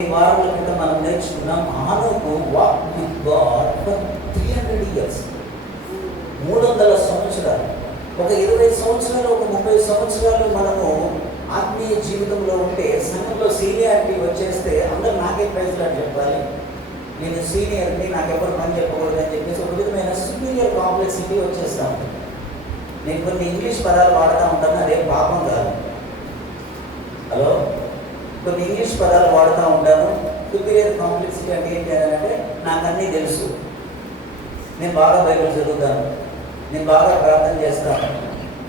వారాల క్రితం మనం నేర్చుకున్నాం. హానోకు walk with God for 300 years, 300 సంవత్సరాలు. ఒక 20 సంవత్సరాలు, ఒక 30 సంవత్సరాలు మనము ఆత్మీయ జీవితంలో ఉంటే సంఘంలో సీనియారిటీ వచ్చేస్తే అందరూ నాకే ప్రైజ్లు అని చెప్పాలి, నేను సీనియర్ని, నాకెవరు పని చెప్పకూడదు అని చెప్పేసి ఒక విధమైన సుపీరియర్ కాంప్లెక్సిటీ వచ్చేస్తాం. నేను కొన్ని ఇంగ్లీష్ పదాలు వాడుతూ ఉంటాను, అదే పాపం కాదు. హలో, కొన్ని ఇంగ్లీష్ పదాలు వాడుతూ ఉంటాను. సుపీరియర్ కాంప్లెక్సిటీ అంటే ఏంటి అంటే నాకు అన్నీ తెలుసు, నేను బాగా బైబిల్ చదువుతాను, నేను బాగా ప్రార్థన చేస్తాను.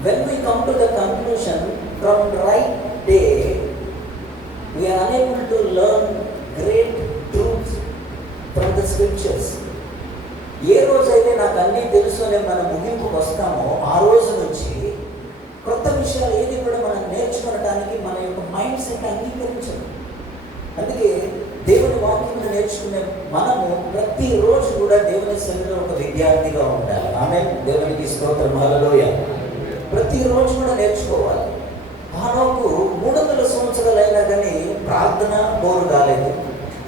When we come to the conclusion from right day we are unable to learn great truths from the scriptures. ఏ రోజైతే నాకు అన్నీ తెలుసు అనే మనం ముగింపుకు వస్తామో ఆ రోజు నుంచి కొత్త విషయాలు ఏది కూడా మనం నేర్చుకోవడానికి మన యొక్క మైండ్ సెట్ అంగీకరించదు. అందుకే దేవుని వాక్యం నేర్చుకునే మనము ప్రతిరోజు కూడా దేవుని సన్నిధిలో ఒక విద్యార్థిగా ఉండాలి. ఆమె దేవునికి స్తోత్రం, హల్లెలూయా. ప్రతిరోజు కూడా నేర్చుకోవాలి. హానోకు 300 సంవత్సరాలు అయినా కానీ ప్రార్థన బోరు కాలేదు,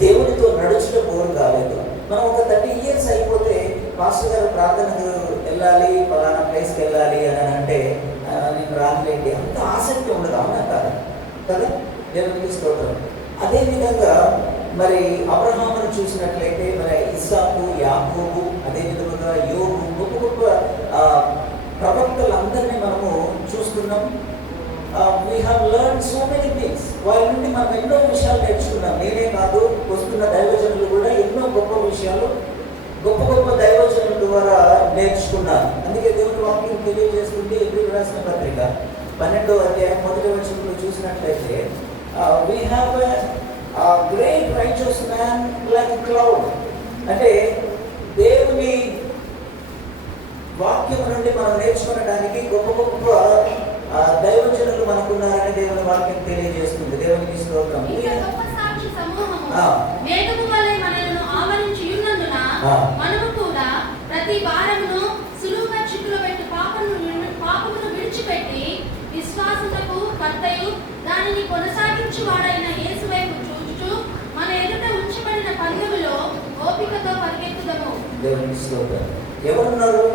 దేవునితో నడుచుట బోరు కాలేదు. మనం ఒక 30 ఇయర్స్ అయిపోతే పాస్టర్ గారు ప్రార్థనకు వెళ్ళాలి, ఫలానా ప్లేస్కి వెళ్ళాలి అని అంటే నేను రానులేండి, అంత ఆసక్తి ఉండదు. అవునా కాదు కదా? దేవునికి స్తోత్రం. అదేవిధంగా మరి అబ్రహామును చూసినట్లయితే మరి ఇస్సాకు, యాకోబు, అదేవిధంగా యోబు, గొప్ప గొప్ప ప్రవక్తలందరినీ మనము చూస్తున్నాం. We have learn so many things. వాళ్ళ నుండి మనం ఎన్నో విషయాలు నేర్చుకున్నాం. నేనే కాదు, వస్తున్న దైవజనులు కూడా ఎన్నో గొప్ప విషయాలు గొప్ప గొప్ప దైవజనుల ద్వారా నేర్చుకున్నారు. అందుకే దేవుని వాక్యం తెలియజేస్తుంది. ఎబ్రీయులకు రాసిన పత్రిక 12వ అధ్యాయం 1వ వచనంలో చూసినట్లయితే we have a great righteous man like cloud. అంటే దేవుని వాక్యం నుండి మనం నేర్చుకోవడానికి గొప్ప గొప్ప దైవజనులు మనకున్నారని దేవుని వాక్యం తెలియజేస్తుంది. దేవునికి స్తోత్రం. మనము కూడా ప్రతి వారమును సులువుగా చిక్కులో పెట్టు పాపమును విడిచిపెట్టి విశ్వాసమునకు కర్తయు దానిని కొనసాగించువాడైన యేసు వైపు చూచుచు మన ఎదుట ఉంచబడిన పందెములో ఓపికతో పరిగెత్తుదము. దేవునికి స్తోత్రం. ఎవరున్నారు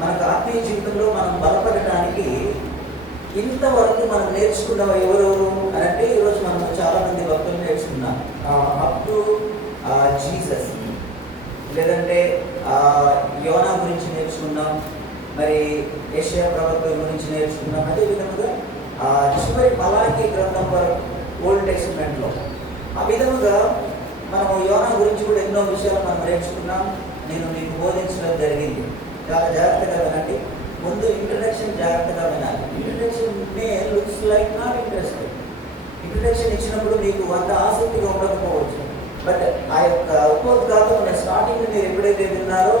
మనకు ఆత్మీయ జీవితంలో మనం బలపడటానికి? ఇంతవరకు మనం నేర్చుకున్నవి ఎవరెవరు అని అంటే ఈరోజు మనం చాలా మంది భక్తులు నేర్చుకున్నాం. అప్ టు జీసస్, లేదంటే యోనా గురించి నేర్చుకున్నాం, మరి యెషయా ప్రవక్త గురించి నేర్చుకున్నాం. అదేవిధంగా చివరి మలాకీ గ్రంథం వరకు ఓల్డ్ టెస్టమెంట్లో ఆ విధముగా మనము యోనా గురించి కూడా ఎన్నో విషయాలు మనం నేర్చుకున్నాం. నేను మీకు బోధించడం జరిగింది. చాలా జాగ్రత్తగా వినండి. ముందు ఇంట్రడక్షన్ జాగ్రత్తగా వినాలి. Introduction looks like not interested. Introduction ఇచ్చినప్పుడు మీకు అంత ఆసక్తిగా ఉండకపోవచ్చు, బట్ ఆ యొక్క ఉపోద్ఘాతం స్టార్టింగ్ మీరు ఎప్పుడైతే విన్నారో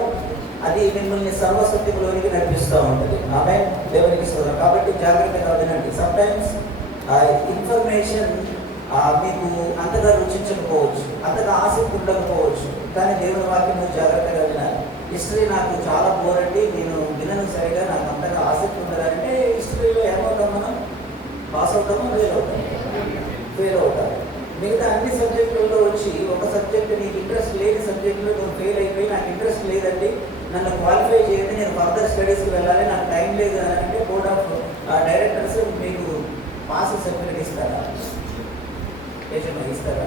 అది మిమ్మల్ని సర్వసత్యంలోనికి నడిపిస్తూ ఉంటుంది. ఆమె దేవునికి స్తోత్రం. కాబట్టి జాగ్రత్తగా వినండి. సమ్టైమ్స్ ఇన్ఫర్మేషన్ మీకు అంతగా రుచించకపోవచ్చు, అంతగా ఆసక్తి ఉండకపోవచ్చు, కానీ దేవుని వాక్యం జాగ్రత్తగా వినాలి. హిస్టరీ నాకు చాలా బోర్ అండి, నేను వినను సరిగా, నాకు అంతగా ఆసక్తి ఉండదంటే హిస్టరీలో ఏమవుతాం? మనం పాస్ అవుతామో ఫెయిల్ అవుతాం. మిగతా అన్ని సబ్జెక్టులలో వచ్చి ఒక సబ్జెక్ట్ నీకు ఇంట్రెస్ట్ లేని సబ్జెక్టులో నువ్వు ఫెయిల్ అయిపోయి నాకు ఇంట్రెస్ట్ లేదండి, నన్ను క్వాలిఫై చేయండి, నేను ఫర్దర్ స్టడీస్కి వెళ్ళాలి, నాకు టైం లేదు అని అంటే బోర్డ్ ఆఫ్ డైరెక్టర్స్ మీకు పాస్ సర్టిఫికేట్ ఇస్తారా? ఇస్తారా?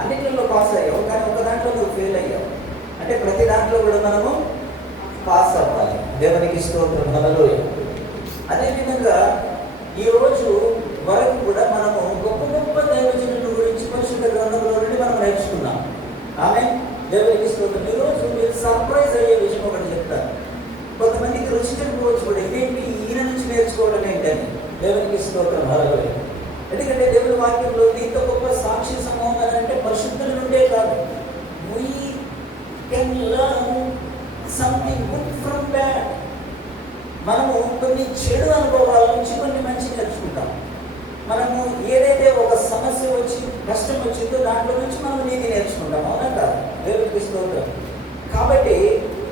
అన్నింటిలో పాస్ అయ్యావు, కానీ ఒక దాంట్లో నువ్వు ఫెయిల్ అయ్యావు. అంటే ప్రతి దాంట్లో కూడా మనము పాస్ అవ్వాలి. దేవునికి స్తోత్రం, హల్లెలూయా. అదేవిధంగా ఈరోజు వరకు కూడా మనము గొప్ప గొప్ప దైవజనుల గురించి పరిశుద్ధ గ్రంథంలో నుండి మనం నేర్చుకున్నాం. ఆమె దేవునికి స్తోత్రం. ఈరోజు మీరు సర్ప్రైజ్ అయ్యే విషయం ఒకటి చెప్తారు. కొంతమందికి రుచించకపోవచ్చు కూడా, ఇదేంటి ఈయన నుంచి నేర్చుకోవడం ఏంటని. దేవునికి స్తోత్రం, హల్లెలూయా. ఎందుకంటే దేవుని వాక్యంలో ఇంత గొప్ప సాక్షి సమూహం అని అంటే పరిశుద్ధుల నుండే కాదు. We can learn something good from bad. మనము కొన్ని చెడు అనుభవాల నుంచి కొన్ని మంచి నేర్చుకుంటాం. మనము ఏదైతే ఒక సమస్య వచ్చి కష్టం వచ్చిందో దాంట్లో నుంచి మనం నీతి నేర్చుకుంటాం. అవునా కాదు? దేవునికి స్తోత్రం. కాబట్టి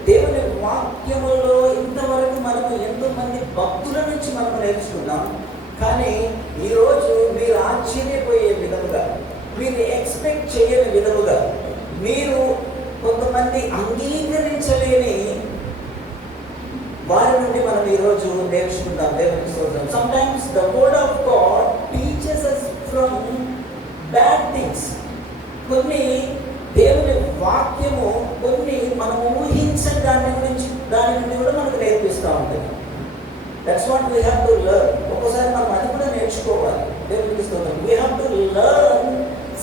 దేవుని వాక్యములో ఇంతవరకు మనము ఎంతో మంది భక్తుల నుంచి మనం నేర్చుకున్నాం. కానీ ఈరోజు మీరు ఆశ్చర్యపోయే విధముగా, మీరు ఎక్స్పెక్ట్ చేయని విధముగా, మీరు కొంతమంది అంగీకరించలేని వారి నుండి మనం ఈరోజు నేర్చుకుందాం. దేవునికి స్తోత్రం. Sometimes the word of God teaches us from bad things. కొన్ని దేవుని వాక్యము కొన్ని మనం ఊహించని దాని నుండి కూడా మనకు నేర్పిస్తూ ఉంటుంది. That's what we have to learn. ఒక్కోసారి మనం అది కూడా నేర్చుకోవాలి. దేవునికి స్తోత్రం. We have to learn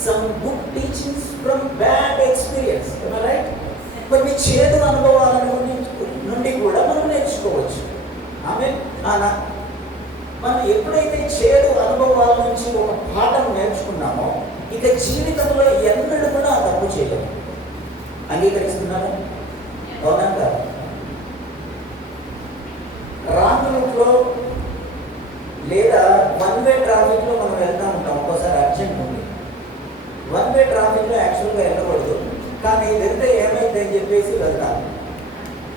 some good teachings from bad experience. Right? కొన్ని చేదు అనుభవాల నుండి కూడా మనం నేర్చుకోవచ్చు. మనం ఎప్పుడైతే చేదు అనుభవాల నుంచి ఒక పాఠం నేర్చుకున్నామో ఇక జీవితంలో ఎన్నడూ కూడా తప్పు చేయలేము. అంగీకరిస్తున్నాను? అవునా? రాంగ్ రూట్లో లేదా వన్ వే ట్రాఫిక్లో మనం వెళ్తూ ఉంటాం. ఒక్కోసారి అర్జెంట్ ఉంది. వన్ వే ట్రాఫిక్లో యాక్చువల్గా వెళ్ళకూడదు, కానీ వెళ్తే ఏమైందని చెప్పేసి వెళ్తాం.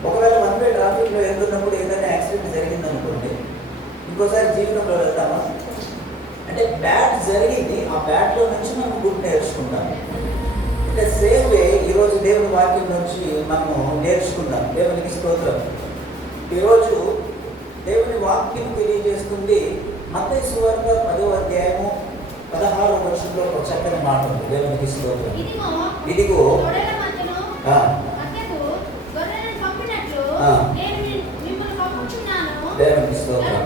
ఒకవేళ వన్ వే ట్రాఫిక్లో వెళ్తున్నప్పుడు ఏదైనా యాక్సిడెంట్ జరిగిందనుకోండి, ఇంకోసారి జీవితంలో వెళ్తామా? అంటే బ్యాడ్ జరిగింది, ఆ బ్యాడ్లో నుంచి మనం గుడ్ నేర్చుకుంటాం. అంటే సేమ్ వే ఈరోజు దేవుని వాక్యం నుంచి మనము నేర్చుకుందాం. దేవునికి స్తోత్రం. ఈరోజు దేవుని వాక్యం తెలియజేస్తుంది. మత్తయి సువార్త 10వ అధ్యాయము 16వ వచనంలో ఒక చక్కని మాట ఉంది. దేవునికి స్తోత్రం. ఇదిగో దేవునికి స్తోత్రం.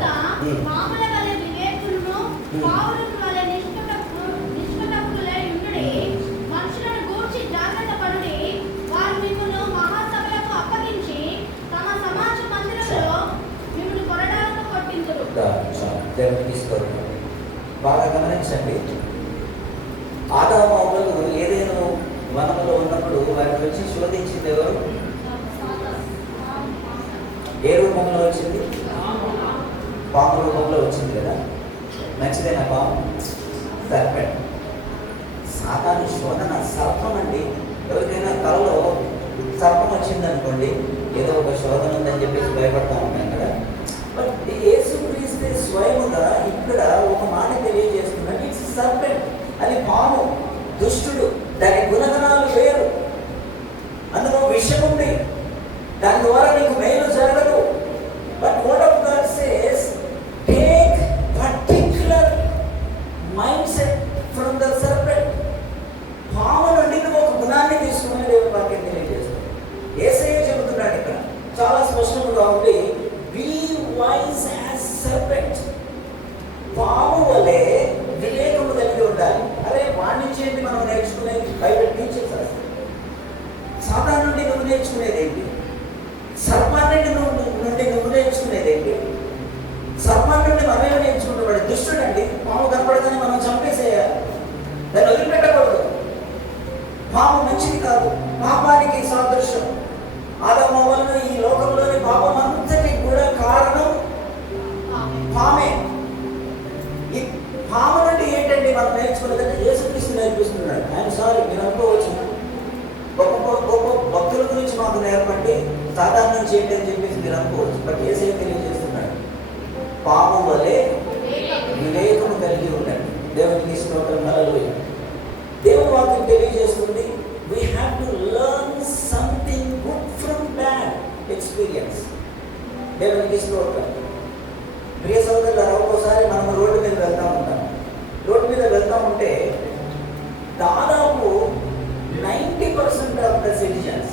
దేవునికి స్తోత్రం. బాగా గమనించండి. ఆదాము అవ్వలు ఏదైనా వనంలో ఉన్నప్పుడు వారిని వచ్చి శోధించింది ఎవరు? ఏ రూపంలో వచ్చింది? పాము రూపంలో వచ్చింది కదా. మంచిదేనా పాము? సర్పెంట్. సాతాను శోధన సర్పం అండి. ఎవరికైనా కలలో సర్పం వచ్చిందనుకోండి, ఏదో ఒక శోధన ఉందని చెప్పేసి భయపడతా ఉంటాం కదా. బట్ యేసుక్రీస్తు స్వయముగా ఇక్కడ ఒక మాట తెలియజేస్తున్నాడు. It's serpent. అది పాము, దుష్టుడు. దాని గుణగణాలు వేరు. అందులో విషం ఉంది. దాని ద్వారా నీకు మేలు జరగదు. But word of God says take particular mind set from the serpent. పాము నుండి నువ్వు ఒక గుణాన్ని తీసుకుని దేవుని వాక్యం తెలియజేస్తుంది. యేసయ్య చెబుతున్నాడు ఇక్కడ చాలా స్పష్టంగా ఉంది. Be wise as serpent. పాము వలె వివేకము కలిగి ఉండాలి. అరే వాడి నుంచి ఏంటి మనం నేర్చుకునేది? బైబిల్ టీచర్స్ రాస్తారు. సాతాను నుండి నువ్వు నేర్చుకునేది ఏంటి? సర్పాన్ని నుండి నువ్వు నేర్చుకునేది ఏంటి? సర్పాన్ని నుండి మనమే నేర్చుకుంటాడు. దుష్టుడు అండి. పాము కనపడగానే మనం చంపేసేయాలి, దాన్ని వదిలిపెట్టకూడదు. పాము మంచిది కాదు, పాపానికి సాదృశ్యం. ఆదాము వలన ఈ లోకంలోని పాపం అంతటి కూడా కారణం పామే. ఈ పాము నుండి ఏంటంటే మనం నేర్చుకున్నదంటే యేసుక్రీస్తు నేర్పిస్తున్నాడు. ఆయన సారీ మీరు అనుకోవచ్చు, గొప్ప భక్తుల గురించి మాకు నేర్పండి, సాధారణ నుంచి ఏంటి అని చెప్పేసి మీరు అనుకోవచ్చు. బట్ యేసయ్య తెలియజేస్తున్నాడు, పాము వలె వివేకము కలిగి ఉండండి. దేవునికి స్తోత్రం. హల్లెలూయా. దేవుని వాక్యం తెలియజేస్తుంది. We have to learn something good from bad experience. దేవునికి స్తోత్రం. ప్రియ సోదరులారా, ఒక్కోసారి మనం రోడ్డు మీద వెళ్తూ ఉంటాం. రోడ్డు మీద వెళ్తూ ఉంటే దాదాపు 90% ఆఫ్ ద సిటిజన్స్,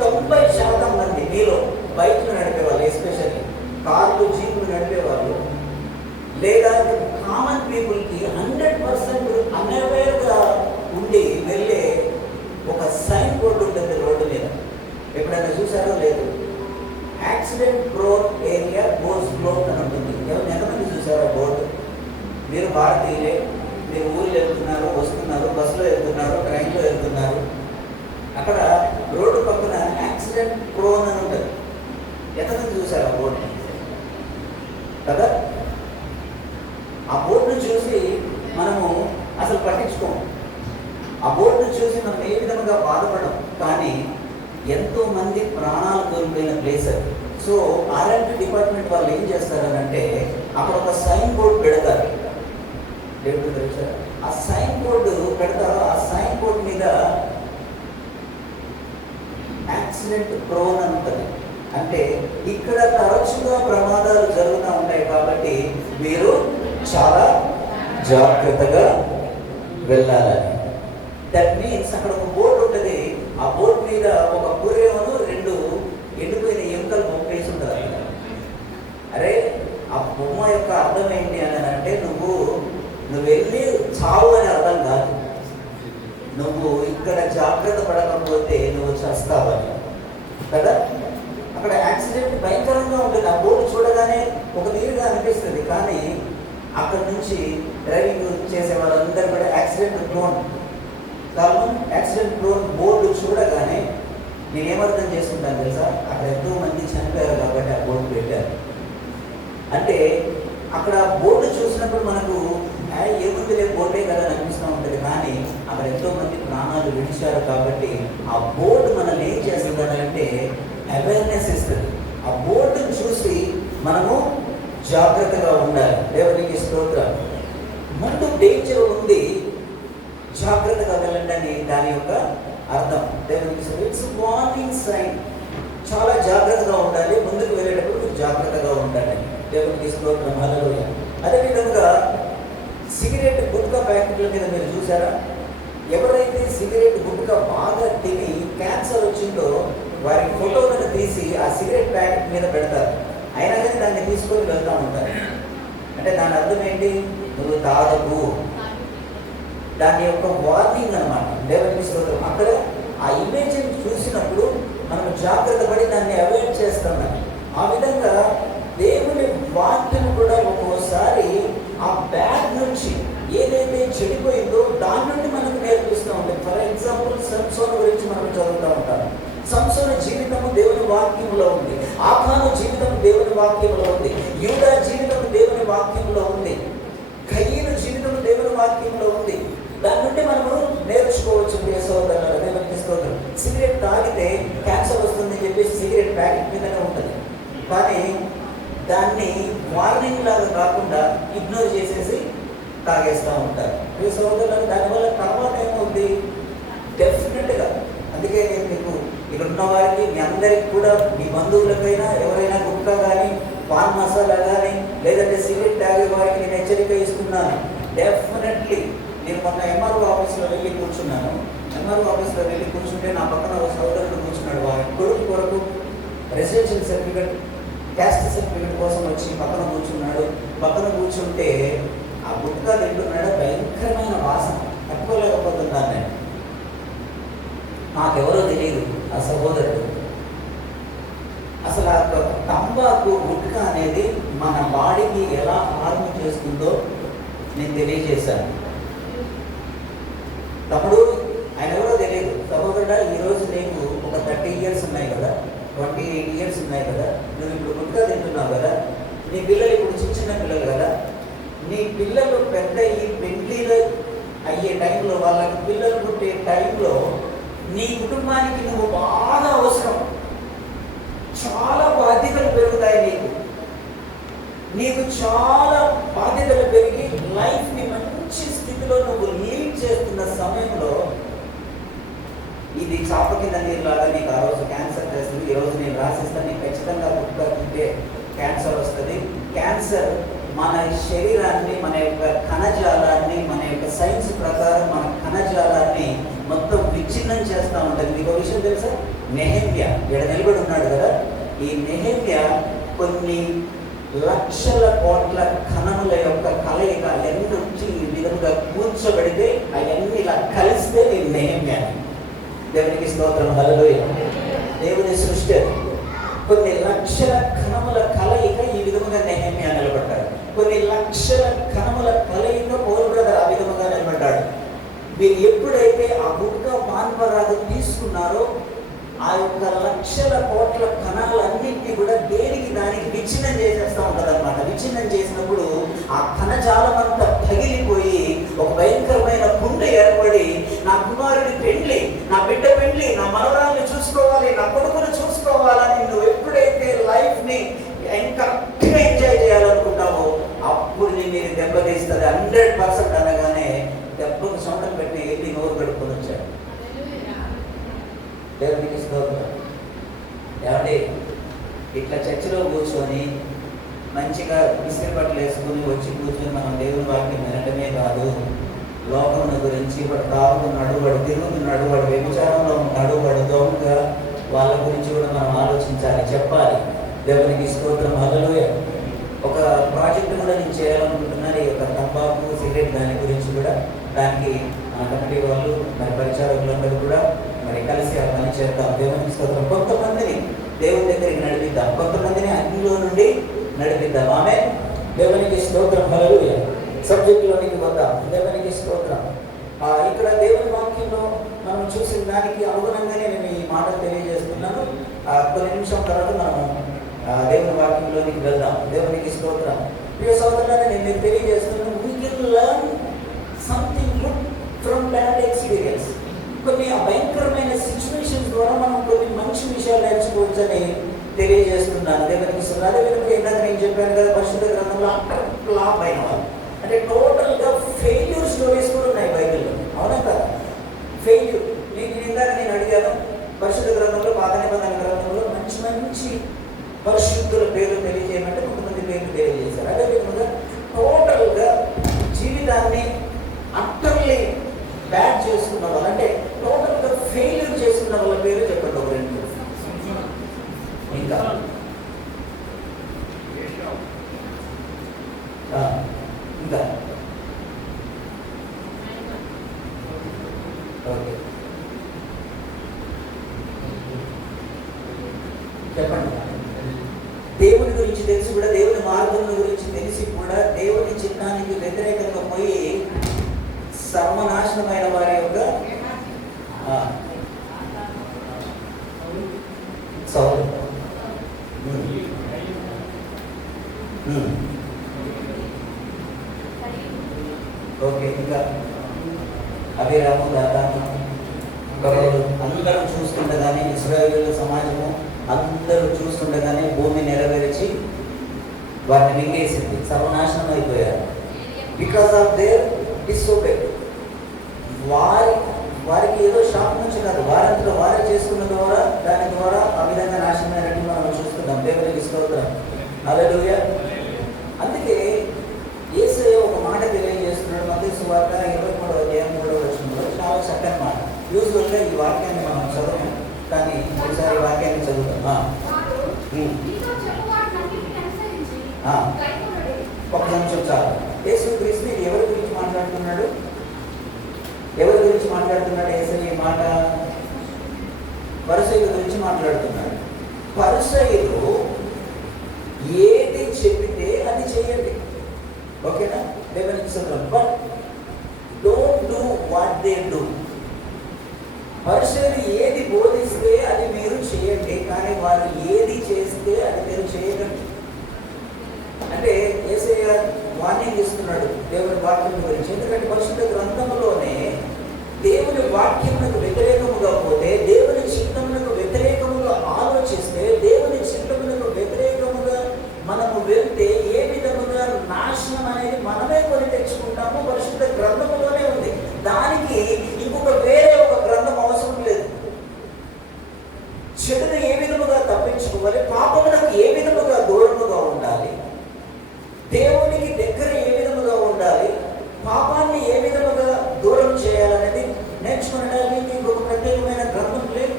90% మంది మీలో బైక్లు నడిపేవాళ్ళు, ఎస్పెషల్లీ కార్లు జీపులు నడిపేవాళ్ళు, లేదా కామన్ పీపుల్కి 100% అన్అవేర్గా ఉండి వెళ్ళే ఒక సైన్ బోర్డు ఉంటుంది రోడ్డు మీద. ఎప్పుడైనా చూసారో లేదు? Accident prone area goes block అని ఉంటుంది. ఎంతమంది చూసారో బోర్డు? మీరు భారతీయులే, మీరు ఊళ్ళు వెళ్తున్నారు, వస్తున్నారు, బస్సులో వెళ్తున్నారు, ట్రైన్లో వెళ్తున్నారు, అక్కడ రోడ్డు పక్కన యాక్సిడెంట్ ప్రోన్ అని ఉంటుంది. ఎంతమంది చూసారు ఆ బోర్డు కదా? ఆ బోర్డును చూసి మనము అసలు పట్టించుకోము. ఆ బోర్డును చూసి మనం ఏ విధంగా బాధపడం. కానీ ఎంతోమంది ప్రాణాలు కోల్పోయిన ప్లేస్ అది. సో ఆర్ఎండ్బి డిపార్ట్మెంట్ వాళ్ళు ఏం చేస్తారనంటే, ఆ అక్కడ ఒక సైన్ బోర్డు పెడతారు. దేవుడు తెలుసా, ఆ సైన్ బోర్డు పెడతారు. ఆ సైన్ బోర్డు మీద యాక్సిడెంట్ ప్రోన్ అని ఉంటుంది. అంటే ఇక్కడ తరచుగా ప్రమాదాలు జరుగుతూ ఉంటాయి కాబట్టి మీరు చాలా జాగ్రత్తగా వెళ్ళాలని. దట్ మీన్స్ అక్కడ ఒక బోర్డు ఉంటుంది. ఆ బోర్డు మీద ఒక గుర్రెను 2 ఎండిపోయిన ఎముకలు బొమ్మేసి ఉంటుంది అక్కడ. అరే ఆ బొమ్మ యొక్క అర్థం ఏంటి అని అంటే నువ్వు వెళ్ళి చావు అని అర్థం కాదు. నువ్వు ఇక్కడ జాగ్రత్త పడకపోతే నువ్వు చస్తావని కదా. అక్కడ యాక్సిడెంట్ భయంకరంగా ఉంటుంది. ఆ బోర్డు చూడగానే ఒక నీరుగా అనిపిస్తుంది, కానీ అక్కడ నుంచి డ్రైవింగ్ చేసే వాళ్ళందరూ కూడా యాక్సిడెంట్ ప్రోన్ బోర్డు చూడగానే నేనేమర్థం చేసుకుంటాను తెలుసా, అక్కడ ఎంతో మంది చనిపోయారు కాబట్టి ఆ బోర్డు పెట్టారు. అంటే అక్కడ బోర్డు చూసినప్పుడు మనకు ఏముంది లేదు బోర్డే కదా అని అనిపిస్తూ ఉంటుంది, కానీ అక్కడ ఎంతో మంది ప్రాణాలు విడిచారు కాబట్టి ఆ బోర్డు మనల్ని ఏం చేస్తుందంటే అవేర్నెస్ ఇస్తుంది. ఆ బోర్డును చూసి మనము జాగ్రత్తగా ఉండాలి. దేవునికి స్తోత్రం. ముందు డేంజర్ ఉంది, జాగ్రత్తగా వెళ్ళండి అని దాని యొక్క అర్థం. దేవునికి ఇట్స్ వార్నింగ్ సైన్. చాలా జాగ్రత్తగా ఉండాలి, ముందుకు వెళ్ళేటప్పుడు జాగ్రత్తగా ఉండాలి. దేవునికి స్తోత్రం. హల్లెలూయా. అదేవిధంగా సిగరెట్ గుట్కా ప్యాకెట్ల మీద మీరు చూసారా? ఎవరైతే సిగరెట్ గుట్కా బాగా తిని క్యాన్సర్ వచ్చిందో వారి ఫోటోలను తీసి ఆ సిగరెట్ ప్యాకెట్ మీద పెడతారు. అయినా కానీ దాన్ని తీసుకొని వెళ్తూ ఉంటారు. అంటే దాని అర్థం ఏంటి? నువ్వు తాగకు. దాని యొక్క వార్నింగ్ అనమాట. దేవునికి స్తోత్రం. అక్కడ ఆ ఇమేజ్ని చూసినప్పుడు మనం జాగ్రత్త పడి దాన్ని అవాయిడ్ చేస్తాం. ఆ విధంగా దేవుని వాక్యం కూడా ఒక్కోసారి ఆ బ్యాగ్ నుంచి ఏదైతే చెడిపోయిందో దాని నుండి మనకు నేర్పిస్తూ ఉంటుంది. ఫర్ ఎగ్జాంపుల్ సంసోను గురించి మనం చదువుతూ ఉంటాం. సంసోను జీవితము దేవుని వాక్యంలో ఉంది, ఆకాను జీవితం దేవుని వాక్యంలో ఉంది, యూదా జీవితం దేవుని వాక్యంలో ఉంది, కయీను జీవితం దేవుని వాక్యంలో ఉంది. దాని నుండి మనము నేర్చుకోవచ్చు. ప్రియ సోదరులారా, దేవునికి స్తోత్రం. సిగరెట్ తాగితే క్యాన్సర్ వస్తుందని చెప్పేసి సిగరెట్ ప్యాకెట్ మీదనే ఉంటుంది, కానీ దాన్ని వార్నింగ్ లాగా కాకుండా ఇగ్నోర్ చేసేసి తాగేస్తూ ఉంటారు. ప్రియ సోదరులారా, దానివల్ల తర్వాత ఏమవుతుంది? డెఫినెట్గా. అందుకే నేను మీకు ఇక్కడ ఉన్న వారికి, మీ అందరికి కూడా, మీ బంధువులకైనా ఎవరైనా గుట్కా కానీ పాన్ మసాలా కానీ లేదంటే సిగరెట్ తాగే వారికి నేను హెచ్చరిక ఇస్తున్నాను. డెఫినెట్లీ నేను మొన్న ఎంఆర్ఓ ఆఫీస్లో వెళ్ళి కూర్చున్నాను. ఎంఆర్ఓ ఆఫీస్లో వెళ్ళి కూర్చుంటే నా పక్కన ఒక సోదరుడు కూర్చున్నాడు. వారి కొడుకు కొరకు రెసిడెన్షియల్ సర్టిఫికెట్, క్యాస్ట్ సర్టిఫికెట్ కోసం వచ్చి పక్కన కూర్చున్నాడు. పక్కన కూర్చుంటే ఆ గుట్కా తింటున్నాడు. భయంకరమైన వాసన, తట్టుకోలేకపోతున్నాను నేను. నాకెవరో తెలియదు ఆ సహోదరుడు. అసలు ఆ తంబాకు గుట్కా అనేది మన బాడీకి ఎలా హార్మ్ చేస్తుందో నేను తెలియజేశాను. తప్పుడు ఆయన ఎవరో తెలియదు. సహోదరుడా, ఈరోజు నీకు ఒక 30 years ఉన్నాయి కదా, 28 years ఉన్నాయి కదా, నువ్వు ఇప్పుడు గుట్కా తింటున్నావు కదా, నీ పిల్లలు ఇప్పుడు చిన్న పిల్లలు కదా, నీ పిల్లలు పెద్ద ఈ పెళ్ళిళ్ళు అయ్యే టైంలో, వాళ్ళకి పిల్లలు పుట్టే టైంలో నీ కుటుంబానికి నువ్వు బాగా అవసరం. చాలా బాధ్యతలు పెరుగుతాయి నీకు చాలా బాధ్యతలు పెరిగి లైఫ్ని మంచి స్థితిలో నువ్వు లీడ్ చేస్తున్న సమయంలో ఇది చాప కింద నీరులాగా నీకు ఆ రోజు క్యాన్సర్ చేస్తుంది. ఈరోజు నేను రాసిస్తాను, నీకు ఖచ్చితంగా గుట్కా తింటే క్యాన్సర్ వస్తుంది. క్యాన్సర్ మన శరీరాన్ని, మన యొక్క కణజాలాన్ని, మన యొక్క సైన్స్ ప్రకారం మన కణజాలాన్ని మొత్తం విచ్ఛిన్నం చేస్తూ ఉంటుంది. మీకు ఒక విషయం తెలుసా? నెహెమ్యా ఇక్కడ నిలబడి ఉన్నాడు కదా, ఈ నెహెమ్యా కొన్ని లక్షల కోట్ల కణముల యొక్క కలయిక ఎన్ని ఈ విధంగా కూర్చోబెడితే అవన్నీ ఇలా కలిస్తే నేను నెహెమ్యా. దేవునికి స్తోత్రం. హల్లెలూయా. దేవుని సృష్టి కొన్ని లక్షల కణముల కలయిక ఈ విధముగా నెహెమ్యా నిలబడ్డాడు. కొన్ని లక్షల కణముల కలయిక పౌలు బ్రదర్ ఆ విధముగా నిలబడ్డాడు. మీరు ఎప్పుడైతే ఆ గుట్కా పాన్ పరాగు తీసుకున్నారో ఆ యొక్క లక్షల కోట్ల కణాలన్నింటినీ కూడా దేనికి దానికి విచ్ఛిన్నం చేసేస్తూ ఉంటుంది అనమాట. విచ్ఛిన్నం చేసినప్పుడు ఆ కణజాలం అంతా పగిలిపోయి ఒక భయంకరమైన పుండు ఏర్పడి, నా కుమారుడి పెండ్లి, నా బిడ్డ పెండ్లి, నా మనవరాల్ని చూసుకోవాలి, నా కొడుకును చూసుకోవాలని నువ్వు ఎప్పుడైతే లైఫ్ని కరెక్ట్గా ఎంజాయ్ చేయాలనుకుంటావో ఉన్నోని గురించి, వాడు తాగుతున్నాడు, వాడు తిరుగుతున్నాడు, వాడు వ్యభిచారంలో ఉన్నాడు, వాడు దొంగ, వాళ్ళ గురించి కూడా మనం ఆలోచించాలి, చెప్పాలి. దేవునికి స్తోత్రం, హల్లెలూయా. ఒక ప్రాజెక్ట్ కూడా నేను చేయాలనుకుంటున్నాను, ఈ యొక్క తంబాకు సిగరెట్ దాని గురించి కూడా. దానికి మన కమిటీ వాళ్ళు మరి పరిచారకులందరూ కూడా మరి కలిసి ఆ పని చేద్దాం. దేవునికి స్తోత్రం. కొంతమందిని దేవుని దగ్గరికి నడిపిద్దాం, కొంతమందిని అగ్నిలో నుండి నడిపిద్దాం. ఆమె దేవునికి స్తోత్రం, హల్లెలూయా. సబ్జెక్టులోనికి వద్దాం. దేవునికి స్తోత్రం. ఇక్కడ దేవుని వాక్యంలో మనం చూసిన దానికి అనుగుణంగానే నేను ఈ మాటలు తెలియజేస్తున్నాను. కొన్ని నిమిషం తర్వాత మనము దేవుని వాక్యంలోనికి వెళ్దాం. దేవునికి స్తోత్రం. ప్రియ సోదరులారా, నేను మీకు తెలియజేస్తున్నాను, we can learn something good from bad experience. కొన్ని భయంకరమైన సిచ్యువేషన్స్ ద్వారా మనం కొన్ని మంచి విషయాలు నేర్చుకోవచ్చని తెలియజేస్తున్నాను. దేవునికి స్తోత్రం. అదే విధంగా ఇందాక నేను చెప్పాను కదా, పరిశుద్ధ గ్రంథంలో ఫ్లాప్ అయిన వాళ్ళు అంటే టోటల్గా ఫెయిల్యూర్ స్టోరీస్ కూడా ఉన్నాయి బైబిల్లో, అవునా కదా? ఫెయిల్యూర్ నేను అడిగాను, పరిశుద్ధ గ్రంథంలో పాత నిబంధన గ్రంథంలో మంచి మంచి పరిశుద్ధుల పేర్లు తెలియజేయమంటే కొంతమంది పేర్లు తెలియజేశారు. అదేవిధంగా టోటల్గా జీవితాన్ని అట్టర్లీ బ్యాడ్ చేసుకున్న వాళ్ళు, అంటే టోటల్గా ఫెయిల్యూర్ చేసుకున్న వాళ్ళ పేరు చెప్పండి ఒక రెండు. ఇంకా ఇంకా ఓకే చెప్పండి. దేవుని గురించి తెలిసి కూడా, దేవుని మార్గం గురించి తెలిసి కూడా దేవుని చిత్తానికి వ్యతిరేకంగా పోయి సర్వనాశనమైన వారి యొక్క సౌలు. ఓకే ఇంకా అభిరాము, దాదాపు అందరూ చూస్తుండగానే, ఇశ్రాయేలు సమాజము అందరూ చూస్తుండగానే భూమి నెరవేర్చి వారిని మింగేసింది, సర్వనాశనం అయిపోయారు. Because of their disobey. వారికి ఏదో షాప్ నుంచి కాదు, వారంతా వారే చేసుకున్న ద్వారా దాని ద్వారా ఆ విధంగా నాశనమైనట్టు మనం చూస్తున్నాం. దేవునికి స్తోత్రం, హల్లెలూయా. అందుకే యేసయ్య ఒక మాట తెలియజేస్తున్నాడు మత్తయి సువార్త 23వ అధ్యాయం 3వ వచనంలో. చాలా చక్కని మాట. యూజువల్గా ఈ వాక్యాన్ని మనం చదవం, కానీ ఒకసారి ఈ వాక్యాన్ని చదువుతాం. ఒక నిమిషం చాలు. యేసుక్రీస్తు ఎవరి గురించి మాట్లాడుతున్నాడు? ఎవరి గురించి మాట్లాడుతున్నాడు యేసయ్య ఈ మాట? పరిసయ్యుల గురించి మాట్లాడుతున్నాడు. పరిసయ్యులు ఏది చెబితే అది చేయండి, ఓకేనా? దేవునికి స్తోత్రం. But don't do what they do. పరిసయ్యులు ఏది బోధిస్తే అది మీరు చేయండి, కానీ వారు ఏది చేస్తే అది మీరు చేయకండి. అంటే యేసయ్య వార్నింగ్ ఇస్తున్నాడు దేవుని వాక్యం గురించి. ఎందుకంటే పరిశుద్ధ గ్రంథంలోనే దేవుని వాక్యమునకు వ్యతిరేకముగా పోతే, దేవుని చిత్తమునకు వ్యతిరేకముగా ఆలోచిస్తే, దేవుని చిత్తమునకు వ్యతిరేకముగా మనము వెళ్తే ఏ విధముగా నాశనం అనేది మనమే కొని తెచ్చుకుంటామో పరిశుద్ధ గ్రంథంలోనే ఉంది. దానికి ఇంకొక వేరే ఒక గ్రంథం అవసరం లేదు. చెడును ఏ విధముగా తప్పించుకోవాలి, పాపమునకు ఏ విధముగా దూరముగా ఉండాలి, దేవునికి దగ్గర ఏ విధముగా ఉండాలి, పాపాన్ని ఏ విధముగా దూరం చేయాలనేది నేర్చుకునడానికి ఇంకొక ప్రత్యేకమైన గ్రంథం లేదు.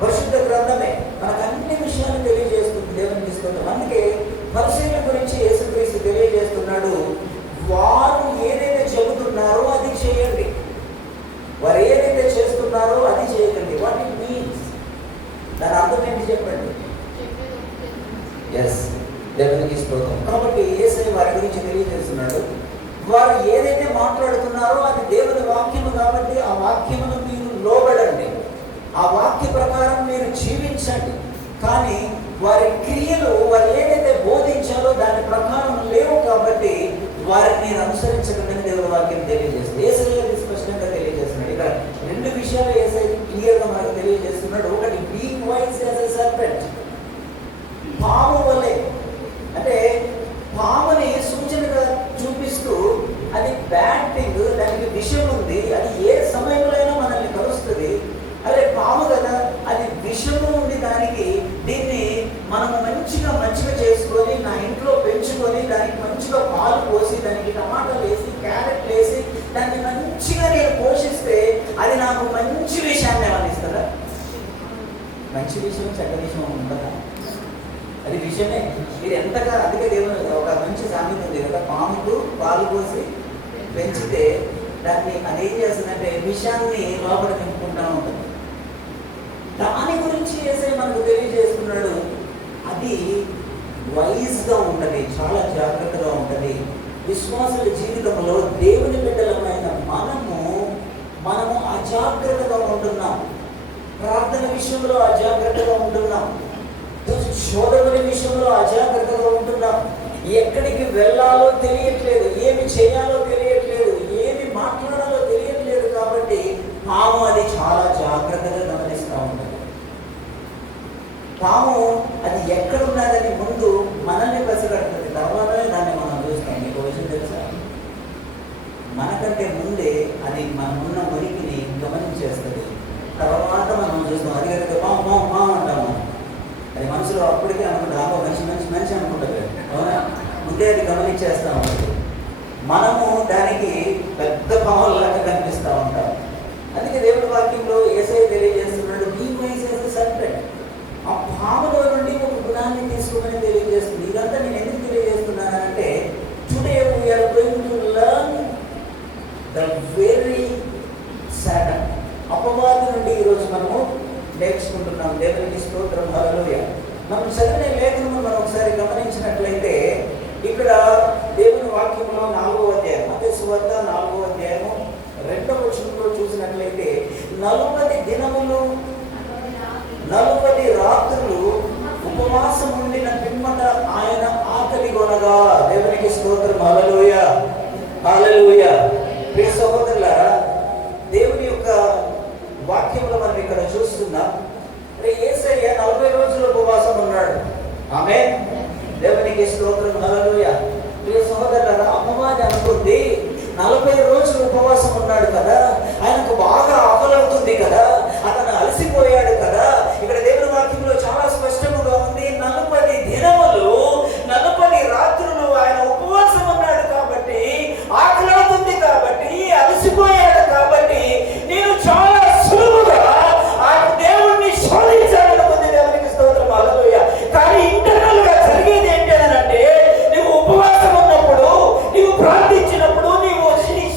పరిశుద్ధ గ్రంథమే మనకు అన్ని విషయాలు తెలియజేస్తుంది. దేవునికి స్తోత్రం. అందుకే పరిసయ్యుల గురించి యేసుక్రీస్తు తెలియజేస్తున్నాడు, వారు ఏదైతే చెబుతున్నారో అది చేయండి, వారు ఏదైతే చేస్తున్నారో అది చేయకండి. వాట్ ఇట్ మీన్స్, దాని అర్థం ఏంటి చెప్పండి? ఎస్, దేవునికి స్తోత్రం. కాబట్టి యేసయ్య వారి గురించి తెలియజేస్తున్నాడు, వారు ఏదైతే మాట్లాడుతున్నారో అది దేవుని వాక్యము కాబట్టి ఆ వాక్యమును మీరు లోబడండి, ఆ వాక్య ప్రకారం మీరు జీవించండి. కానీ వారి క్రియలు, వారు ఏదైతే బోధించారో దాని ప్రకారం లేవు కాబట్టి వారిని మీరు అనుసరించకండి దేవుని వాక్యం తెలియజేస్తుంది. యేసయ్య స్పష్టంగా తెలియజేస్తున్నాడు. ఇక్కడ రెండు విషయాలు యేసయ్య క్లియర్గా మనకు తెలియజేస్తున్నాడు. ఒకటి, be wise as a serpent, పాము వలె. అంటే పాముని సూచనగా చూపిస్తూ అది బ్యాడ్ థింగ్, దానికి విషయం ఉంది, అది ఏ సమయంలో అయినా మనల్ని కలుస్తుంది. అదే పాము కదా, అది విషము ఉంది దానికి. దీన్ని మనము మంచిగా చేసుకొని నా ఇంట్లో పెంచుకొని దానికి మంచిగా పాలు పోసి, దానికి టమాటాలు వేసి, క్యారెట్లు వేసి, దాన్ని మంచి విషయం చెడ్డ విషయం ఉంటుందా? అది విషయమే. మీరు ఎంతగా, అందుకే దేవుడు ఒక మంచి సామెత ఉంది కదా, పాముకు పాలు పోసి పెంచితే దాన్ని అది ఏం చేస్తుందంటే విషయాన్ని లోపల నింపుకుంటూ ఉంటుంది. దాని గురించి చేసే మనకు తెలియజేస్తున్నాడు. అది వైజ్గా ఉంటుంది, చాలా జాగ్రత్తగా ఉంటుంది. విశ్వాసుల జీవితంలో దేవుని బిడ్డలమైన మనము అజాగ్రత్తగా ఉంటున్నాం. ప్రార్థన విషయంలో అజాగ్రత్తగా ఉంటున్నాం. శోధకుని విషయంలో అజాగ్రత్తగా ఉంటున్నాం. ఎక్కడికి వెళ్ళాలో తెలియట్లేదు, ఏమి చేయాలో తెలియట్లేదు, ఏమి మాట్లాడాలో తెలియట్లేదు. కాబట్టి పాము అది చాలా జాగ్రత్తగా గమనిస్తూ ఉంటుంది. పాము అది ఎక్కడున్నదని ముందు మనల్ని పసిగడుతుంది, తర్వాతనే దాన్ని మనం చూస్తాం. మీకు విషయం తెలుసా? మనకంటే ముందే అది మనమున్న ఉనికిని గమనించేస్తుంది, తర్వాత మనం చూస్తాం. అది కనుక మా అంటాము, అది మనసులో అప్పటికే అనుకుంటాం, మంచి అనుకుంటుంది. అవునా? ముందే అది గమనించేస్తూ ఉంటుంది. మనము దానికి పెద్ద పాములాగా కనిపిస్తూ ఉంటాం. అందుకే దేవుడి వాక్యంలో యేసయ్య తెలియజేస్తున్నాడు, be wise as the serpent. ఆ పాములో నుండి ఒక గుణాన్ని తీసుకోమని తెలియజేస్తుంది. ఇదంతా నేను ఎందుకు తెలియజేస్తున్నానంటే, today we are going to learn the very Satan, అపవాది నుండి ఈరోజు మనము నేర్చుకుంటున్నాం. దేవునికి స్తోత్రం, హల్లెలూయా. మనం చదివిన లేఖను మనం ఒకసారి గమనించినట్లయితే, ఇక్కడ దేవుని వాక్యంలో 4వ అధ్యాయం, మత్తయి సువార్త 4వ అధ్యాయము 2వ వచనంలో చూసినట్లయితే, 40 దినములు 40 రాత్రులు ఉపవాసం ఉండిన పిమ్మట ఆయన ఆకలి కొనగా. దేవునికి స్తోత్రం, హల్లెలూయా, హల్లెలూయా. ప్రియ సహోదరులారా, దేవుని యొక్క వాక్యంలో మనం ఇక్కడ చూస్తున్నాం. యేసయ్య 40 రోజులు ఉపవాసం ఉన్నాడు. ఆమేన్. దేవునికి స్తోత్రం, హల్లెలూయా. ప్రియ సహోదరులారా, అమ్మవారి అనుకుంది 40 రోజులు ఉపవాసం ఉన్నాడు కదా, ఆయనకు బాగా ఆకలవుతుంది కదా, అతను అలసిపోయాడు కదా. ఇక్కడ దేవుని వాక్యంలో చాలా స్పష్టంగా ఉంది, 40 దినములు 40 రాత్రులు ఆయన ఉపవాసం ఉన్నాడు కాబట్టి, ఆకలవుతుంది కాబట్టి, అలసిపోయాడు కాబట్టి, నేను చాలా సులువుగా ఆ దేవుణ్ణి శోధించాలనుకుంది. దేవునికి స్తోత్రం, హల్లెలూయా. కానీ ఇంటర్నల్ గా జరిగేది ఏంటంటే, నువ్వు ఉపవాసం ఉన్నప్పుడు, నువ్వు ప్రార్థించినప్పుడు, నీవు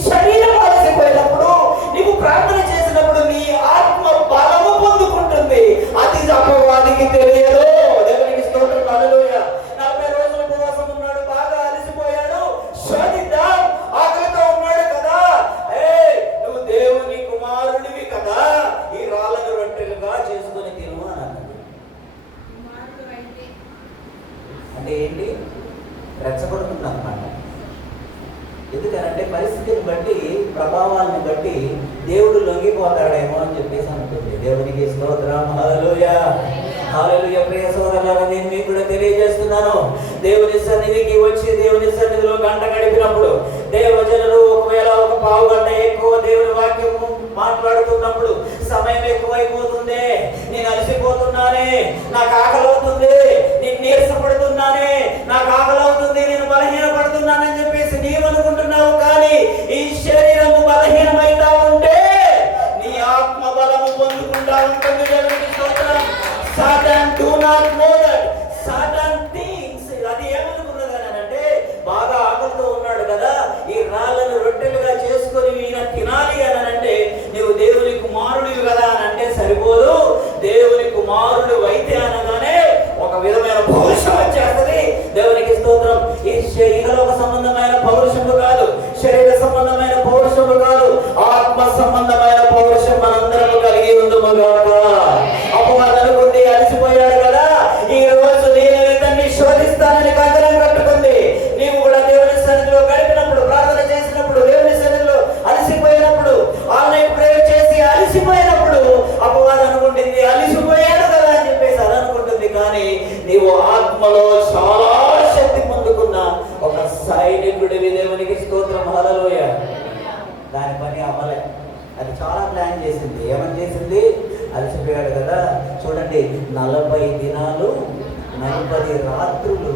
శరీరం అలసిపోయినప్పుడు, నీవు ప్రార్థన చేసినప్పుడు నీ ఆత్మ బలము పొందుకుంటుంది. అది అపవాదికి తెలియదు. దేవునికి స్తోత్రం, హల్లెలూయా. 40 రోజులు ఉపవాసం ఉన్నాడు, బాగా అలసిపోయాడు, శోధిద్దాం, ఆకలితో ఉన్నాడు కదా, నువ్వు దేవుని కుమారుడివి కదా, ఈ రాళ్ళను రొట్టెలుగా చేసుకుని తిను అని అన్నాడు. అంటే ఏంటి? రెచ్చగొడుతుంది అన్నమాట. ఎందుకనంటే పరిస్థితిని బట్టి, ప్రభావాన్ని బట్టి దేవుడు లొంగిపోతాడేమో అని చెప్పేసి అనుకుంది. దేవునికి స్తోత్రం, హల్లెలూయా, హల్లెలూయా. ప్రియ సోదరులారా, నేను మీకు కూడా తెలియజేస్తున్నాను, దేవుని సన్నిధికి వచ్చి దేవుని సన్నిధిలో గంట గడిపినప్పుడు, దేవజనులు ఒకవేళ ఒక పావు గంట ఎక్కువ దేవుని వాక్యము మాట్లాడుతున్నప్పుడు, సమయం ఎక్కువైపోతుంది, నేను అలసిపోతున్నానే, నాకు ఆకలి అవుతుంది, నేను నీరసపడుతున్నానే, నాకు ఆకలి అవుతుంది, నేను బలహీనపడుతున్నానని చెప్పేసి నీవు అనుకుంటున్నావు. కానీ ఈ శరీరము బలహీనమైతా ఉంటే నీ ఆత్మ బలము పొందుకుంటా ఉంటుంది. దేవునికి స్తోత్రం. Satan do not know that. Satan thinks, అది ఏమనుకున్నదనంటే, బాగా ఆకలితో ఉన్నాడు కదా, ఈ రాళ్ళను రొట్టెలుగా చేసుకొని ఈయన తినాలి అని అంటే, నీవు దేవుని కుమారుడివి కదా అని అంటే సరిపోదు. దేవుని కుమారుడు అయితే అనగానే ఒక విధమైన పౌరుషం వచ్చేస్తుంది. దేవునికి స్తోత్రం. ఈ శరీరలోక సంబంధమైన పౌరుషము కాదు, శరీర సంబంధమైన పౌరుషము కాదు, ఆత్మ సంబంధమైన పౌరుషం మనందరం కలిగి ఉందము గాక. అపవాది అనుకుంది, అలసిపోయాడు కదా, ఈ రోజు నేను ఇతన్ని శోధిస్తానని కంకణం కట్టుకుంది. నీవు కూడా దేవుని సన్నిధిలో గడిపినప్పుడు, ప్రార్థన చేసినప్పుడు, దేవుని సన్నిధిలో అలసిపోయినప్పుడు, ఆన్లైన్ ప్రేయర్ చేసి అలసిపోయినప్పుడు, అపవాది అనుకుంటుంది అలసిపోయాడు కదా అని చెప్పేసి అది అనుకుంటుంది. కానీ నీవు ఆత్మలో చాలా శక్తి పొందుకున్న ఒక సైనికుడివి. దేవునికి స్తోత్రం, హల్లెలూయా. దాని పని అవ్వలే, అది చాలా ప్లాన్ చేసింది. ఏమని చేసింది? అలసిపోయాడు కదా, చూడండి, 40 దినాలు 40 రాత్రులు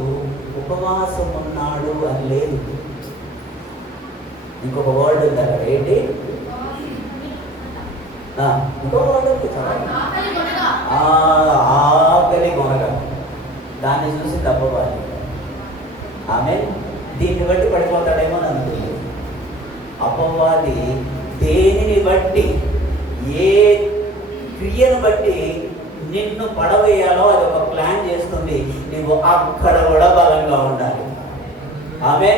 ఉపవాసం ఉన్నాడు అని లేదు. ఇంకొక వర్డ్ ఉంది అక్కడ, ఏంటి? ఇంకో మాట ఉంది చదవండి. ఆకలి కొనగ, దాన్ని చూసి తప్పవాలి. ఆమె దీన్ని బట్టి పడిపోతాడేమో అని అనుకుంది. అపవాది దేనిని బట్టి, ఏ క్రియను బట్టి నిన్ను పడవేయాలో అది ఒక ప్లాన్ చేస్తుంది. నువ్వు అక్కడ కూడా బలంగా ఉండాలి. ఆమె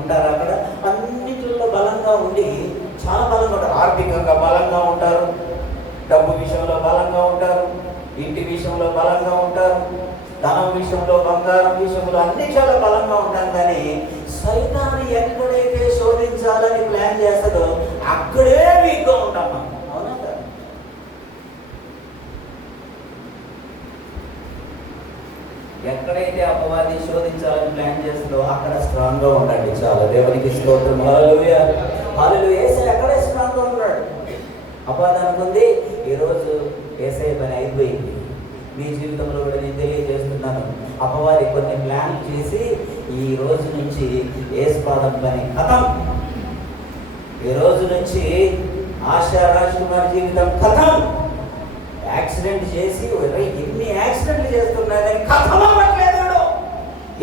ఉంటారు అక్కడ అన్నిటిలో బలంగా ఉండి చాలా బలంగా ఉంటారు. ఆర్థికంగా బలంగా ఉంటారు, డబ్బు విషయంలో బలంగా ఉంటారు, ఇంటి విషయంలో బలంగా ఉంటారు, ధనం విషయంలో, బంగారం విషయంలో అన్ని చాలా బలంగా ఉంటాం. కానీ సైతాను ఎక్కడైతే శోధించాలని ప్లాన్ చేస్తుందో అక్కడే వీక్గా ఉంటాం మనం. అవునా కదా? ఎక్కడైతే అపవాది శోధించాలని ప్లాన్ చేస్తుందో అక్కడ స్ట్రాంగ్గా ఉండండి. చాలా దేవునికి స్తోత్రం. హల్లెలూయా హల్లెలూయా. యేసయ్య అక్కడే స్ట్రాంగ్గా ఉన్నాడు. అపవాది అనుకుంది ఈరోజు యేసయ్య పని అయిపోయింది. మీ జీవితంలో కూడా నేను తెలియజేస్తున్నాను, అపవాది కొన్ని ప్లాన్లు చేసి ఈ రోజు నుంచి యేసుపాదం పని కథం. ఈ రోజు నుంచి ఆశా రాజ్ కుమార్ జీవితం కథం. యాక్సిడెంట్ చేసి ఎన్ని యాక్సిడెంట్లు చేస్తున్నా కానీ కథం అవ్వట్లేదు.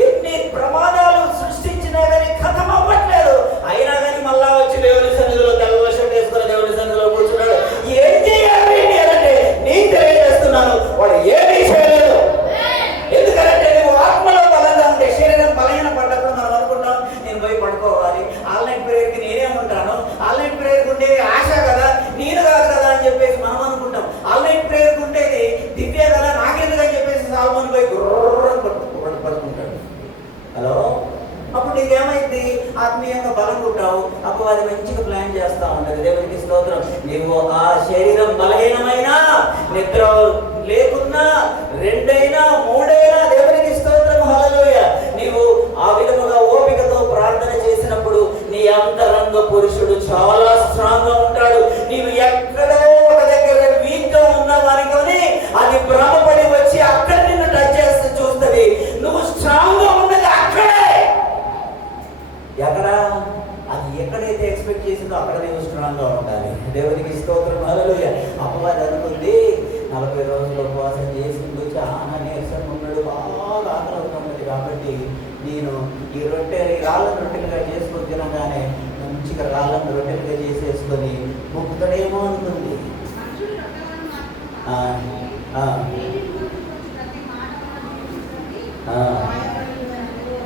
ఎన్ని ప్రమాదాలు సృష్టించినా కానీ కథం అవ్వట్లేదు. అయినా కానీ మళ్ళా వచ్చి దేవుని సన్నిధిలో తెల్ల షర్ట్ వేసుకుని దేవుని సన్నిధిలో కూర్చున్నాడు. ఏం చేయాలి అంటే నేను తెలియజేస్తున్నాను, వాడు ఏమీ చేయలేదు. ఎందుకంటే నువ్వు ఆత్మలో బలంగా ఉంటే, శరీరం బలహీన పడ్డప్పుడు మనం అనుకుంటాం నేను పోయి పడుకోవాలి, ఆన్లైన్ ప్రేయర్కి నేనేమంటాను, ఆన్లైన్ ప్రేయర్కి ఉండేది ఆశ కదా, నేను కాదు కదా అని చెప్పేసి మనం అనుకుంటాం. ఆన్లైన్ ప్రేయర్కి ఉండేది దివ్య కదా, నాకెందుకని చెప్పేసి సాల్మన్ పోయి పడుకుంటాడు. హలో, అప్పుడు నీకేమైంది? ఆత్మీయంగా బలం ఉంటావు. అపవాది మంచిగా ప్లాన్ చేస్తా ఉంటుంది. దేవునికి స్తోత్రం. నీవు ఆ శరీరం బలహీనమైనా, నిద్ర లేకున్నా, 2 అయినా 3 అయినా దేవునికి స్తోత్రం. హల్లెలూయా. నీవు ఆ విధముగా ఓపికతో ప్రార్థన చేసినప్పుడు నీ అంతరంగ పురుషుడు చాలా స్ట్రాంగ్ గా ఉంటాడు. నీవు ఎక్కడో ఒక దగ్గర వీక్ గా ఉన్నవారికొని అది భ్రమపడి వచ్చి అక్కడ నిన్ను టచ్ చేస్తే చూస్తుంది. నువ్వు స్ట్రాంగ్ గా ఉన్నది అక్కడే. ఎక్కడ అది ఎక్కడైతే ఎక్స్పెక్ట్ చేసిందో అక్కడ నీవు స్ట్రాంగ్ గా ఉండాలి. దేవునికి స్తోత్రం. హల్లెలూయా. అపవాది అనుకుంది 40 రోజులు ఉపవాసం చేసింది, చాలా నీరసంగా ఉన్నాడు, బాగా ఆకలి అవుతున్నది కాబట్టి నేను ఈ రాళ్ళను రొట్టెలుగా చేసుకొని తినగానే మంచిగా రాళ్ళను రొట్టెలుగా చేసేసుకొని మొక్కుతాడేమో అనుకుంది.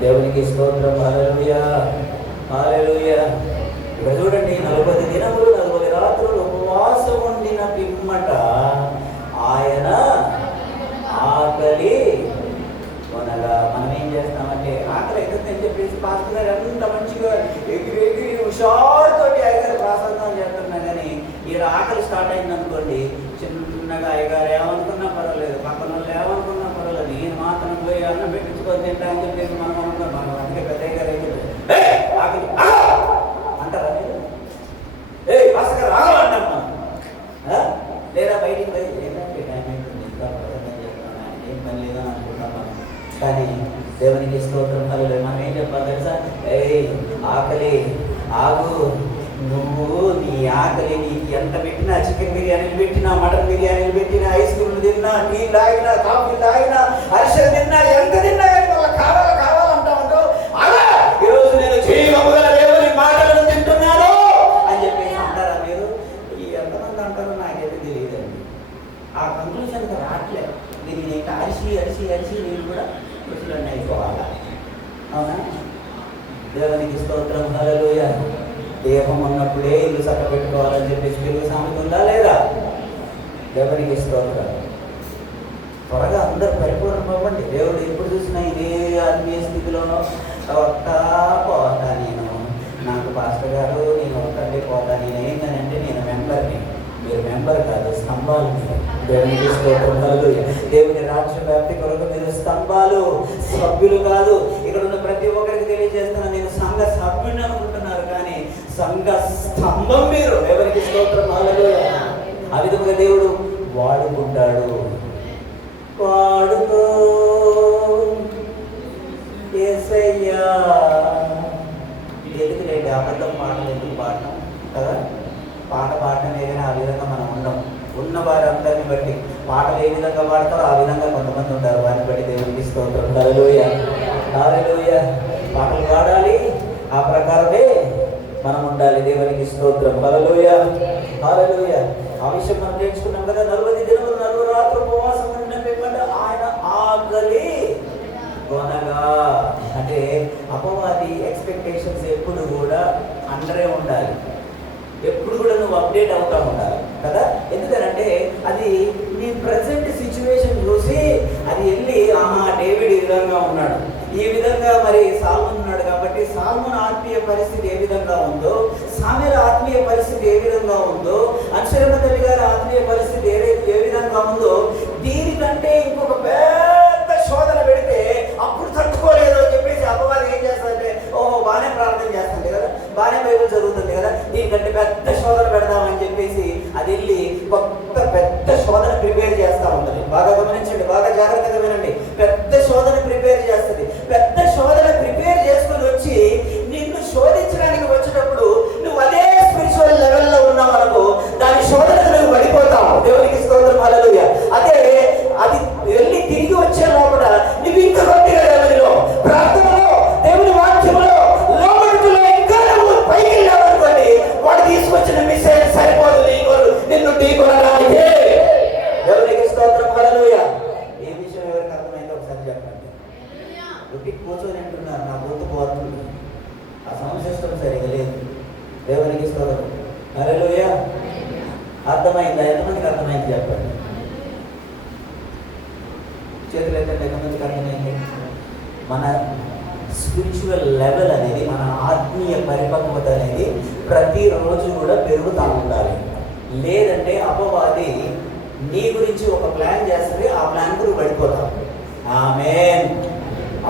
దేవునికి స్తోత్రం. హల్లెలూయా హల్లెలూయా. ఇక్కడ చూడండి, 40 దినములు 40 రాత్రులు ఉపవాసం ఉండిన పిమ్మట ఆయన ఆకలి కొనగా. మనం ఏం చేస్తామంటే ఆకలి అవుతుందని చెప్పేసి పాస్టర్ గారు అంత మంచిగా ఎగిరి హుషారుతోటి అయ్యగారు ప్రాసంగం చేస్తున్నా కానీ ఈడ ఆకలి స్టార్ట్ అయింది అనుకోండి, చిన్నగా అయ్యగారు ఏమనుకున్నా పర్వాలేదు, పక్కన వాళ్ళు ఏమనుకున్నా పర్వాలేదు, నేను మాత్రం పోయి అన్నం పెట్టించుకొని తింటా అని చెప్పేసి మనం అనుకున్నాం. మనం అందుకే పెద్ద అయ్యగారు అయితే ఆకలి అంటారా మీరు? పాస్టర్ గారు రాగా అంటాం మనం. లేదా బయటికి పోయి ఏంటంటే టైం అయిపోయింది, ఇంకా ప్రసంగం చేస్తున్నాను, ఏం పని లేదా అనుకుంటాం మనం. కానీ దేవునికి స్తోత్రం. హల్లెలూయా. మనం ఏం చెప్పాలి తెలుసా? ఆకలి ఆగు, నువ్వు నీ ఆకలి నీకు ఎంత పెట్టినా, చికెన్ బిర్యానీలు పెట్టినా, మటన్ బిర్యానీలు పెట్టినా, ఐస్ క్రీమ్లు తిన్నా, నీళ్ళు తాగినా, కాఫీలు తాగినా, అరిసెలు తిన్నా, ఎంత తిన్నా కానీ వాళ్ళ కావాలంటా ఉంటావు. అలా ఈరోజు నేను చేయగల దేవుని మాటలను తింటున్నాను అని చెప్పేసి అంటారా మీరు? ఎంతమంది అంటారో నాకైతే తెలియదండి. ఆ కంక్లూషన్కి రావట్లేదు. దీన్ని ఇంకా అరిసి నేను కూడా కృషిలోనే అయిపోవాలా? అవునా? దేవునికి స్తోత్రం. హల్లెలూయా. దేహం ఉన్నప్పుడే ఇల్లు చక్క పెట్టుకోవాలని చెప్పేసి తెలుగు సామెత ఉందా లేదా? దేవునికి స్తోత్రం. త్వరగా అందరూ పరిపూర్ణం అవ్వండి. దేవుడు ఎప్పుడు చూసినా ఇదే ఆత్మీయ స్థితిలోనో పోతా నేను, నాకు పాస్టర్ గారు నేను ఒక్కడే పోతా, నేను ఏంటంటే నేను మెంబర్ని, మీరు మెంబర్ కాదు, స్తంభాలు. దేవునికి స్తోత్రం. హల్లెలూయా. దేవుని రాజ్య వ్యాప్తి కొరకు మీరు స్తంభాలు, సభ్యులు కాదు. ఇక్కడ ఉన్న ప్రతి ఒక్కరికి తెలియజేస్తున్నా, నేను సంఘ సభ్యుని అనుకుంటున్నారు కానీ సంఘ స్తంభం మీరు. దేవునికి స్తోత్రం. హల్లెలూయా. ఆ విధంగా దేవుడు వాడుకుంటాడు. వాడుకో యేసయ్యా. ఎందుకు లేండి అబద్ధం పాటలు ఎందుకు పాడటం కదా? పాట పాడటం ఏదైనా ఆ విధంగా మనం ఉన్న వారందరిని బట్టి పాటలు ఏ విధంగా పాడతారో ఆ విధంగా కొంతమంది ఉంటారు. వారిని బట్టి దేవునికి స్తోత్రం. హల్లెలూయా, హల్లెలూయా. పాటలు పాడాలి, ఆ ప్రకారమే మనం ఉండాలి. దేవునికి స్తోత్రం. హల్లెలూయా, హల్లెలూయా. ఆ విషయం మనం నేర్చుకున్నాం కదా. 40 దినములు 40 రాత్రులు ఉపవాసం ఉండిన పిమ్మట ఆయన ఆకలి కొనగా. అంటే అపవాది ఎక్స్పెక్టేషన్స్ ఎప్పుడు కూడా అండరే ఉండాలి, ఎప్పుడు కూడా నువ్వు అప్డేట్ అవుతా ఉండాలి కదా. ఎందుకంటే అది నీ ప్రజెంట్ సిచ్యువేషన్ చూసి అది వెళ్ళి ఆహా డేవిడ్ ఈ విధంగా ఉన్నాడు, ఈ విధంగా మరి సాల్మన్ ఉన్నాడు కాబట్టి సాల్మన్ ఆత్మీయ పరిస్థితి ఏ విధంగా ఉందో, సామెల ఆత్మీయ పరిస్థితి ఏ విధంగా ఉందో, అక్షరమ్మ తల్లి గారి ఆత్మీయ పరిస్థితి ఏ విధంగా ఉందో, దీనికంటే ఇంకొక పెద్ద శోధన పెడితే అప్పుడు తట్టుకోలేదు అని చెప్పేసి అపవాదం ఏం చేస్తారంటే, ఓహో బాగానే ప్రార్థన చేస్తుంది కదా, బాగానే బైబిల్ చదువుతుంది కదా, దీనికంటే పెద్ద శోధన పెడదామని చెప్పేసి అది వెళ్ళి కొత్త పెద్ద శోధన ప్రిపేర్ చేస్తూ ఉంటుంది. బాగా గమనించండి, బాగా జాగ్రత్తగా వినండి. పెద్ద శోధన ప్రిపేర్ చేస్తుంది. పెద్ద శోధన ప్రిపేర్ చేసుకుని వచ్చి నిన్ను శోధించడానికి వచ్చేటప్పుడు నువ్వు అదే స్పిరిచువల్ లెవెల్లో ఉన్నావు అనుకో, దాని శోధనకు నువ్వు పడిపోతావు. దేవునికి స్తోత్రం. హల్లెలూయా. అదే అది వెళ్ళి తిరిగి వచ్చే లోపల నువ్వు ఇంకా గట్టిగా లెవెల్లో ప్రార్థనలో, దేవుని వాక్యంలో, లోపడుతులో ఇంకా నువ్వు పైకి వెళ్ళావనుకోండి, వాడు తీసుకొచ్చిన మిసైల్ సరిపోదు నిన్ను ఢీకొనడానికి. దేవునికి స్తోత్రం. హల్లెలూయా. ఈ విషయం ఎవరికి అర్థమైందో ఒకసారి చెప్పండి. ఒకటి కూర్చొని అంటున్నారు నా గొంతు పోతుంది, ఆ సౌండ్ సిస్టమ్ సరిగా లేదు. దేవునికి స్తోత్రం. హల్లెలూయా. అర్థమైందా? ఎంతమందికి అర్థమైంది చెప్పండి. చేతులు అయితే ఎంతమందికి అర్థమైంది? మన స్పిరిచువల్ లెవెల్ అనేది, మన ఆత్మీయ పరిపక్వత అనేది ప్రతిరోజు కూడా పెరుగుతూ ఉండాలి. లేదంటే అపవాది నీ గురించి ఒక ప్లాన్ చేస్తుంది, ఆ ప్లాన్ గురించి పడిపోతాం. ఆమేన్.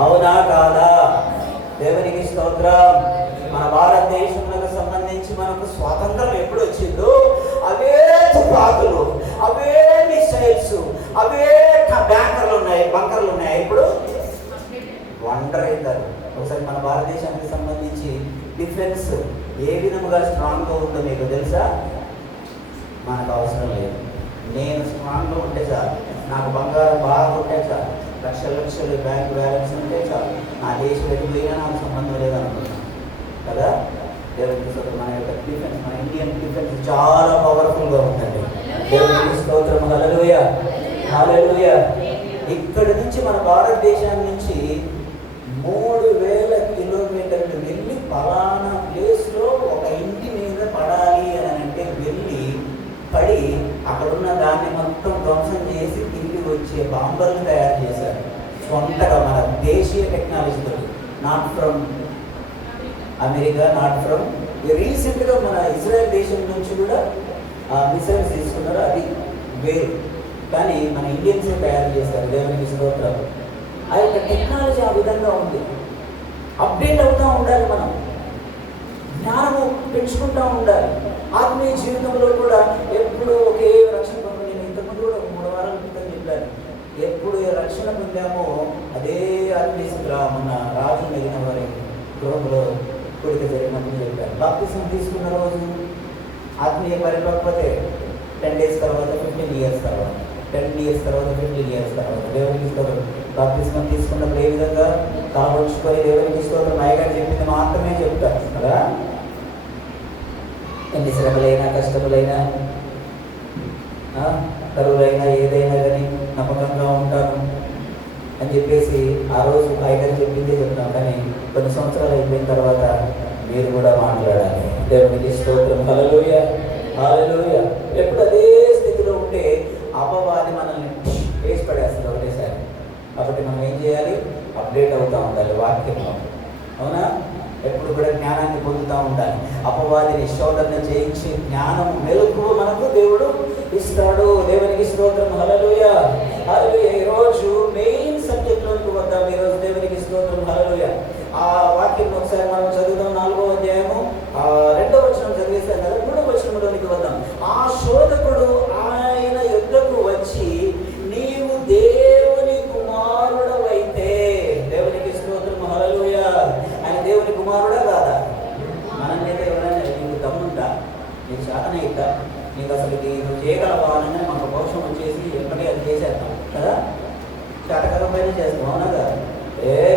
అవునా కాదా? దేవునికి స్తోత్రం. మన భారతదేశంలో సంబంధించి మనకు స్వాతంత్రం ఎప్పుడు వచ్చిందో అవే తుపాకులు, అవే మిసైల్స్, అవే బంకర్లు ఉన్నాయి. ఇప్పుడు వండర్ అవుతారు. ఒకసారి మన భారతదేశానికి సంబంధించి డిఫెన్స్ ఏ విధముగా స్ట్రాంగ్గా ఉందో మీకు తెలుసా? మనకు అవసరం లేదు. నేను స్ట్రాంగ్గా ఉంటే చాలు, నాకు బంగారం బాగా ఉంటే చాలు, లక్షలు బ్యాంక్ బ్యాలెన్స్ ఉంటే చాలు, నా దేశం ఎటుపోయినా నాకు సంబంధం లేదనుకుంటున్నాను కదా. దేవునికి స్తోత్రం. మన యొక్క డిఫెన్స్, మన ఇండియన్ డిఫెన్స్ చాలా పవర్ఫుల్గా ఉందండి. దేవునికి స్తోత్రం. హల్లెలూయా, హల్లెలూయా. ఇక్కడి నుంచి మన భారతదేశం నుంచి 3000 కిలోమీటర్లు వెళ్ళి పలానా ప్లేస్లో ఒక ఇంటి మీద పడాలి అని అంటే వెళ్ళి పడి అక్కడున్న దాన్ని మొత్తం ధ్వంసం చేసి తిరిగి వచ్చే బాంబర్లు తయారు చేశారు సొంతగా, మన దేశీయ టెక్నాలజీతో. Not from America, not from రీసెంట్గా మన ఇజ్రాయెల్ దేశం నుంచి కూడా మిసైల్స్ తీసుకున్నారు. అది వేరు, కానీ మన ఇండియన్సే తయారు చేశారు. దేవునికి స్తోత్రం. ఆ యొక్క టెక్నాలజీ ఆ విధంగా ఉంది. అప్డేట్ అవుతూ ఉండాలి, మనం జ్ఞానము పెంచుకుంటూ ఉండాలి. ఆత్మీయ జీవితంలో కూడా ఎప్పుడు ఒకే రక్షణ పొంది, నేను ఇంతకుముందు కూడా 3 వారాల క్రితం చెప్పాను, ఎప్పుడు రక్షణ పొందామో అదే ఆత్మీయ మన రాజు మిగిలిన వారి గృహంలో కోరిక జరిగినప్పుడు చెప్పారు. బాప్తిసం తీసుకున్న రోజు ఆత్మీయ పరిపక్వతే 10 డేస్ తర్వాత, 15 ఇయర్స్ తర్వాత, 10 ఇయర్స్ తర్వాత, 15 ఇయర్స్ తర్వాత. దేవునికి స్తోత్రం. బాప్తిసం తీసుకున్నప్పుడు ఏ విధంగా కావచ్చుకొని దేవునికి స్తోత్రం అయ్యగారు చెప్పింది మాత్రమే చెప్తారు కదా. ఎన్ని శ్రమలైనా, కష్టములైనా, కరువులైనా, ఏదైనా కానీ నమ్మకంగా ఉంటాను అని చెప్పేసి ఆ రోజు అయ్యగారు చెప్పిందే చెప్తాం. కానీ కొన్ని సంవత్సరాలు అయిపోయిన తర్వాత మీరు కూడా మాట్లాడాలి. దేవునికి స్తోత్రం. హల్లెలూయా, హల్లెలూయా. ఎప్పుడు అదే స్థితిలో ఉంటే అపవాది మనల్ని వేసి పడేస్తుంది ఒకటేసారి. కాబట్టి మనం ఏం చేయాలి? అప్డేట్ అవుతూ ఉండాలి వాక్యంలో. అవునా? ఎప్పుడు కూడా జ్ఞానాన్ని పొందుతూ ఉండాలి. అపవాదిని శోధన చేయించి జ్ఞానం మెలకువ మనకు దేవుడు ఇస్తాడు. దేవునికి స్తోత్రం. హల్లెలూయా, హల్లెలూయా. ఈరోజు మెయిన్ సబ్జెక్ట్లోకి వద్దాం. ఈరోజు దేవునికి స్తోత్రం. హల్లెలూయా. ఆ వాక్యం ఒకసారి మనం చదువుదాం. 4వ అధ్యాయము 2వ వచనం చదివేసాం కదా. 3వ వచనంలోనికి వద్దాం. ఆ శోధకుడు ఆయన యుద్ధకు వచ్చి, నీవు దేవుని కుమారుడవైతే. దేవునికి స్తోత్రం. హల్లెలూయా. ఆయన దేవుని కుమారుడా కాదా? మనం మీద ఎవరైనా నీకు దమ్ముందా, నీకు శాతనైద్దా, నీకు అసలుకి నువ్వు చేయగలవా అనగానే మనకు పౌరుషం వచ్చేసి ఎప్పటికీ అది చేసేస్తాం కదా, చటకరమైన చేస్తాం, అవునా కదా.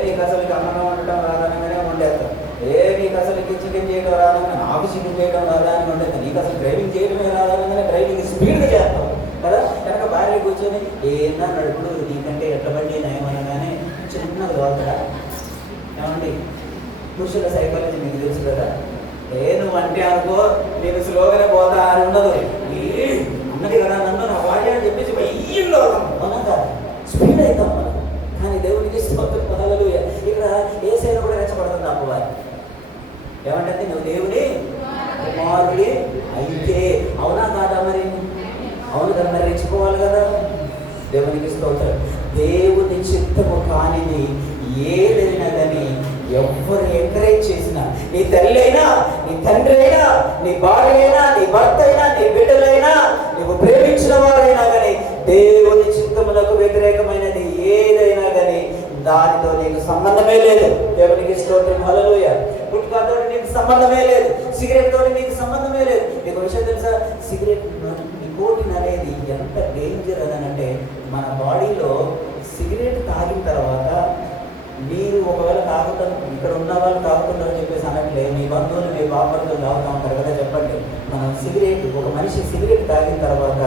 నీకు అసలుకి అన్నం వండటం రాదనగానే వండేస్తాం. నీకు అసలుకి చికెన్ చేయడం రాదనగా నాకు చికెన్ చేయడం రాదా అని వండేస్తాం. నీకు అసలు డ్రైవింగ్ చేయడమే రాదనగానే డ్రైవింగ్ స్పీడ్గా చేస్తాం కదా. కనుక భార్య కూర్చొని ఏమన్నా నడుపుడు నీకంటే ఎట్టబండి నయం అనగానే చిన్నది వాళ్తారా ఏమండి. పురుషుల సైకాలజీ మీకు తెలుసు కదా. నువ్వు అంటే అనుకో నేను స్లోగానే పోతా అని ఉండదు. అన్నది కదా నన్ను నా భార్య అని చెప్పేసి వెయ్యిల్లో మనం కాదు, స్పీడ్ అవుతాం మనం. కానీ దేవునికి హల్లెలూయా. ఇక్కడ ఏ సైడ్ కూడా రెచ్చబడుతుంది అమ్మవారి. ఏమంటే నువ్వు దేవుని కుమారుడి అయితే అవునా కాదా మరి? అవును కదా, మరి రెచ్చిపోవాలి కదా. దేవునికి స్తోత్రం. దేవుని చిత్తము కానిది ఏదైనా కానీ ఎవరు ఎంకరేజ్ చేసినా, నీ తల్లి అయినా, నీ తండ్రి అయినా, నీ భార్య అయినా, నీ భర్త అయినా, నీ బిడ్డలైనా, నువ్వు ప్రేమించిన వారైనా కానీ దేవుని చిత్తములకు వ్యతిరేకమైనది ఏదైనా కానీ దానితో నీకు సంబంధమే లేదు. దేవునికి స్తోత్రం. హల్లెలూయా. గుట్కాతో నీకు సంబంధమే లేదు, సిగరెట్ తోటి నీకు సంబంధమే లేదు. నీకు విషయం తెలుసా, సిగరెట్ నికోటిన్ అనేది ఎంత డేంజర్ అదనంటే మన బాడీలో సిగరెట్ తాగిన తర్వాత మీరు ఒకవేళ తాగుతారు, ఇక్కడ ఉన్న వాళ్ళు తాగుతున్నారని చెప్పేసి అనట్లే, మీ బంధువులు మీ బాపర్లు తాగుతూ ఉంటారు కదా. చెప్పండి, మనం సిగరెట్, ఒక మనిషి సిగరెట్ తాగిన తర్వాత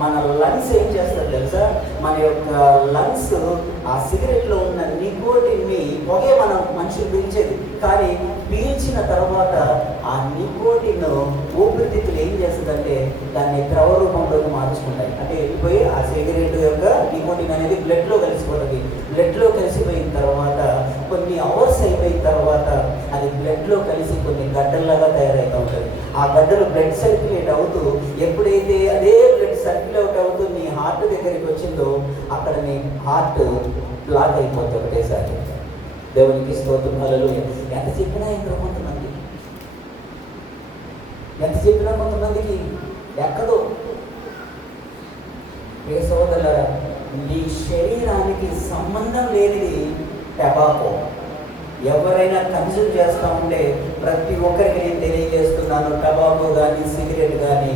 మన లంగ్స్ ఏం చేస్తారు తెలుసా? మన యొక్క లంగ్స్ ఆ సిగరెట్లో ఉన్న నికోటిన్ని పొగే మనం మనుషులు పీల్చేది, కానీ పీల్చిన తర్వాత ఆ నికోటిన్ ఊపిరితిత్తులు ఏం చేస్తుందంటే దాన్ని ద్రవ రూపంలోకి మార్చుకుంటాయి. అంటే వెళ్ళిపోయి ఆ సిగరెట్ యొక్క నికోటిన్ అనేది బ్లడ్లో కలిసిపోతుంది. బ్లడ్లో కలిసిపోయిన తర్వాత కొన్ని అవర్స్ అయిపోయిన తర్వాత అది బ్లడ్లో కలిసి కొన్ని గడ్డల్లాగా తయారవుతూ ఉంటుంది. ఆ గడ్డలు బ్లడ్ సర్క్యులేట్ అవుతూ ఎప్పుడైతే అదే బ్లడ్ సర్క్యులేట్ అవుతూ నీ హార్ట్ దగ్గరికి వచ్చిందో అక్కడ నీ హార్ట్ బ్లాక్ అయిపోతుంది ఒకటేసారి. దేవునికి స్తోత్రం. హల్లెలూయా. ఎంత చెప్పినా ఇంకా కొంతమందికి ఎక్కడో. ఏ సోదరులారా, నీ శరీరానికి సంబంధం లేనిది టబాకో. ఎవరైనా కన్జ్యూమ్ చేస్తూ ఉంటే ప్రతి ఒక్కరికి నేను తెలియజేస్తున్నాను, టబాకో కానీ సిగరెట్ కానీ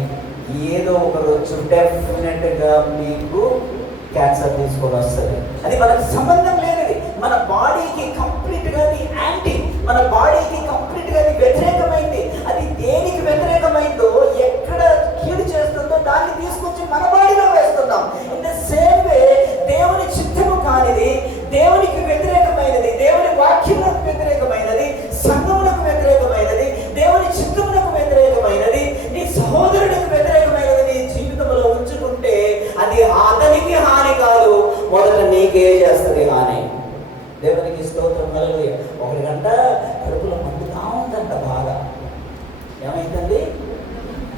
ఏదో ఒక రోజు డెఫినెట్గా మీకు క్యాన్సర్ తీసుకొని వస్తుంది. అది మనకు సంబంధం లేనిది, మన బాడీకి కంప్లీట్గా యాంటీ, మన బాడీకి కంప్లీట్గా వ్యతిరేకమైంది. అది దేనికి వ్యతిరేకమైందో, ఎక్కడ కీడు చేస్తుందో దాన్ని తీసుకొచ్చి మన బాడీలో వేస్తున్నాం. ఇన్ ద సేమ్ వే దేవుని చిత్తము కానిది, దేవునికి వ్యతిరేకమైనది, దేవుని వాక్యములకు వ్యతిరేకమైనది, సంఘములకు వ్యతిరేకమైనది, దేవుని చిత్తములకు వ్యతిరేకమైనది, నీ సహోదరుడికి వ్యతిరేకమైనది నీ జీవితంలో ఉంచుకుంటే అది అతనికి హాని కాదు, మొదట నీకే చేస్తుంది హాని. దేవునికి స్తోత్రం. హల్లెలూయా. ఒక గంట కడుపులో మండుతా ఉందంట బాగా. ఏమైందండి?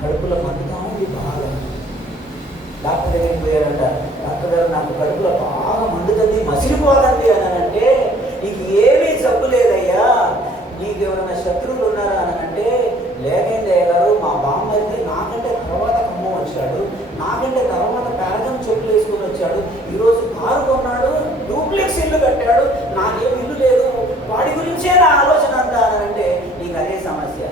కడుపులో మండుతా ఉంది బాగా. డాక్టర్ దగ్గరికి పోయారంట. డాక్టర్ గారు నాకు కడుపులో బాగా మండుతుంది, మసిలిపోతుంది అని అంటే, నీకు ఏమీ జబ్బు లేదయ్యా, నీకు ఎవరైనా శత్రువులు ఉన్నారా అని అంటే, లేకేందయ్య గారు, మా బామ్మకి నాకంటే తర్వాత ఖమ్మం వచ్చాడు, నాకంటే తర్వాత ప్యారగం చెప్పులు వేసుకొని వచ్చాడు, ఈరోజు కారు కొన్నాడు, డూప్లెక్స్ ఇల్లు కట్టాడు, నాకేం ఇల్లు లేదు, వాడి గురించే నా ఆలోచన అంతా అని అంటే, నీకు అదే సమస్య.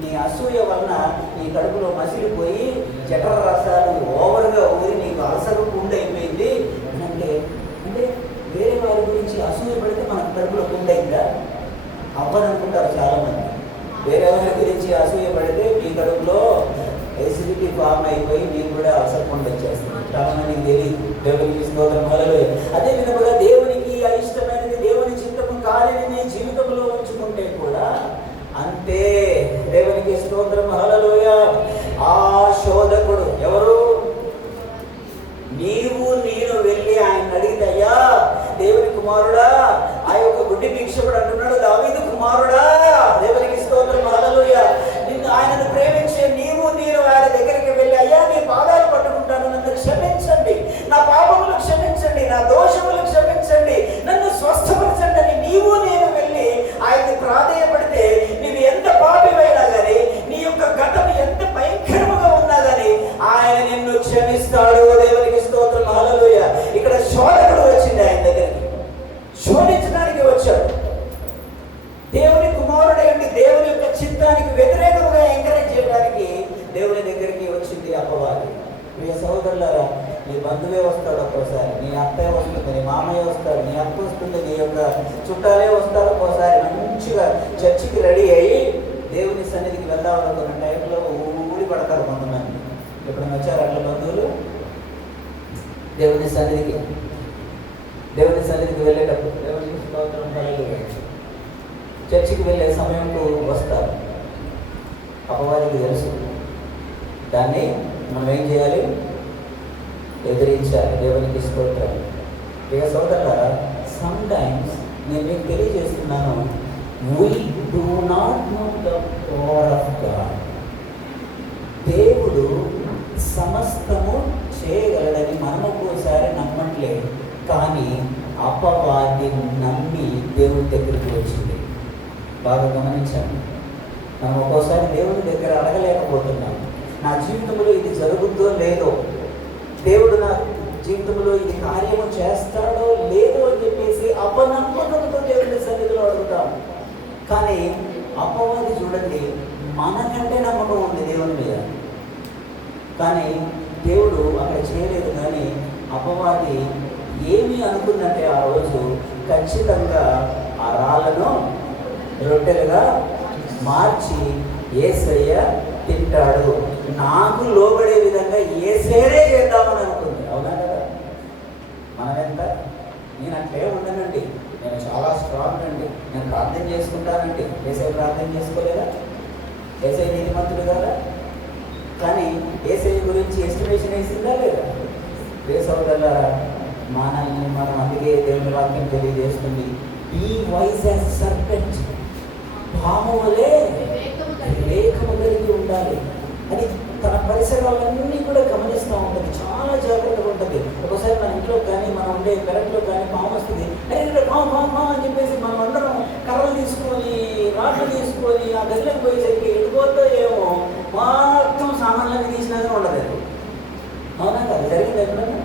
నీ అసూయ వలన నీ కడుపులో మసిలిపోయి జఠర రసాలు ఓవర్గా ఊరి నీకు అలసరు పుండైపోయింది అంటే వేరే వారి గురించి అసూయ పడితే మనకు కడుపులో పుండైందా? అవ్వదనుకుంటారు చాలామంది. వేరే వారి గురించి అసూయ పడితే మీ కడుపులో ఎసిడిటీ ఫామ్ అయిపోయి మీకు కూడా అలసర పుండు వచ్చేస్తుంది. చాలామందికి తెలియదు. దేవునికి స్తోత్రం. హల్లెలూయా. అదే విధముగా దేవునికి అయిష్టమైనది, దేవుని చిత్తము కాలేని నీ జీవితంలో ఉంచుకుంటే కూడా అంతే. దేవునికి స్తోత్రం. హల్లెలూయా. ఆ శోధకుడు ఎవరు? నీవు నేను వెళ్ళి ఆయన అడిగితే, అయ్యా దేవుని కుమారుడా, ఆ యొక్క గుడ్డి భిక్షకుడు అంటున్నాడు, దావీదు కుమారుడా, దేవునికి స్తోత్రం. హల్లెలూయా. నిన్ను ఆయనను ప్రేమించే నీవు నేను ఆయన దగ్గరికి వెళ్ళి, అయ్యా నీ పాదాలు పట్టుకుంటాను, నన్ను క్షమించండి, నా పాపములు క్షమించండి, నా దోషములు క్షమించండి ప్రియ సహోదరులారా, నీ బంధువే వస్తాడు ఒక్కోసారి, నీ అత్తయ్య వస్తుంది, నీ మామయ్య వస్తాడు, నీ అక్క వస్తుంది, నీ యొక్క చుట్టాలే వస్తారు. ఒక్కోసారి మంచిగా చర్చికి రెడీ అయ్యి దేవుని సన్నిధికి వెళ్దామనుకున్న టైంలో ఊడి పడతారు కొంతమంది. ఎప్పుడైనా వచ్చారు అట్లా బంధువులు? దేవుని సన్నిధికి వెళ్ళేటప్పుడు దేవునికి స్తోత్రం హల్లెలూయా, చర్చికి వెళ్ళే సమయంలో వస్తారు. అపవాదికి తెలుసు, దాన్ని మనం ఏం చేయాలి? ఎదిరించాలి. దేవునికి స్తోత్రం. ఇక సోదరులారా, సమ్ టైమ్స్ నేను మీకు తెలియజేస్తున్నాను, we do not know the power of God. దేవుడు సమస్తము చేయగలడని మనం ఒక్కోసారి నమ్మట్లేదు, కానీ అపవాది నమ్మి దేవుని దగ్గరికి వచ్చింది. బాగా గమనించండి. మనం ఒక్కోసారి దేవుని దగ్గర అడగలేకపోతున్నాం. నా జీవితంలో ఇది జరుగుతుందో లేదో, దేవుడు నా జీవితంలో ఇది కార్యము చేస్తాడో లేదో అని చెప్పేసి అపనమ్మకంతో దేవుని సన్నిధిలో అడుగుతాం. కానీ అపవాది చూడండి, మనకంటే నమ్మకం ఉంది దేవుని మీద, కానీ దేవుడు అక్కడ చేయలేదు. కానీ అపవాది ఏమి అనుకుందంటే ఆ రోజు ఖచ్చితంగా ఆ రాళ్ళను రొట్టెలుగా మార్చి యేసయ్య తింటాడు, నాకు లోబడే విధంగా యేసయ్యనే చేద్దామని అనుకుంది. అవునా కదా? మనమెంత? నేను అట్లే ఉండనండి, నేను చాలా స్ట్రాంగ్ అండి, నేను ప్రార్థన చేసుకుంటానండి. యేసయ్య ప్రార్థన చేసుకోలేదా? యేసయ్య నీతిమంతుడు కదా? కానీ యేసయ్య గురించి ఎస్టిమేషన్ వేసిందా లేదా? సోదరులారా, మనల్ని మనం అందుకే దేవుని వాక్యం తెలియజేస్తుంది, బీ వైజ్ యాజ్ సర్పెంట్, పాము వలె వివేకము కలిగి ఉండాలి. అది తన పరిసరాలన్నీ కూడా గమనిస్తూ ఉంటుంది, చాలా జాగ్రత్తగా ఉంటుంది. ఒకసారి మన ఇంట్లో కానీ మనం ఉండే పెరట్లో కానీ పాము వస్తుంది, అరే పాము అని చెప్పేసి మనం అందరం కర్రలు తీసుకొని రాట్లు తీసుకొని ఆ గదిలోకి పోయేసరికి ఎడిపోతే ఏమో మొత్తం సామాన్లన్నీ తీసినాక ఉండదు. అవునా కదా? జరిగింది ఎప్పుడన్నా?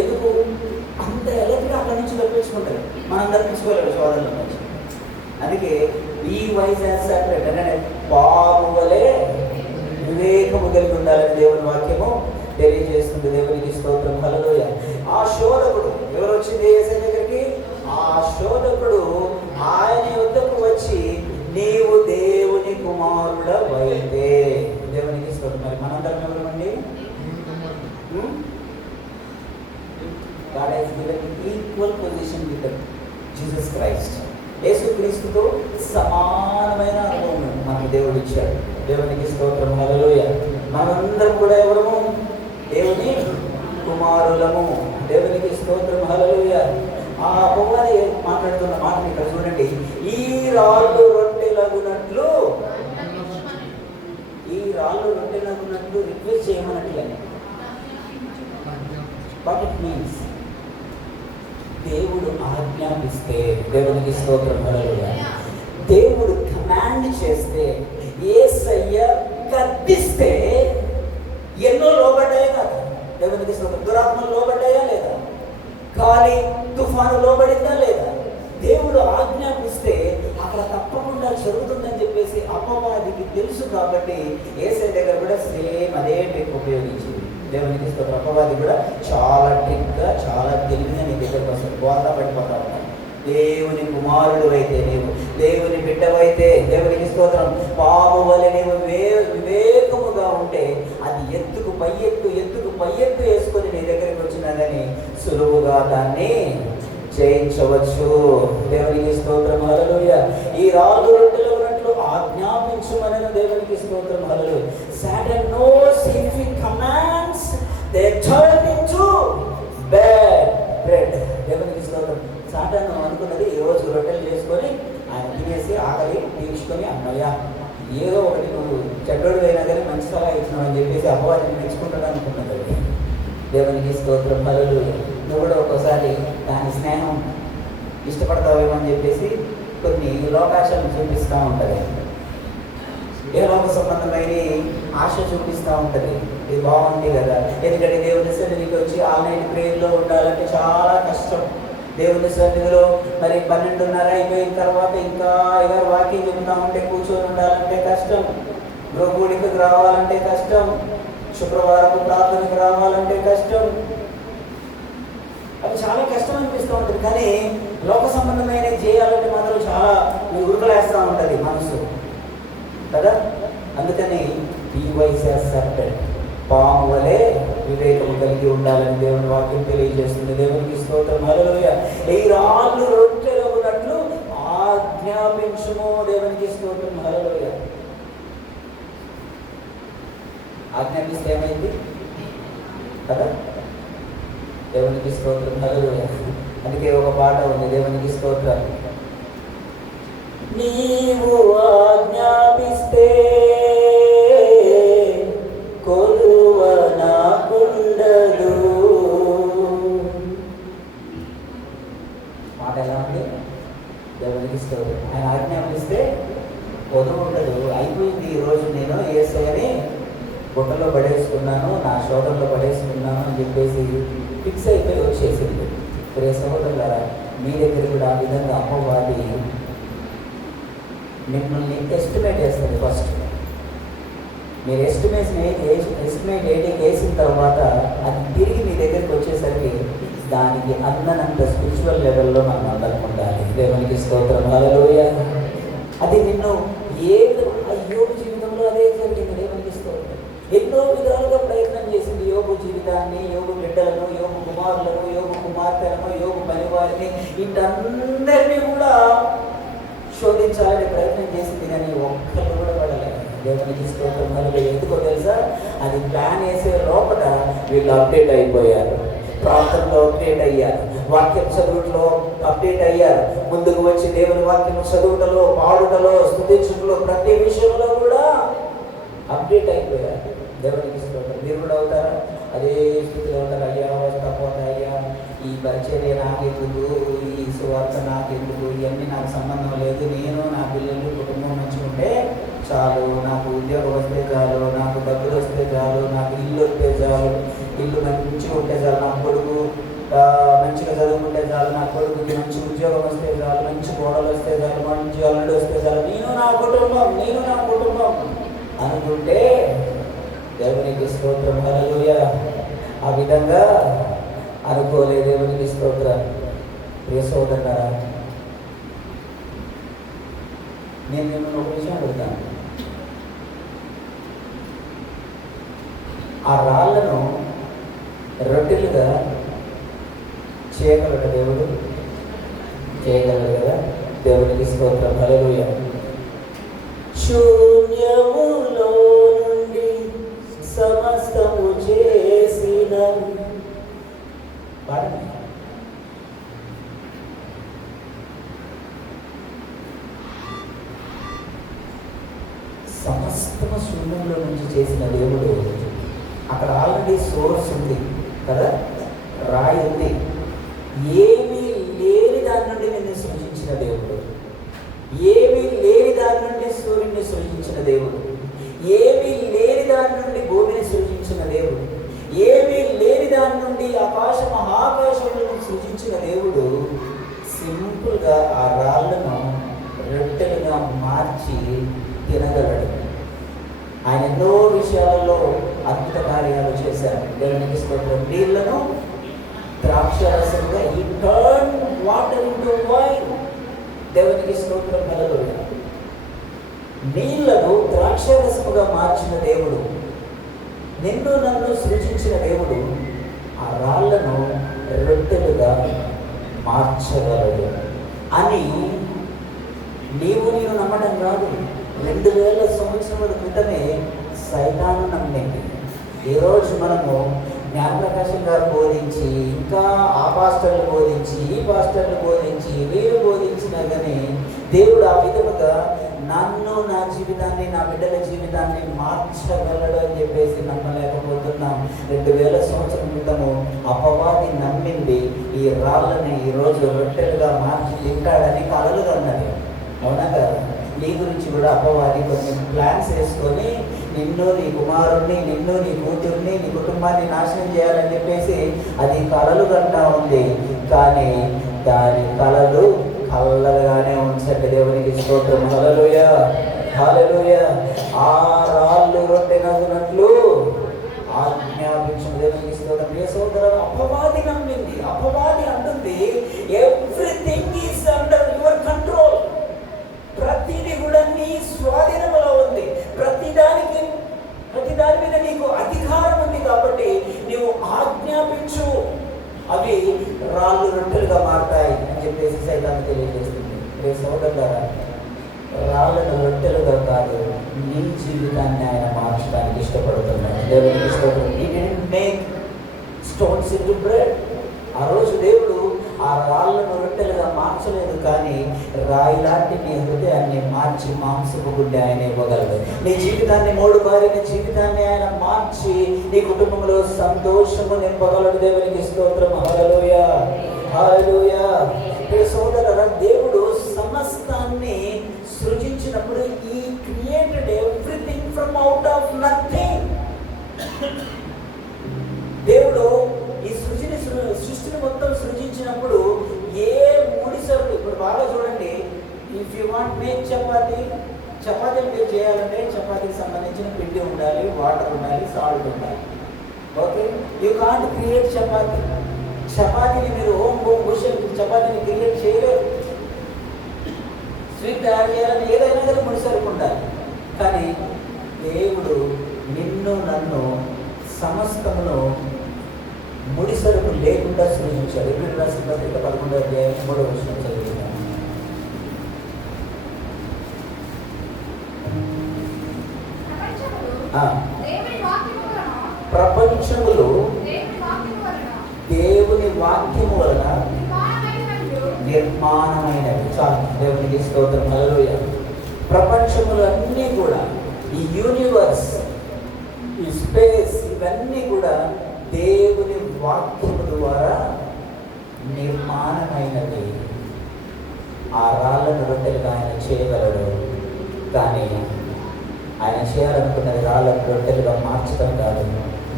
ఎందుకు అంత ఎలక్ట్గా అక్కడి నుంచి తప్పించుకుంటారు, మనం తప్పించుకోలేడు సోదరుల నుంచి. అందుకే ఈ వయసు అంటే పాము వలె వివేకము కలిగి ఉండాలని దేవుని వాక్యము తెలియజేస్తుంది. దేవునికి స్తోత్రం హల్లెలూయా. ఆ శోధకుడు ఎవరు వచ్చింది యేసయ్య దగ్గరికి? ఆ శోధకుడు ఆయన వద్దకు వచ్చి, నీవు దేవుని కుమారుడవైతే. దేవునికి స్తోత్రం. మరి మనందరం ఎవరమండి? God has given equal position with Jesus Christ. యేసుక్రీస్తుతో సమానమైన అనుభవం మనకు దేవుడు ఇచ్చాడు. దేవునికి స్తోత్రం హల్లెలూయా. మనందరం కూడా ఎవరము? దేవుని కుమారులము. దేవునికి స్తోత్రం హల్లెలూయా. ఆ అపవాది మాట్లాడుతున్న మాటని ఇక్కడ చూడండి, ఈ రాళ్ళు రొట్టెలగునట్లు, ఈ రాళ్ళు రొట్టెలగునట్లు రిక్వెస్ట్ చేయమన్నట్లే. What it means? దేవుడు ఆజ్ఞాపిస్తే, దేవునికి స్తోత్రం హల్లెలూయా, దేవుడు కమాండ్ చేస్తే, యేసయ్య గద్దిస్తే ఎన్నో లోబడ్డాయా కదా? దేవునికి స్తోత్రం. దురాత్మలు లోబడ్డాయా లేదా? గాలి తుఫాను లోబడిందా లేదా? దేవుడు ఆజ్ఞాపిస్తే అక్కడ తప్పకుండా జరుగుతుందని చెప్పేసి అపవాదికి తెలుసు. కాబట్టి యేసయ్య దగ్గర కూడా సేమ్ అదే ట్రిక్ ఉపయోగించింది. దేవునికి స్తోత్రం. అపవాది కూడా చాలా ట్రిక్గా, చాలా తెలివిగా నీ దగ్గరకు వస్తుంది. బోధ పడిపోతా ఉంటాను. దేవుని కుమారుడు అయితే, నీవు దేవుని బిడ్డవైతే, దేవునికి స్తోత్రం, పాము వలె నీవు వివేకముగా ఉంటే అది ఎత్తుకు పై ఎత్తు వేసుకొని నీ దగ్గరికి వచ్చినా కానీ సులువుగా దాన్ని జయించవచ్చు. దేవునికి స్తోత్రం హల్లెలూయా. ఈ రాళ్ళు రొట్టెలు ఉన్నట్లు ఆజ్ఞాపించుమని దేవునికి స్తోత్రం హల్లెలూయా. Satan knows if he commands, they turn into bad bread. దేవునికి స్తోత్రం. సాతాను అనుకున్నది ఈరోజు రొట్టెలు చేసుకొని ఆయన తినేసి ఆకలి తీర్చుకొని, అమ్మయ్య ఏదో ఒకటి నువ్వు చెడ్డోడు అయినా కానీ మంచి సలహా ఇచ్చినావు అని చెప్పేసి అపవాదిని మెచ్చుకుంటాడు అనుకున్నది. దేవునికి స్తోత్రం హల్లెలూయా. నువ్వు కూడా ఒక్కోసారి దాని స్నేహం ఇష్టపడతావేమో అని చెప్పేసి కొన్ని లోకాశాలను చూపిస్తూ ఉంటుంది. ఏ లోక సంబంధమైన ఆశ చూపిస్తూ ఉంటుంది. ఇది బాగుంది కదా, ఎందుకంటే దేవుని సన్నిధికి వచ్చి ఆన్లైన్ ప్రేయర్లో ఉండాలంటే చాలా కష్టం. దేవుని సన్నిధిలో మరి 12:30 అయిపోయిన తర్వాత ఇంకా ఎవరు వాకింగ్ చెప్తా ఉంటే కూర్చొని ఉండాలంటే కష్టం. గృహగుడికి రావాలంటే కష్టం. శుక్రవారం ప్రార్థనకు రావాలంటే కష్టం. అది చాలా కష్టం అనిపిస్తూ ఉంటుంది. కానీ లోక సంబంధమైన చేయాలంటే మాత్రం చాలా ఉరుకులేస్తూ ఉంటుంది మనసు కదా. అందుకని పాము వలె వివేకము కలిగి ఉండాలని దేవుని వాక్యం తెలియజేస్తుంది. దేవునికి స్తోత్రం. హల్లెలూయా. ఈ రాళ్ళు రొట్టెలగునట్లు ఆజ్ఞాపించుము. దేవునికి స్తోత్రం. హల్లెలూయా. ఆజ్ఞాపిస్తే ఏమైంది కదా. దేవునికి స్తోత్రం. హల్లెలూయా. అందుకే ఒక పాట ఉంది, దేవునికి స్తోత్రం. నీవు ఆజ్ఞాపిస్తే కొలువ నాకుండదు. మాట ఎలా ఉంది? దేవునికి స్తోత్రం. ఆయన ఆజ్ఞాపిస్తే కొలువ ఉండదు. అయిపోయింది. ఈరోజు నేను యేసయ్యని గుట్టలో పడేసుకున్నాను, నా శోధంలో పడేసుకున్నాను అని చెప్పేసి ఫిక్స్ అయిపోయి వచ్చేసింది. ప్రియ సహోదరులారా, మీ దగ్గర కూడా ఆ విధంగా అమ్మవారి మిమ్మల్ని ఎస్టిమేట్ చేస్తుంది. ఫస్ట్ మీరు ఎస్టిమేట్ వేసిన తర్వాత అది తిరిగి మీ దగ్గరికి వచ్చేసరికి దానికి అందనంత స్పిరిచువల్ లెవెల్లో మనం అందరం ఉండాలి. దేవునికి స్తోత్రం. హల్లెలూయా. అది నిన్ను ఏ యోగు జీవితంలో అదే జరిగింది. దేవునికి స్తోత్రం. ఎన్నో విధాలుగా ప్రయత్నం చేసింది యోగు జీవితాన్ని, యోగు బిడ్డలను, యోగు కుమారులను, యోగు కుమార్తెలను, యోగు పనివారిని, వీటందరినీ కూడా శోధించాలని ప్రయత్నం చేసింది. కానీ ఒక్కళ్ళు కూడా పడలేదు. దేవునికి స్తోత్రం. హల్లెలూయా. ఎందుకో తెలుసా? అది ప్లాన్ వేసే లోపల వీళ్ళు అప్డేట్ అయిపోయారు. ప్రార్థనలో అప్డేట్ అయ్యారు, వాక్యం చదువులో అప్డేట్ అయ్యారు. ముందుకు వచ్చి దేవుని వాక్యం చదువుటలో, పాడుటలో, స్తుతించుటలో, ప్రతి విషయంలో కూడా అప్డేట్ అయిపోయారు. దేవునికి స్తోత్రం. మీరు కూడా అవుతారా? అదే స్థితిలో ఉంటారు. అయ్యా తప్పకుండా అయ్యా ఈ పరిచర్య నాకెందుకు, ఈ సువార్త నాకెందుకు, ఇవన్నీ నాకు సంబంధం లేదు, నేను నా పిల్లలు కుటుంబం మంచుకుంటే చాలు, నాకు ఉద్యోగం వస్తే చాలు, నాకు డబ్బులు వస్తే చాలు, నాకు ఇల్లు వస్తే చాలు, ఇల్లు మంచిగా ఉంటే చాలు, నా కొడుకు మంచిగా చదువుకుంటే చాలు, నా కొడుకుకి మంచి ఉద్యోగం వస్తే చాలు, మంచి కోడలు వస్తే చాలు, మంచి అల్లుడు వస్తే చాలు, నేను నా కుటుంబం అనుకుంటే దేవునికి స్తోత్రం. హల్లెలూయా. ఆ విధంగా అనుకోలే. దేవునికి స్తోత్రం. ప్రియ సోదరులారా, నేను మిమ్మల్ని ఒక విషయం అడుగుతాను. ఆ రాళ్లను రొట్టెలుగా చేయగలడు దేవుడు? చేయగలడు కదా. దేవునికి స్తోత్రం. హల్లెలూయా. శూన్యములో నుండి సమస్తము చేసిన సమస్తము శూన్యంలో నుంచి చేసిన దేవుడు. అక్కడ ఆల్రెడీ సోర్స్ ఉంది కదా, రాయి ఉంది. ఏమీ లేని దాని నుండి నిన్ను సృజించిన దేవుడు, ఏమీ లేని దాని నుండి సూర్యుడిని సృజించిన దేవుడు, ఏమీ లేని దాని నుండి భూమిని సృజించిన దేవుడు, ఏమీ లేని దాని నుండి ఆకాశ మహాకాశములను సృజించిన దేవుడు సింపుల్గా ఆ రాళ్లను రొట్టెలుగా మార్చి తినగలడు. ఆయన ఎన్నో విషయాలలో అద్భుత కార్యాలు చేశారు. దేవునికి స్తోత్రం. నీళ్లను ద్రాక్షారసంగా ఈ టర్న్ వాటర్ ఇంటూ వైన్. దేవునికి స్తోత్రం. హల్లెలూయా. నీళ్లను ద్రాక్షారసముగా మార్చిన దేవుడు, నిన్ను నన్ను సృజించిన దేవుడు ఆ రాళ్లను రొట్టెలుగా మార్చగలడు అని నీవు నేను నమ్మడం కాదు. 2000 సంవత్సరాల క్రితమే సైతాను నమ్మింది. ఈరోజు మనము జ్ఞానప్రకాశం గారు బోధించి, ఇంకా ఆ పాస్టర్లు బోధించి, ఈ పాస్టర్లు బోధించి, వీరు బోధించినా కానీ దేవుడు ఆ విధముగా నన్ను, నా జీవితాన్ని, నా బిడ్డల జీవితాన్ని మార్చగలడు అని చెప్పేసి నమ్మలేకపోతున్నాం. 2000 సంవత్సరం క్రితము అపవాది నమ్మింది ఈ రాళ్ళని ఈరోజు రొట్టెలుగా మార్చి తింటాడని కలలుగా అన్నది. అవునా కదా? నీ గురించి కూడా అపవాది కొన్ని ప్లాన్స్ వేసుకొని నిన్ను, నీ కుమారుణ్ణి, నిన్ను, నీ కూతుర్ని, నీ కుటుంబాన్ని నాశనం చేయాలని చెప్పేసి అది కలలు కంటా ఉంది. కానీ దాని కలలు కలలుగానే ఉంచండి. దేవునికి స్తోత్రం. హల్లెలూయా. హల్లెలూయా. ఆ రాళ్ళు రొట్టెనగునట్లు అపవాది నమ్మింది. అపవాది అంటుంది everything is under your control. ప్రతిదీ కూడా నీ స్వాధీనంలో ఉంది. ప్రతి దాని మీద నీకు అధికారం ఉంది. కాబట్టి నీవు ఆజ్ఞాపించు, అవి రాళ్ళు రొట్టెలుగా మారుతాయి అని చెప్పేసి సైతాన్ని తెలియజేస్తుంది. సోదరులారా, రాళ్ళను రొట్టెలుగా కాదు, నీ జీవితాన్ని ఆయన మార్చడానికి ఇష్టపడుతున్నాడు. దేవునికి స్తోత్రం. He didn't make stones into bread. ఆ రోజు దేవుడు ఆ రాళ్ళను రొట్టెలుగా మార్చలేదు, కానీ రాయి లాంటి నీ హృదయాన్ని మార్చి మాంసపు గుండె ఆయన ఇవ్వగలడు. నీ జీవితాన్ని, మూడు బారిన జీవితాన్ని ఆయన మార్చి నీ కుటుంబంలో సంతోషము నింపగలడు. దేవునికి స్తోత్రం. హల్లెలూయా, హల్లెలూయా. సోదరులారా, దేవుడు సమస్తాన్ని సృజించినప్పుడు ఈ created everything from out of nothing. దేవుడు ఈ సృష్టిని మొత్తం సృజించినప్పుడు ఏ ముడి సరుకు, ఇప్పుడు బాగా చూడండి, ఇఫ్ యూ వాంట్ మేక్ చపాతీలు మీరు చేయాలంటే చపాతీకి సంబంధించిన పిండి ఉండాలి, వాటర్ ఉండాలి, సాల్ట్ ఉండాలి. ఓకే, యూ కాంట్ క్రియేట్ చపాతీని మీరు చపాతీని క్రియేట్ చేయలేరు. స్వీట్ తయారు చేయాలని ఏదైనా కానీ ముడి సరుకు ఉండాలి. కానీ దేవుడు నిన్ను నన్ను సమస్తమును ముడి సరుకు లేకుండా సృజించాడు. ఎప్పుడు రాసిన పత్రిక 11వ అధ్యాయం 3వ వచనం చదువుతున్నాను. ప్రపంచములు దేవుని వాక్యము వలన నిర్మాణమైనవి. చాలు, దేవునికి స్తోత్రం. హల్లెలూయా. ప్రపంచములు అన్నీ కూడా, ఈ యూనివర్స్, ఈ స్పేస్, ఇవన్నీ కూడా దేవుని వాక్యము ద్వారా నిర్మాణమైనది. ఆ రాళ్ళను రొట్టెలుగా ఆయన చేయగలడు, కానీ ఆయన చేయాలనుకున్నది రాళ్ళను రొట్టెలుగా మార్చడం కాదు,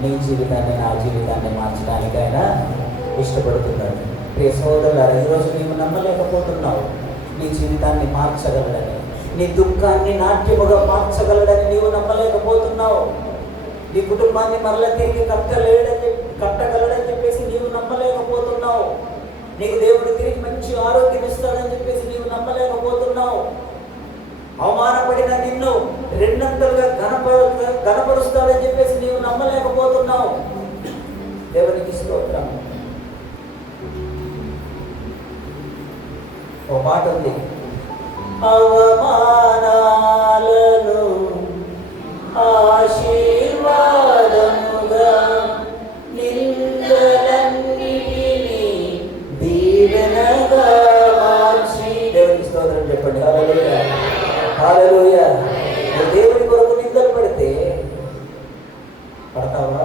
నీ జీవితాన్ని, నా జీవితాన్ని మార్చడానికి ఆయన ఇష్టపడుతున్నాడు. ప్రియ సోదరులారా, ఈరోజు నీవు నమ్మలేకపోతున్నావు నీ జీవితాన్ని మార్చగలడని, నీ దుఃఖాన్ని నాట్యముగా మార్చగలడని నీవు నమ్మలేకపోతున్నావు. నీ కుటుంబాన్ని మరలా తిరిగి కట్టగలడని చెప్పేసి నీవు నమ్మలేకపోతున్నావు. నీకు దేవుడు తిరిగి మంచి ఆరోగ్యం ఇస్తాడని చెప్పేసి నీవు నమ్మలేకపోతున్నావు. అవమానపడిన నిన్ను రెండంతలుగా ఘనపరుస్తాడని చెప్పేసి నీవు నమ్మలేకపోతున్నావు. దేవునికి స్తోత్రం. ఓ మాట ఉంది, అవమానాలను ఆశీర్వాదముగా, నిందలన్నిటినీ దీవెనగా మార్చి. దేవునికి స్తోత్రం చెప్పండి. హల్లెలూయా, హల్లెలూయా. దేవుని కొరకు నిందలు పడితే పడతావా?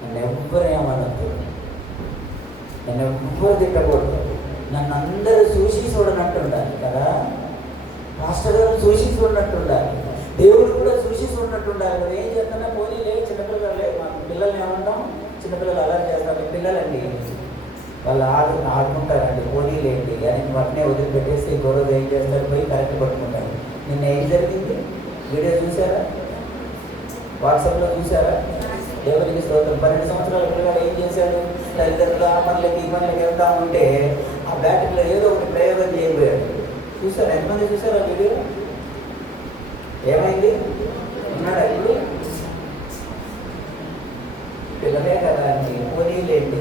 నన్ను ఎవ్వరేమనద్దు, నన్ను ఎవ్వరు తిట్టకూడదు, నన్ను అందరూ చూసి చూడనట్టు ఉండాలి కదా. మాస్టర్ గారు చూసి చూడనట్టు ఉండాలి, దేవుడు కూడా చూసి చూడనట్టు ఉండాలి. నువ్వు ఏం చేస్తున్నా పోనీ లేదు, చిన్నపిల్లలు లేదు, మా పిల్లల్ని ఏమంటాం, చిన్నపిల్లలు అలా చేస్తారు, పిల్లలండి వాళ్ళు ఆడుకుంటారండి, పోనీలేండి అని వాటినే వదిలిపెట్టేసి గొడవ ఏం చేస్తారు, పోయి కరెక్ట్ పట్టుకుంటారు. నిన్న ఏం జరిగింది వీడియో చూసారా? వాట్సాప్లో చూసారా? దేవునికి స్తోత్రం. 12 సంవత్సరాల పిల్లగాడు ఏం చేశాడు? తల్లిదండ్రులు ఆ పనులకి ఈ పనులకి వెళ్తా ఉంటే ఆ బ్యాటరీలో ఏదో ఒకటి ప్రయోగం చేయబోయాడు. చూసారా? ఎంతమంది చూసారా వీడియో? ఏమైంది? ఉన్నాడా ఇప్పుడు? పిల్లలే కదా అండి, పోనీలేండి,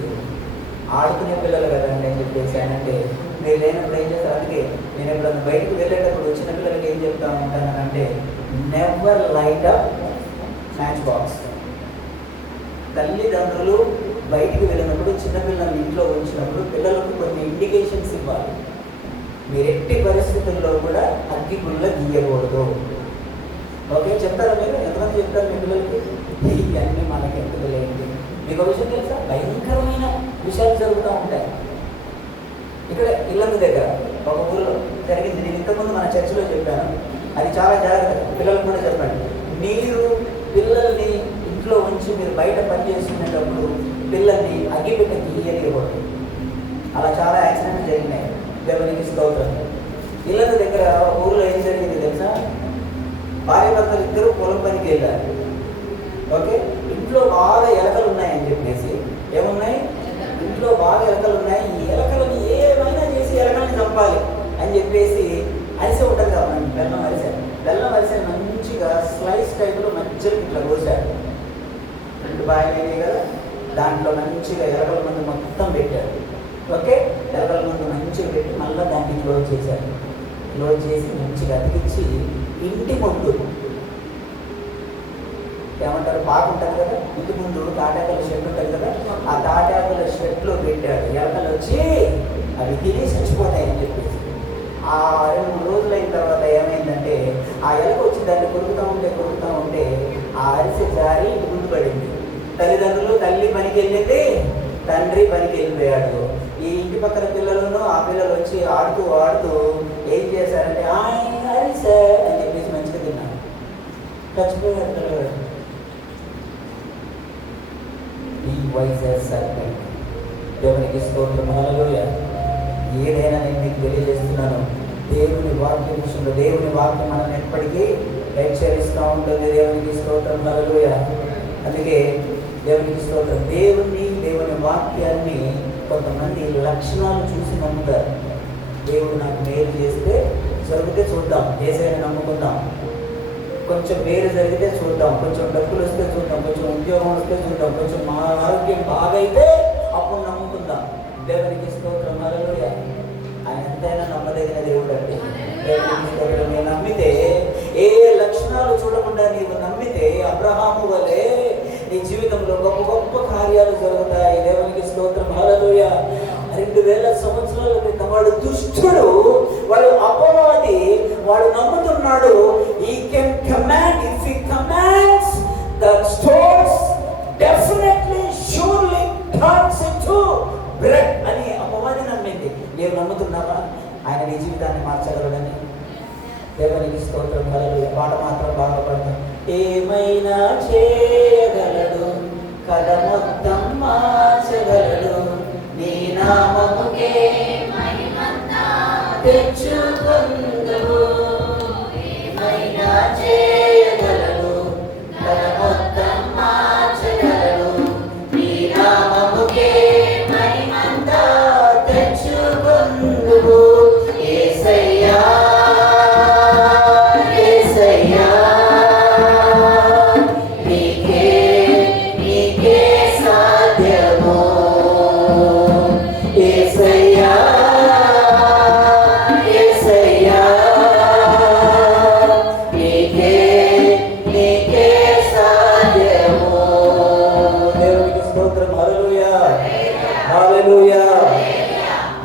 ఆడుకునే పిల్లలు కదండి అని చెప్పేసి అంటే మీరు లేనప్పుడు ఏం చేస్తారు? అందుకే నేను ఎప్పుడన్నా బయటకు వెళ్ళేటప్పుడు చిన్న పిల్లలకి ఏం చెప్తా ఉంటానంటే, never light up match box. తల్లిదండ్రులు బయటికి వెళ్ళినప్పుడు చిన్నపిల్లల్ని ఇంట్లో ఉంచినప్పుడు పిల్లలకు కొన్ని ఇండికేషన్స్ ఇవ్వాలి. మీరు ఎట్టి పరిస్థితుల్లో కూడా అగ్గి గుళ్ళ గీయకూడదు. ఓకే, చెప్తారా మీరు? ఎంతమంది చెప్తారు మీ పిల్లలకి? ఇవన్నీ మనకి ఎందుకు లేండి. మీకు విషయం తెలుసా? భయంకరమైన విషయాలు జరుగుతూ ఉంటాయి. ఇక్కడ ఇల్లందు దగ్గర ఒక ఊరిలో జరిగింది. నేను ఇంతకుముందు మన చర్చిలో చెప్పాను, అది చాలా జాగ్రత్త. పిల్లలకు కూడా చెప్పండి, మీరు పిల్లల్ని ఇంట్లో ఉంచి మీరు బయట పని చేసుకునేటప్పుడు పిల్లల్ని అగ్గిపెట్టి గీయకూడదు. అలా చాలా యాక్సిడెంట్లు జరిగినాయి. దేవునికి స్తోత్రం. ఇల్లందు దగ్గర ఊరిలో ఏం జరిగింది తెలుసా? భార్య భర్తలు ఇద్దరు పొలం పనికి వెళ్ళారు. ఓకే, ఇంట్లో బాగా ఎలకలు ఉన్నాయని చెప్పేసి ఏమున్నాయి? ఇంట్లో బాగా ఎలకలు ఉన్నాయి, ఈ ఎలకలను ఏమైనా చేసి ఎలకల్ని చంపాలి అని చెప్పేసి అరిసె ఉంటుంది కదా మనకి, బెల్లం అరిసె మంచిగా స్లైస్ టైప్లో మంచిగా ఇట్లా కోసాడు. 2 బాయిలు కదా, దాంట్లో మంచిగా ఎలకల మందు మొత్తం పెట్టాడు. ఓకే, ఎలకల మందు మంచిగా పెట్టి మళ్ళీ దాన్ని క్లోజ్ చేశాడు. క్లోజ్ చేసి మంచిగా అతికించి ఇంటి ముందు ఏమంటారు, పాకు ఉంటుంది కదా, ఇంటి ముందు తాటాకుల షెడ్ ఉంటుంది కదా, ఆ తాటాకుల షెడ్లో పెట్టాడు. ఎలకలు వచ్చి అవి తిని చచ్చిపోతాయని చెప్పేసి. ఆ 2-3 రోజులు అయిన తర్వాత ఏమైందంటే, ఆ ఎలక వచ్చి దాన్ని కొరుకుతూ ఉంటే ఆ అరిసె జారి ఇంటి ముందు పడింది. తల్లిదండ్రులు, తల్లి పనికి వెళ్ళింది, తండ్రి పనికి వెళ్ళిపోయాడు. ఈ ఇంటి పక్కన పిల్లలను ఆ పిల్లలు వచ్చి ఆడుతూ ఏం చేశారంటే అరిసె అని చెప్పేసి మంచిగా తిన్నాడు, చచ్చిపోయాడు. దేవునికి స్తోత్రం, హల్లెలూయా. ఏదైనా నేను మీకు తెలియజేస్తున్నాను, దేవుని వాక్యం విషయంలో దేవుని వాక్యం మనం ఎప్పటికీ హెచ్చరిస్తూ ఉంటుంది. దేవునికి స్తోత్రం, హల్లెలూయా. అందుకే దేవునికి స్తోత్రం. దేవుని వాక్యాన్ని కొంతమంది లక్షణాలు చూసి నమ్ముతారు. దేవుడు నాకు మేలు చేస్తే జరిగితే చూద్దాం, యేసయ్యని నమ్ముకుందాం. కొంచెం మేలు జరిగితే చూద్దాం, కొంచెం డబ్బులు వస్తే చూద్దాం, కొంచెం ఉద్యోగం వస్తే చూద్దాం, కొంచెం మా ఆరోగ్యం బాగైతే అప్పుడు నమ్ముకుందాం. దేవునికి స్తోత్రం, హల్లెలూయా. ఆయన ఎంతైనా నమ్మదగిన దేవుడు అండి. దేవునికి స్తోత్రం. నేను నమ్మితే, ఏ లక్షణాలు చూడకుండా నీవు నమ్మితే అబ్రహాము వలె నీ జీవితంలో గొప్ప గొప్ప కార్యాలు జరుగుతాయి. దేవునికి స్తోత్రం, హల్లెలూయా. 2000 సంవత్సరాల క్రితం వాడు దుష్టుడు, వాడు అపవాది, వాడు నమ్ముతున్నాడు he can command, if he commands the stones definitely surely turns into bread అని అపవాది నమ్మింది. నేను నమ్ముతున్నావా ఆయన నీ జీవితాన్ని మార్చగలడని? దేవునికి స్తోత్రం, హల్లెలూయా. పాట మాత్రం బాగా పాడతాం. ఏమైనా చేయగలడు, కథ మొత్తం మార్చగలడు, నీ నామముకే మహిమంతా తెచ్చుకొందువు. ఏమైనా చేయగలడు, కథ మొత్తం మార్చగలడు, నీ నామముకే మహిమంతా తెచ్చుకొందువు. యేసయ్యా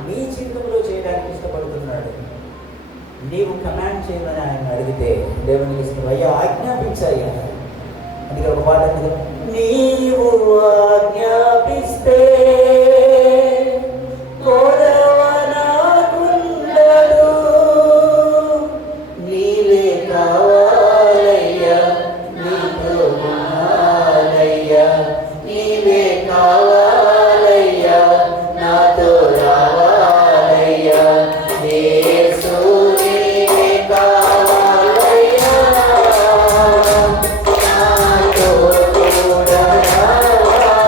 నీ జీవితంలో చేయడానికి ఇష్టపడుతున్నాడు. నీవు కమాండ్ చేయమని ఆయన అడిగితే దేవునికి ఇష్టం. అయ్యా ఆజ్ఞాపించయ్యా. అందుకే ఒక పాట, నీవు ఆజ్ఞాపిస్తే తోడవనాకుండదు, నీవే కావాలయ్యా, నీతో ఉన్నానయ్యా, నీవే కావాలయ్యా, నాతో రావాలయ్యా, యేసు నీవే కావాలయ్యా, నాతో కూడా రావాలయ్యా.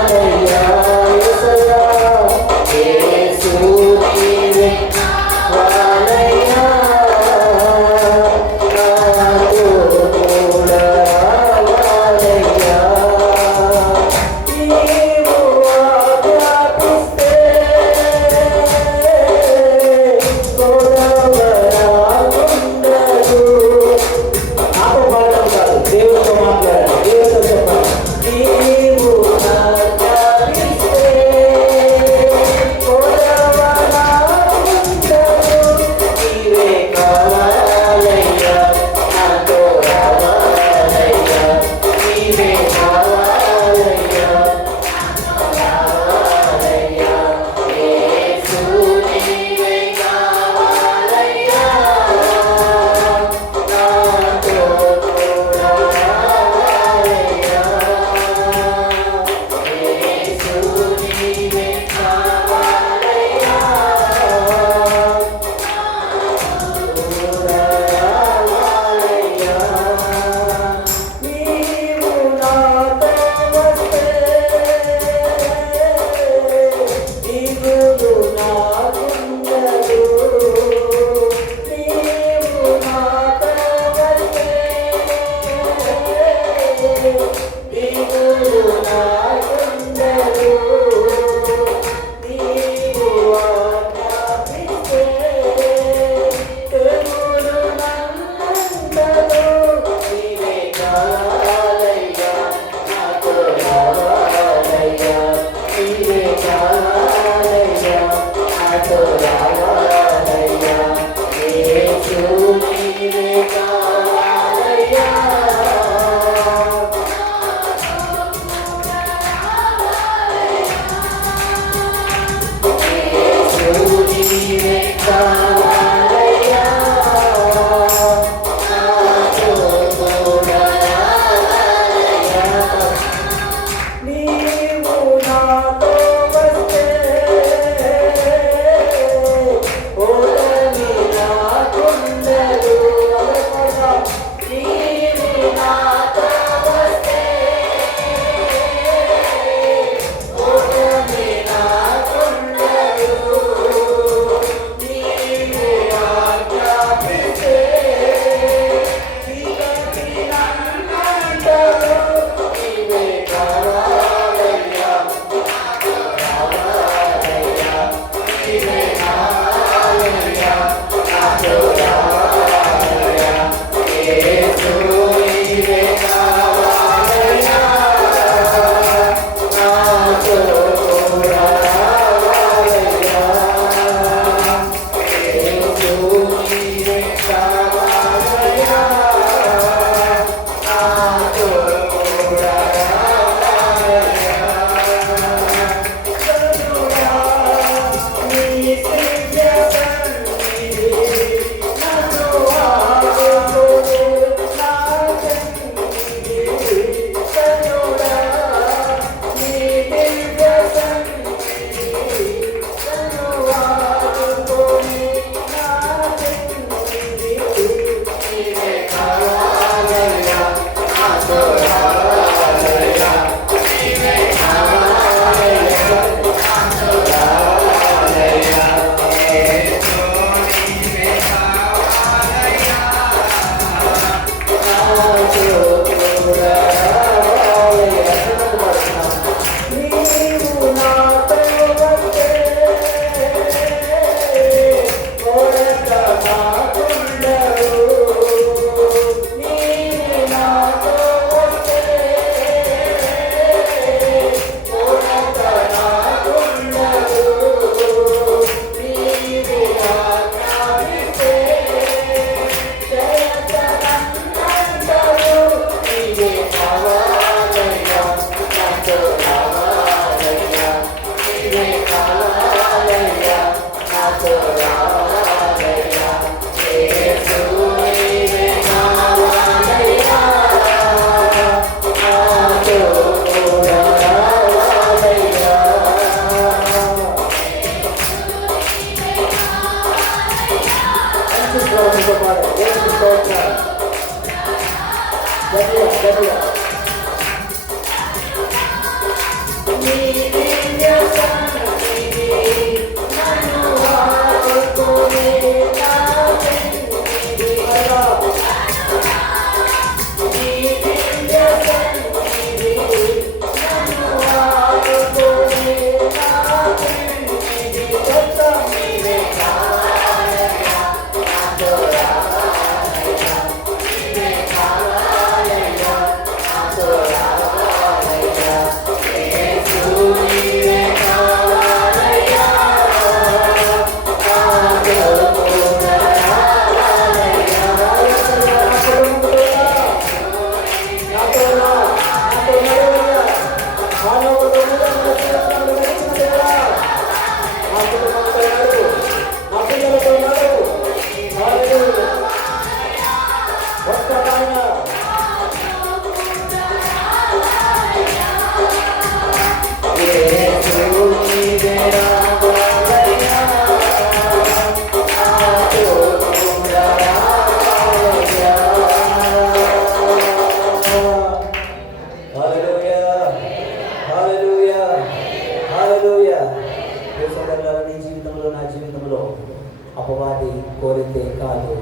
అపవాది కోరితే కాదు,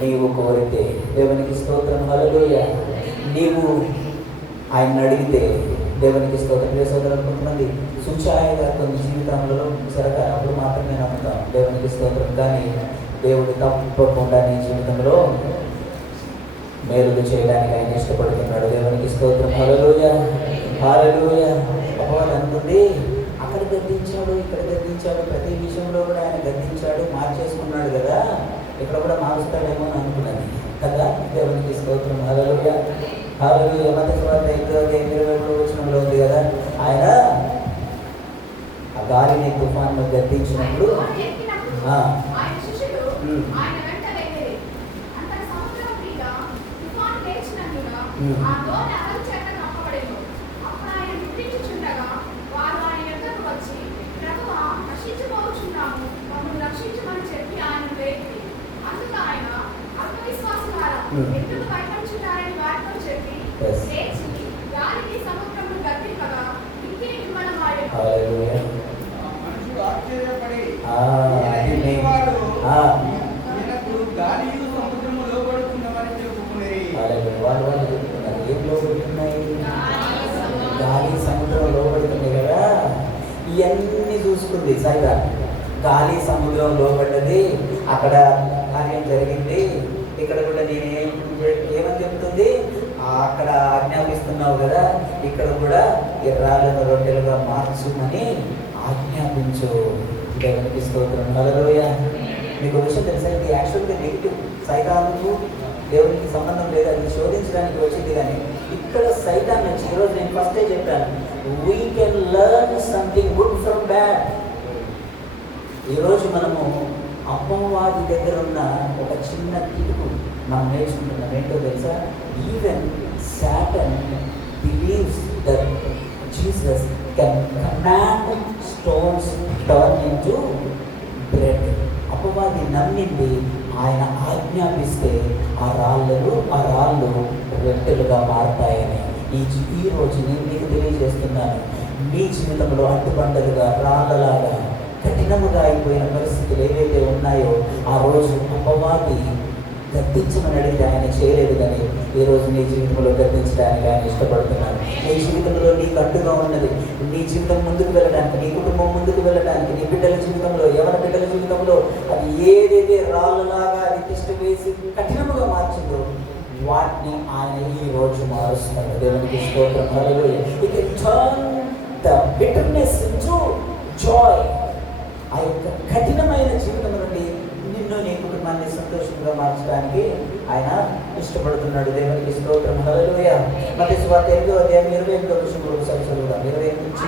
నీవు కోరితే. దేవునికి స్తోత్రం. హల్లెలూయా. నీవు ఆయన అడిగితే దేవునికి స్తోత్రం. సోదరులు, కొంతమంది సుచాయగా కొన్ని జీవితంలో సరగా అప్పుడు మాత్రమే నమ్ముతాం. దేవునికి స్తోత్రం. కానీ దేవుడు తప్పకుండా నీ జీవితంలో మేలులు చేయడానికి ఆయన ఇష్టపడుతున్నాడు. దేవునికి స్తోత్రం. హల్లెలూయా, హల్లెలూయా. అపవాది అనుకుంది అక్కడ గద్దించాడు, ఇక్కడ గద్దించాడు, ప్రతి విషయంలో కూడా ఆయన గద్దించాడు, మార్చేసుకున్నాడు కదా, ఇక్కడ కూడా మారుస్తాడేమో అని అనుకున్నది కదా. దేవునికి స్తోత్రం. హల్లెలూయా, హల్లెలూయా. మత్తయి సువార్త 8:23 వచనంలో ఉంది కదా, ఆయన ఆ గాలిని తుఫాను గద్దించినప్పుడు గాలి సముద్రం లోబడుతుంది కదా. ఇవన్నీ చూసుకుంది సైతాన్. గాలి సముద్రం లోబడ్డది, అక్కడ కార్యం జరిగింది. ఇక్కడ కూడా ఏమని చెప్తుంది, అక్కడ ఆజ్ఞాపిస్తున్నావు కదా, ఇక్కడ కూడా ఈ రాళ్ళను రొట్టెలుగా మార్చుమని ఆజ్ఞాపించు. దేవునికి స్తోత్రం. హల్లెలూయా. మీకు విషయం తెలుసా, ఇది యాక్చువల్గా నెగిటివ్. సైతానుకు దేవునికి సంబంధం లేదు, అది శోధించడానికి వచ్చింది. కానీ ఇక్కడ సైతాన్ నుంచి ఈరోజు నేను ఫస్టే చెప్పాను, we can learn something good from bad. ఈరోజు మనము అపవాది దగ్గర ఉన్న ఒక చిన్న కిటుకు మనం నేర్చుకుంటున్నాం. ఏంటో తెలుసా, even Satan believes that Jesus can command stones turn into bread. అపవాది నమ్మింది, ఆయన ఆజ్ఞాపిస్తే ఆ రాళ్ళు రొట్టెలుగా మారుతాయని. ఈ రోజు నేను మీకు తెలియజేస్తున్నాను, మీ జీవితంలో అడ్డుబండలుగా రాళ్ళలాగా కఠినముగా అయిపోయిన పరిస్థితులు ఏవైతే ఉన్నాయో, ఆ రోజు అపవాది గద్దించమని అడిగితే ఆయన చేయలేదు. కానీ ఈరోజు నీ జీవితంలో గద్దించడానికి ఆయన ఇష్టపడుతున్నాను. నీ జీవితంలో నీకు అడ్డుగా ఉన్నది, నీ జీవితం ముందుకు వెళ్ళడానికి, నీ కుటుంబం ముందుకు వెళ్ళడానికి, నీ బిడ్డల జీవితంలో, ఎవరి బిడ్డల జీవితంలో అది ఏదైతే రాళ్ళలాగా అది తిష్ట వేసి కఠినముగా మార్చిందో, వాటిని ఆయన ఈ రోజు మారుస్తాడు. దేవునికి స్తోత్రం. హల్లెలూయా. He can turn the bitterness into joy. ఆ యొక్క కఠినమైన జీవితం నుండి నిన్ను, నీ కుటుంబాన్ని సంతోషంగా మార్చడానికి ఆయన ఇష్టపడుతున్నాడు. దేవునికి స్తోత్రం. హల్లెలూయా. మత్తయి సువార్త 8:28 చదువుదాం. 28 నుంచి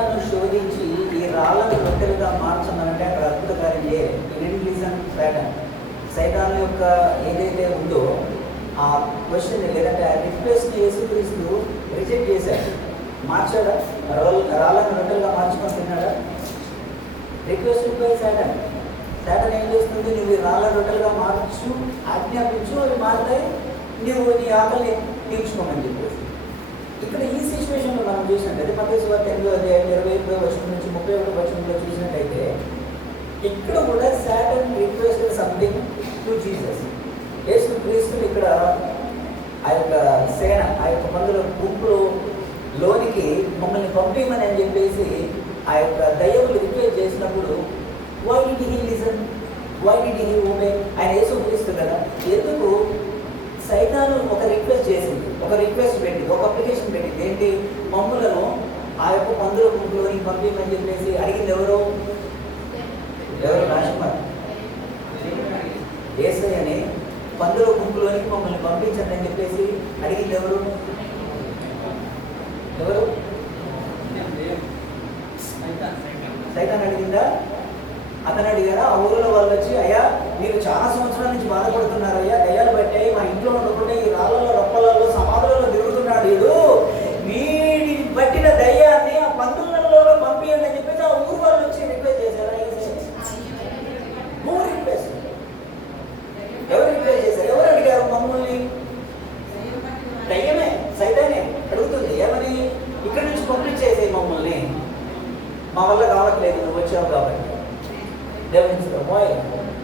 సైతాను శోధించి ఈ రాళ్ళను రొట్టెలుగా మార్చమనంటే అక్కడ అద్భుత కార్యం చేయలేదు. సైతాన్ యొక్క ఏదైతే ఉందో ఆ క్వశ్చన్ లేదంటే ఆ రిక్వెస్ట్ యేసుక్రీస్తు రిజెక్ట్ చేశాడు. మార్చాడా? రాళ్ళను రొట్టెలుగా మార్చుకొని తిన్నాడా? రిక్వెస్ట్ బై సైతాన్. సైతాన్ ఏం చేస్తుంది? నువ్వు ఈ రాళ్ళ రొట్టెలుగా మార్చు, ఆజ్ఞాపించు, అవి మారుతాయి, నువ్వు నీ ఆకలిని తీర్చుకోమని చెప్పేసి. ఇక్కడ ఈ సిచ్యువేషన్లో మనం చూసినట్టయితే మత్తయి సువార్త 8:21 నుంచి 31 చూసినట్టయితే ఇక్కడ కూడా Satan requested something to Jesus. యేసుక్రీస్తుని ఇక్కడ ఆ యొక్క సేన, ఆ యొక్క మందుల గుంపులో లోనికి మమ్మల్ని పంపించమని అని చెప్పేసి ఆ యొక్క దయ్యములు రిక్వెస్ట్ చేసినప్పుడు why did he listen, why did he obey? ఆయన యేసుక్రీస్తు కదా. ఎందుకు సైతాను ఒక రిక్వెస్ట్ చేసింది, ఒక రిక్వెస్ట్ పెట్టింది, ఒక అప్లికేషన్ పెట్టింది. ఏంటి? మమ్ములను ఆ యొక్క మందుల గుంపులోని పంపించమని చెప్పేసి అడిగింది ఎవరు? రాజకుమార్ యేసయ్యని పందుల గుంపులోనికి మమ్మల్ని పంపించండి అని చెప్పేసి అడిగింది ఎవరు? సైతాన్ అడిగిందా? అతను అడిగారా? ఆ ఊరిలో వాళ్ళు వచ్చి, అయ్యా మీరు చాలా సంవత్సరాల నుంచి బాధపడుతున్నారు అయ్యా, దయ్యాలు పట్టాయి, మా ఇంట్లో ఉండకుండా ఈ రాళ్ళలో రొప్పలలో సమాధులలో తిరుగుతున్నాడు వీడు, వీడి పట్టిన దయ్యాన్ని ఆ పందులలో పంపించండి అని చెప్పేసి ఆ ఊరు వాళ్ళు వచ్చి రిక్వెస్ట్ చేశారా? ఎవరు రిక్వెస్ట్ చేశారు? ఎవరు అడిగారు మమ్మల్ని? దయ్యమే, సైతానే అడుగుతుంది. ఏమని? ఇక్కడి నుంచి పంపించేసే మమ్మల్ని, మా వల్ల కావట్లేదు, నువ్వు వచ్చావు కాబట్టి. దేవుని బాయ్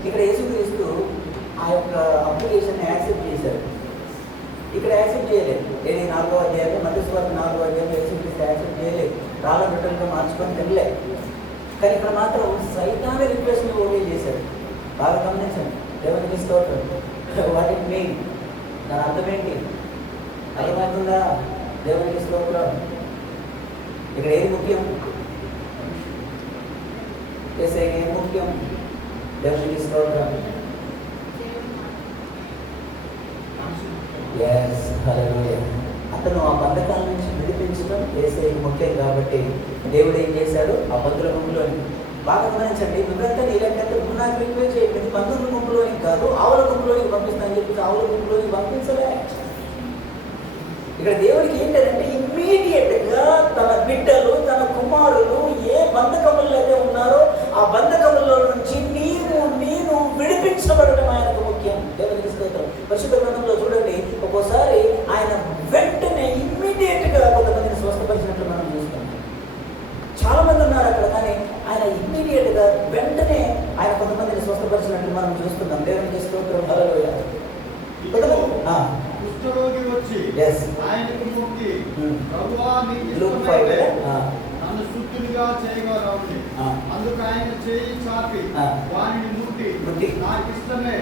ఇక్కడ యేసుక్రీస్తు ఆ యొక్క అప్లికేషన్ యాక్సెప్ట్ చేశారు. ఇక్కడ యాక్సెప్ట్ చేయలేదు. ఏది 4వ అధ్యాయంలో మత్తయి సువార్త 4వ అధ్యాయంలో యేసుక్రీస్తు యాక్సెప్ట్ చేయలేదు, రాళ్ళ రొట్టెలుగా మార్చుకొని తినలే. కానీ ఇక్కడ మాత్రం సైతాన్ రిక్వెస్ట్ని ఓకే చేశారు. బాగా గమనించండి. దేవునికి స్తోత్రం. What it mean? దాని అర్థం ఏంటి? అర్థమవుతుందా? దేవునికి స్తోత్రం. ఇక్కడ ఏది ముఖ్యం? ఏసయ్యకి ఏం ముఖ్యం? దేవునికి స్తోత్రం. yes hallelujah. అతను ఆ బంధకాల నుంచి విడిపించడం ఏసయ్యకి ముఖ్యం కాబట్టి దేవుడు ఏం చేశాడు? ఆ పందుల గుంపులోని బాగా గమనించండి. నువ్వంతా నీళ్ళంటే నువ్వు నాకు రిక్వెస్ట్ చేయండి, పందుల గుంపులోనికి కాదు ఆవుల గుంపులోనికి పంపిస్తానని చెప్పి ఆవుల గుంపులోనికి పంపించలే. ఇక్కడ దేవుడికి ఏంటంటే ఇమ్మీడియట్గా తన బిడ్డలు, తన కుమారులు ఏ బంధకముల్లో అయితే ఉన్నారో ఆ బంధకముల్లో నుంచి నేను విడిపించబడడం ఆయనకు ముఖ్యం. దేవునికి స్తోత్రం. పరిశుద్ధ గ్రంథంలో చూడండి, ఒక్కోసారి ఆయన వెంటనే ఇమ్మీడియట్గా కొంతమందిని స్వస్థపరిచినట్లు మనం చూస్తాం. చాలా మంది ఉన్నారు అక్కడ, కానీ ఆయన ఇమ్మీడియట్గా వెంటనే ఆయన కొంతమందిని స్వస్థపరిచినట్లు మనం చూస్తున్నాం. దేవునికి స్తోత్రం. హల్లెలూయా. కుష్ఠరోగి వచ్చి ఆయనకు మొక్కి, ప్రభువా నీకు ఇష్టమైతే నన్ను శుద్ధునిగా చేయగలవు. అందుకు ఆయన చేయి చాపి వారిని ముట్టి, నాకు ఇష్టమే,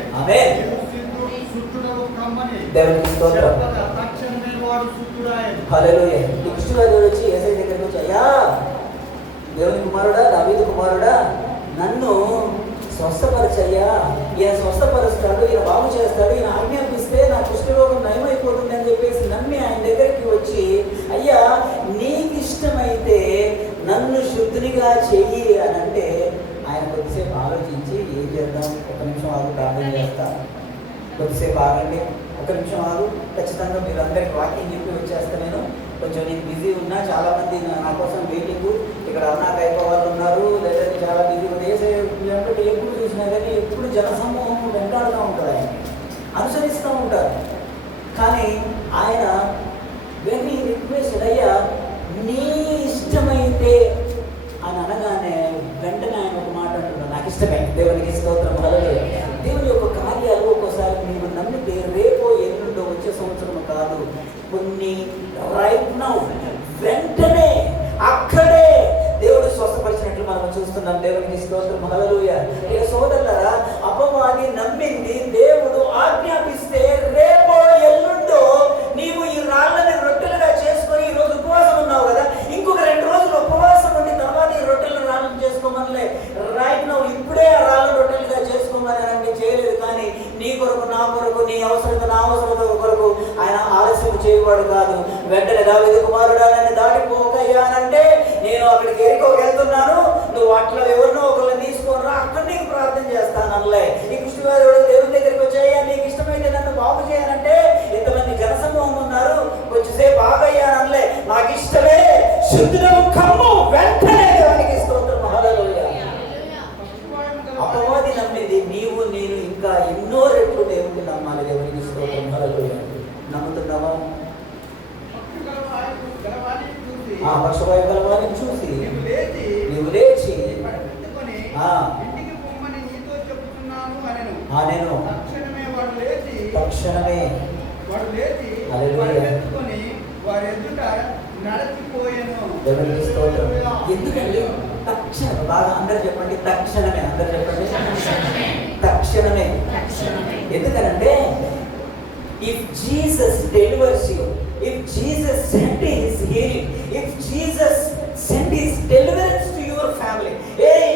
శుద్ధుడవు కమ్మని తక్షణమే వాడు శుద్ధుడాయను. హల్లెలూయా. కుష్ఠరోగి వచ్చి యేసయ్య దగ్గరికి వచ్చి, అయ్యా దేవుని కుమారుడా, దావీదు కుమారుడా, నన్ను స్వస్థపరచయ్యా, ఈయన స్వస్థపరుస్తాడు, ఈయన బాగు చేస్తాడు, ఈయన ఆజ్ఞాపిస్తే నా కుష్ఠరోగం నయమైపోతుంది అని చెప్పేసి నమ్మి ఆయన దగ్గరికి వచ్చి, అయ్యా నీకు ఇష్టమైతే నన్ను శుద్ధునిగా చెయ్యి అని అంటే ఆయన కొద్దిసేపు ఆలోచించి ఏం చేద్దాం, ఒక నిమిషం ఆగు, ప్రార్థన చేస్తా, కొద్దిసేపు ఆగండి, ఒక నిమిషం ఆగు, ఖచ్చితంగా మీరు అందరికి వాక్యం చెప్పి వచ్చేస్తా, నేను కొంచెం నేను బిజీ ఉన్నా, చాలామంది నా కోసం వెయిటింగ్, ఇక్కడ అన్నాక అయిపోవాలి ఉన్నారు, లేదంటే చాలా బిజీ వేసే ఎప్పుడు చూసినా కానీ ఎప్పుడు జనసమూహం వెంటాడుతూ ఉంటారు, ఆయన అనుసరిస్తూ ఉంటారు. కానీ ఆయన వెరీ రిక్వెస్ట్, అయ్యా నీ ఇష్టమైతే అని అనగానే వెంటనే ఆయన ఒక మాట అంటున్నాడు, నాకు ఇష్టమే. దేవునికి స్తోత్రం. హల్లెలూయా. దేవుని యొక్క కార్యాలు ఒక్కోసారి నీవు నమ్మితే రేపో ఎల్లుండో వచ్చే సంవత్సరం కాదు, కొన్ని రైట్ నౌ వెంటనే అక్కడే దేవుడు స్వస్థపరిచినట్లు మనం చూస్తున్నాం. దేవునికి స్తోత్రం. హల్లెలూయా. ఇక సోదరులారా, అపవాది నమ్మింది దేవుడు ఆజ్ఞాపిస్తే రేపో ఎల్లుండో నీవు ఈ రాళ్ళని రొట్టెలుగా చేసుకొని ఈ రోజు ఉపవాసం ఉన్నావు కదా, ఇంకొక 2 రోజులు ఉపవాసం ఉండి తర్వాత ఈ రొట్టెలను రాళ్ళను చేసుకోమనిలే. రైట్ నౌ ఇప్పుడే ఆ రాళ్ళ రొట్టెలుగా చేసుకోమని ఆయన చేయలేదు. కానీ నీ కొరకు, నా కొరకు, నీ అవసరత, నా అవసరత కొరకు ఆయన ఆలస్యం చేయవాడు కాదు. వెంటనే దావీదు కుమారుడా నన్ను దాటిపోకయ్యా అంటే నేను అక్కడికి ఎరికోకి వెళ్తున్నాను, నువ్వు అట్లా ఎవరినో ఒకరిని తీసుకొని రా, అక్కడ నీకు ప్రార్థన చేస్తాను అనలే. ఈ కుష్ఠవ్యాధుడు దేవుని దగ్గరికి వచ్చాయా, నీకు ఇష్టమైతే నన్ను బాగు చేయాలంటే ఎంతమంది జనసమూహం ఉన్నారు, కొంచెంసేపు ఆగయ్యానలే. నాకు ఇష్టమే, శుద్ధుడు కమ్ము, వెంటనే దేవునికి స్తోత్రం. హల్లెలూయా. అపవాది నమ్మింది, నీవు నేను ఇంకా ఎన్నో రెట్లు దేవుడిని నమ్మాలి. దేవునికి స్తోత్రం. హల్లెలూయా. నమ్ముతున్నావా? పక్షవాయు గలవారిని చూసి నీవు లేచి నేను తక్షణమే ఎందుకండి తక్షణం? బాగా అందరు చెప్పండి, తక్షణమే. అందరు చెప్పండి, తక్షణమే. ఎందుకనంటే if Jesus delivers you, if Jesus sent his healing, if Jesus sent his deliverance to your family,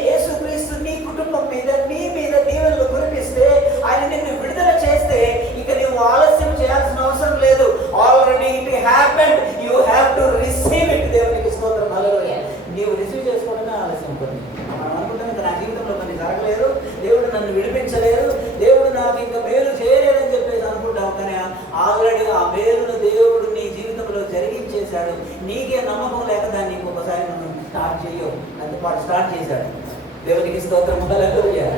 యేసుక్రీస్తు నీ కుటుంబం మీద, నీ మీద దీవెనలు కురిపిస్తే, ఆయన నిన్ను విడుదల చేస్తే, ఇక నీవు ఆలస్యం చేయాల్సిన అవసరం లేదు. Already it happened, you have to receive it. దేవునికి స్తోత్రం. హల్లెలూయా. నీవు రిసీవ్ చేసుకోవడమే ఆలస్యం కొన్ని. మనం అనుకుంటాం ఇంకా నా జీవితంలో కొన్ని జరగలేదు, దేవుడు నన్ను విడిపించలేదు, దేవుడు నాకు ఇంకా మేలు చేయలేదని చెప్పేసి అనుకుంటాం. కానీ ఆల్రెడీ ఆ మేలును దేవుడు నీ జీవితంలో జరిగించేశాడు. నీకే నమ్మకం లేక దాన్ని ఇంకొకసారి మనం స్టార్ట్ చేయవు, అంతపాటు స్టార్ట్ చేశాడు. దేవునికి స్తోత్రం. హల్లెలూయా.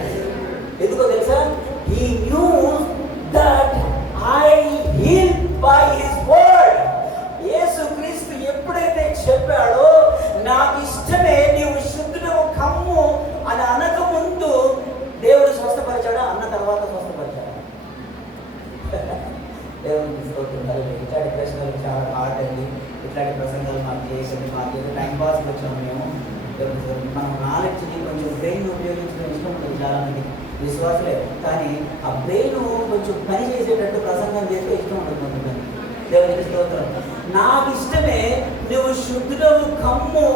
ఎందుకో తెలుసా? He knew that I heal by his word. యేసుక్రీస్తు ఎప్పుడైతే చెప్పాడో, నాకు ఇష్టమే, నీవు శుద్ధుడు కమ్ము అని అనక ముందు దేవుడు స్వస్థపరిచాడా, అన్న తర్వాత స్వస్థపరిచాడా? దేవునికి స్తోత్రం. ఇట్లాంటి ప్రశ్నలు చాలా హార్ట్ అండి. ఇట్లాంటి ప్రసంగాలు మాకు చేసండి, మాకు ఏదో టైం పాస్కి వచ్చాము మేము. మనం నాలెడ్జ్ని కొంచెం బ్రెయిన్ ఉపయోగించడం ఇష్టం ఉంటుంది చాలామంది విశ్వాసలే, కానీ ఆ బ్రెయిన్ కొంచెం పని చేసేటట్టు ప్రసంగం చేస్తే ఇష్టం ఉంటుంది కొంతమంది. దేవునికి స్తోత్రం. నాకు ఇష్టమే, నువ్వు శుద్ధుడవు కమ్ము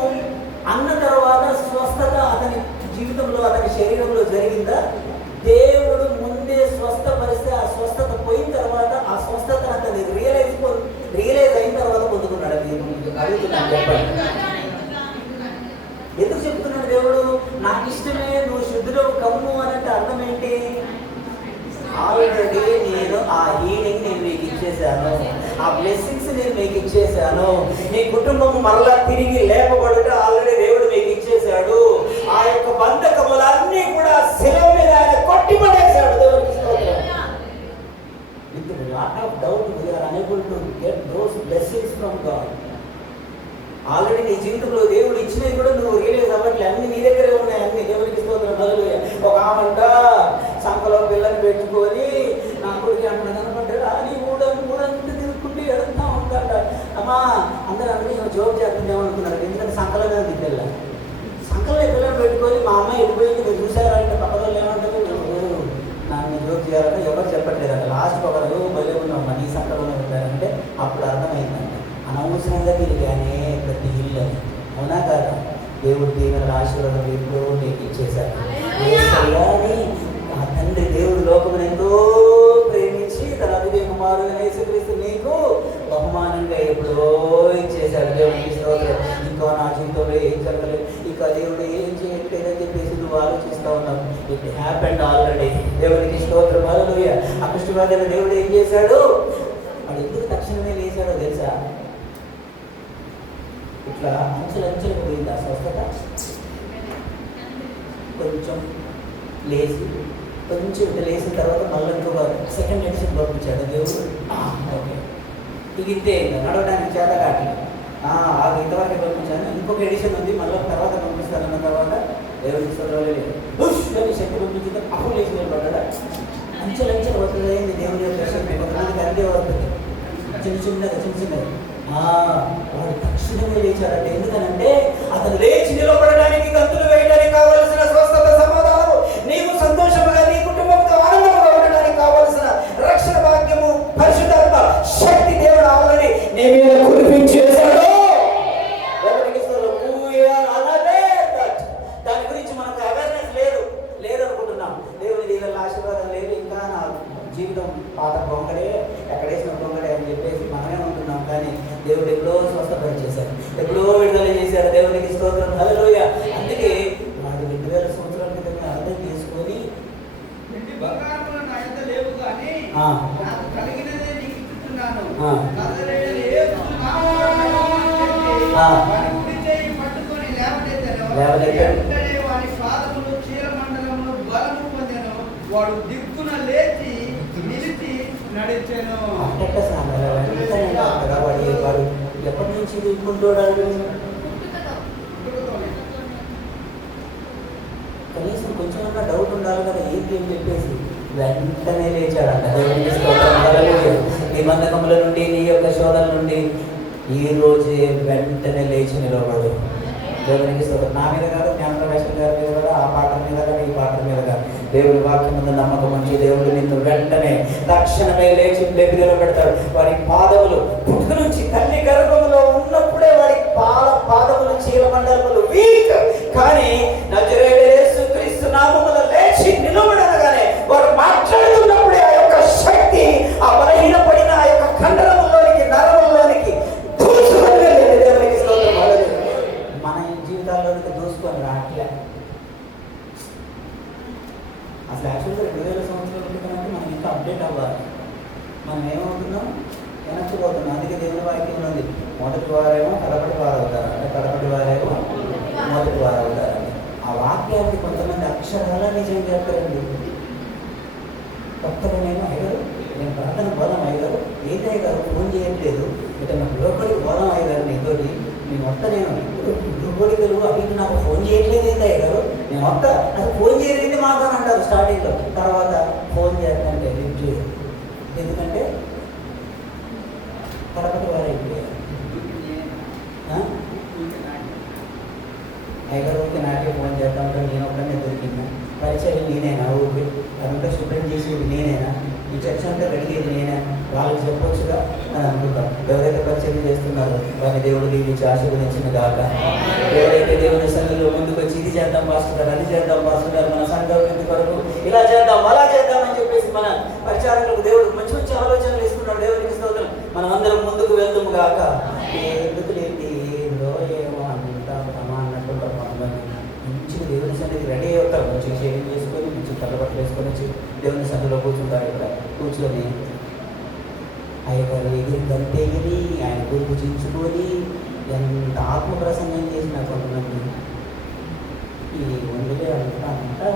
అన్న తర్వాత స్వస్థత అతని జీవితంలో, అతని శరీరంలో జరిగిందా? దేవుడు ముందే స్వస్థపరిస్తే ఆ స్వస్థత పోయిన తర్వాత ఆ స్వస్థతను అతని రియలైజ్ అయిన తర్వాత పొందుకున్నాడు. అడుగుతున్నాను, చెప్పండి. ఎందుకు చెప్తున్నాడు దేవుడు నాకు ఇష్టమే, నువ్వు శుద్ధుడవు కమ్ము అనంటే అర్థం ఏంటి? ఆల్రెడీ నేను ఆ హీలింగ్ నేను మీకు ఇచ్చేసాను, ఆ బ్లెస్సింగ్స్ నేను మీకు ఇచ్చేసాను. నీ కుటుంబం మరలా తిరిగి లేపబడుట ఆల్రెడీ దేవుడు మీకు ఇచ్చేసాడు. ఆ యొక్క బంధకములన్నీ కూడా శిలువ మీద ఆయన కొట్టిపడేశాడు. దేవునికి స్తోత్రం. With a lot of doubt we are unable to get those blessings from God. Already నీ జీవితంలో దేవుడు ఇచ్చినవి కూడా నువ్వు రియలైజ్ అవ్వట్లే, అన్ని నీ దగ్గరే ఉన్నాయి. అన్ని దేవునికి స్తోత్రం. హల్లెలూయా. ఒక ఆమంట సంఖలో పిల్లని పెట్టుకొని నా కొడుకు అక్కడ కనపడ్డాడు, అని మూడంతా తిరుగుకుంటూ ఎడుతూ ఉంటాడ. అమ్మా అందరూ అందరూ జోక్ చేస్తుందేమో అనుకున్నారు, ఎందుకంటే సంఖలో మీద పిల్ల సంఖలో పిల్లని పెట్టుకొని మా అమ్మాయి వెళ్ళిపోయింది మీరు చూసారంటే పక్కన వాళ్ళు ఏమంటారు, నన్ను జోక్ చేయాలంటే ఎవరు చెప్పట్లేదంట. లాస్ట్ ఒకరు బయలు ఉన్నాం నీ సంఖలో పెట్టారంటే అప్పుడు అర్థమైందంట అనవసరంగా తిరిగానే ప్రతి ఇల్లు. అవునా కాదా? దేవుడు దీవెనల ఆశీర్వాదం ఎప్పుడో నీకు ఇచ్చేశాడు. ఆ తండ్రి దేవుడు లోకమును ఎంతో ప్రేమించి తన అద్వితీయ కుమారుడైన యేసుక్రీస్తు నీకు బహుమానంగా ఎప్పుడో ఇచ్చేశాడు. దేవునికి స్తోత్రం. ఇంకా నా జీవితంలో ఏం జరగలేదు, ఇంకా దేవుడు ఏం చేయట్లేదని చెప్పేసి నువ్వు ఆలోచిస్తూ ఉన్నావు. It happened already. దేవునికి స్తోత్రం. హల్లెలూయా. ఆ కుష్ఠవ్యాధిని దేవుడు ఏం చేశాడు? వాడు ఎందుకు తక్షణమే లేచాడో తెలుసా? ఇట్లా అంచెలంచెలకు పోయింది ఆ స్వస్థత. కొంచెం లేచి కొంచెం ఇట్లా లేచిన తర్వాత మళ్ళీ ఇంకొక సెకండ్ ఎడిషన్ పంపించాడు దేవుడు. ఓకే ఇగితే నడవడానికి చేత కావట్లేదు, ఇంతవరకు పంపించాను, ఇంకొక ఎడిషన్ ఉంది మళ్ళీ తర్వాత పంపిస్తానన్న తర్వాత దేవుడికి శక్తి పంపించింది. అప్పుడు లేచి నిలబడ్డా. అంచెలంచెలు వస్తుంది అయింది దేవుడి యొక్క శక్తి. కొంతమందికి అంతే వస్తుంది చిన్నగా. వాడు తక్షణమే లేచాడంటే, ఎందుకనంటే అతను లేచి నిలబడడానికి, గంతులు వేయడానికి కావలసిన స్వస్థత, సమాధానం, నీకు సంతోషముగా నీ కుటుంబంతో ఆనందంగా ఉండడానికి కావలసిన రక్షణ భాగ్యము, పరిశుద్ధాత్మ శక్తి దేవుడు ఆల్రెడీ నీ మీద కురిపించేశాడు. దాని గురించి మనకు అవేర్నెస్ లేదు అనుకుంటున్నాం. దేవుని దీవెనల ఆశీర్వాదం లేదు, ఇంకా నా జీవితం పాత పొంగడే, ఎక్కడేసిన పొంగడే అని చెప్పేసి మనమే ఉంటున్నాం. కానీ దేవుడు ఎప్పుడో స్వస్థపరిచేశాడు, ఎప్పుడో విడుదల చేశాడు. దేవునికి స్తోత్రం. నాకు కలిగినదే నీకు ఇస్తున్నాను. ఆ. నజరేయుడైన యేసు నామములో నడుమని చెప్పి వాని కుడి చేయి పట్టుకొని లేవనెత్తెను. వెంటనే వాని పాదములు చీలమండలములో బలము పొందెను. వాడు దిక్కున లేచి నిలిచి నడిచెను. వాడు ఎప్పటి నుంచి దిక్కుంటాడు? కనీసం కొంచెం డౌట్ ఉండాలి కదా, ఏంటి అని చెప్పేసి వెంటనే లేచాడంట. నిబంధకముల నుండి, నీ యొక్క శోధన నుండి ఈ రోజే వెంటనే లేచి నిలబడు. దేవునికి స్తోత్రం. నా మీద కాదు, జ్ఞానప్రకాశం గారి మీద కాదు, ఆ పాట మీద కాదు, ఈ పాట మీద కాదు, దేవుడి వాక్యం మీద నమ్మకం ఉంచి దేవుడు నిన్ను వెంటనే తక్షణమే లేచి లేపి నిలబెడతాడు. వాడి పాదములు పుట్టుక నుంచి తల్లి గర్భములో ఉన్నప్పుడే వాడి పాదములు చీలమండలములు వీక్, కానీ నజరేయుడైన యేసుక్రీస్తు నామములో లేచి నిలబడగానే వాడు మాట్లాడుతున్నప్పుడే ఆ యొక్క శక్తి ఆ బలహీనపడిన ఆ యొక్క కండరములోనికి, నరములోనికి దూసుకొని వెళ్ళింది. దేవునికి స్తోత్రం. మన జీవితాల్లోనికి దూసుకొని రావట్లే. అసలు యాక్చువల్గా 2000 సంవత్సరాల క్రితం అంటే మనం ఇంకా అప్డేట్ అవ్వాలి. మనం ఏమవుతున్నాం? వెనక్కిపోతున్నాం. అందుకే దేవుని వాక్యం ఉంది, మొదటి వారేమో కడపటి వారు అవుతారు, అంటే కడపటి వారేమో మొదటి వారు అవుతారండి. ఆ వాక్యానికి కొంతమంది అక్షరాల నిజం చేస్తారండి. కొత్తగా అయ్యారు, నేను ప్రార్థన బోధం అయ్యారు, ఏంటి అయ్యారు ఫోన్ చేయట్లేదు, ఇట్లా నాకు లోపలికి బోధం అయ్యారు, నీతోటి నేను వస్తా, నేను లోపలికి వెళ్ళు, అవి నాకు ఫోన్ చేయట్లేదు, ఏంటి అయ్యారు నేను వస్తా, నాకు ఫోన్ చేయలేదు మాత్రం అంటారు స్టార్టింగ్లో. తర్వాత ఫోన్ చేస్తానంటే లిఫ్ట్ చేయరు. ఎందుకంటే కడపటి వారు అయిపోయారు. ఐదరికి నాకే ఫోన్ చేద్దామంటే నేను ఒక్కనే దొరికిందా? పరిచయం నేనేనా? ఊరికి అదంతా శుభ్రం చేసేది నేనేనా? ఈ చర్చ అంతా కడిగేది నేనే? వాళ్ళకి చెప్పొచ్చుగా అని అనుకుంటాం. ఎవరైతే పరిచయం చేస్తున్నారో వారిని దేవుడు దీవించి ఆశీర్వదించిన కాక, ఎవరైతే దేవుని సంఘంలో ముందుకు వచ్చి ఇది చేద్దాం పాస్టర్ గారు, అది చేద్దాం పాస్టర్ గారు, మన సంఘం ఎందుకు కొరకు ఇలా చేద్దాం అలా చేద్దాం అని చెప్పేసి మన పరిచారకులకు దేవుడు మంచి మంచి ఆలోచనలు ఇస్తున్నాడు. దేవునికి స్తోత్రం. మనం అందరం ముందుకు వెళ్దాము గాక. ఎందుకు లేండి ఏదో ఏమో అంటాం అన్నట్టు మంచిగా దేవుని సన్నిధి రెడీ అవుతారు, మంచిగా షేవింగ్ చేసుకొని మంచిగా తల్లబట్టలు వేసుకొని వచ్చి దేవుని సన్నిధిలో కూర్చుంటారు. ఇక్కడ కూర్చొని అయ్యగారు ఎగిరి గంటెగిరి ఆయన గురించి చించుకొని ఎంత ఆత్మ ప్రసంగం చేసిన కొంతమంది ఈ ఒంటిగా అంతా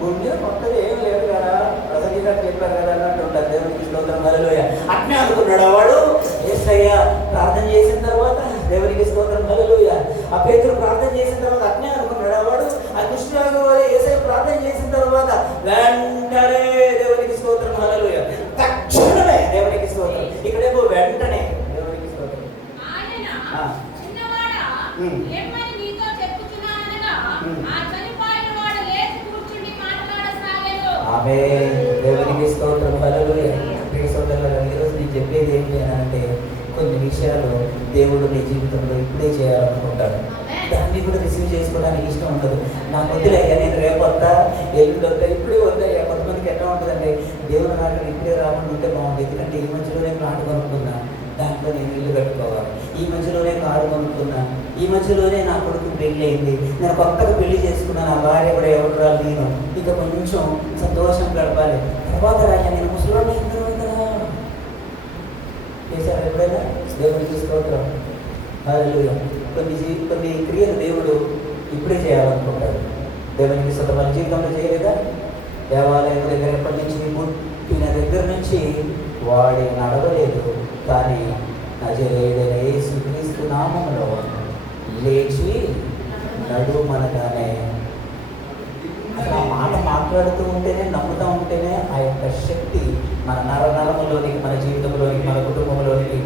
గుండె కొత్తది ఏం లేదు కదా, ప్రసంగిగా చెప్పారు కదా అన్నట్టు ఉంటారు. దేవునికి స్తోత్రం. హల్లెలూయా. అట్నే అనుకున్నాడు వాడు. యేసయ్య ప్రార్థన చేసిన తర్వాత దేవునికి స్తోత్రం. హల్లెలూయా. ఆ పేతురు ప్రార్థన చేసిన తర్వాత అట్నే అనుకున్నాడు వాడు. ఆ కృష్ణుడు యేసయ్య ప్రార్థన చేసిన తర్వాత వెంటనే దేవునికి స్తోత్రం. హల్లెలూయా. తక్షణమే దేవునికి స్తోత్రం. ఇక్కడేమో వెంటనే దేవునికి స్తోత్రం. ఆమె దేవునికి స్తోత్రం. హల్లెలూయా. ఈరోజు నేను చెప్పేది ఏంటి అని అంటే, కొన్ని విషయాలు దేవుడు నీ జీవితంలో ఇప్పుడే చేయాలనుకుంటాడు. దాన్ని కూడా రిసీవ్ చేసుకోవడానికి ఇష్టం ఉండదు. నాకు వద్దులయ్యా, నేను రేపు వద్దా, ఎల్లుండి వద్దా, ఇప్పుడే వద్దయ్యా. కొంతమందికి ఎట్లా ఉంటుందంటే, దేవుడు నాకు ఇప్పుడే రాకుండా ఉంటే బాగుంటుంది, ఎందుకంటే ఈ మధ్యలోనే ప్లాట్ కొనుక్కున్నా, దాంట్లో నేను ఇల్లు కట్టుకోవాలి, ఈ మధ్యలోనే కారు కొనుక్కున్నా, ఈ మధ్యలోనే నా కొడుకు పెళ్ళి అయింది, నేను కొత్తగా పెళ్లి చేసుకున్నా, నా భార్య కూడా ఎవరు రాదు, నేను ఇక కొంచెం సంతోషం గడపాలి, తర్వాత రాజా నేను ముసలివాడిని అయిన తర్వాత చేశారు ఎప్పుడైనా. దేవునికి స్తోత్రం. హల్లెలూయా. కొన్ని క్రియలు దేవుడు ఇప్పుడే చేయాలనుకుంటాడు. దేవునికి స్తోత్రం. మన జీవితంలో చేయలేదా? దేవాలయం దగ్గర ఎప్పటి నుంచి పుట్టిన దగ్గర నుంచి వాడి నడవలేదు, కానీ నజరేయుడైన యేసుక్రీస్తు నామములో లేచి నడుమనగానే, అసలు ఆ మాట మాట్లాడుతూ ఉంటేనే, నమ్ముతూ ఉంటేనే ఆ యొక్క శక్తి మన నరములోనికి, మన జీవితంలోనికి, మన కుటుంబంలోనికి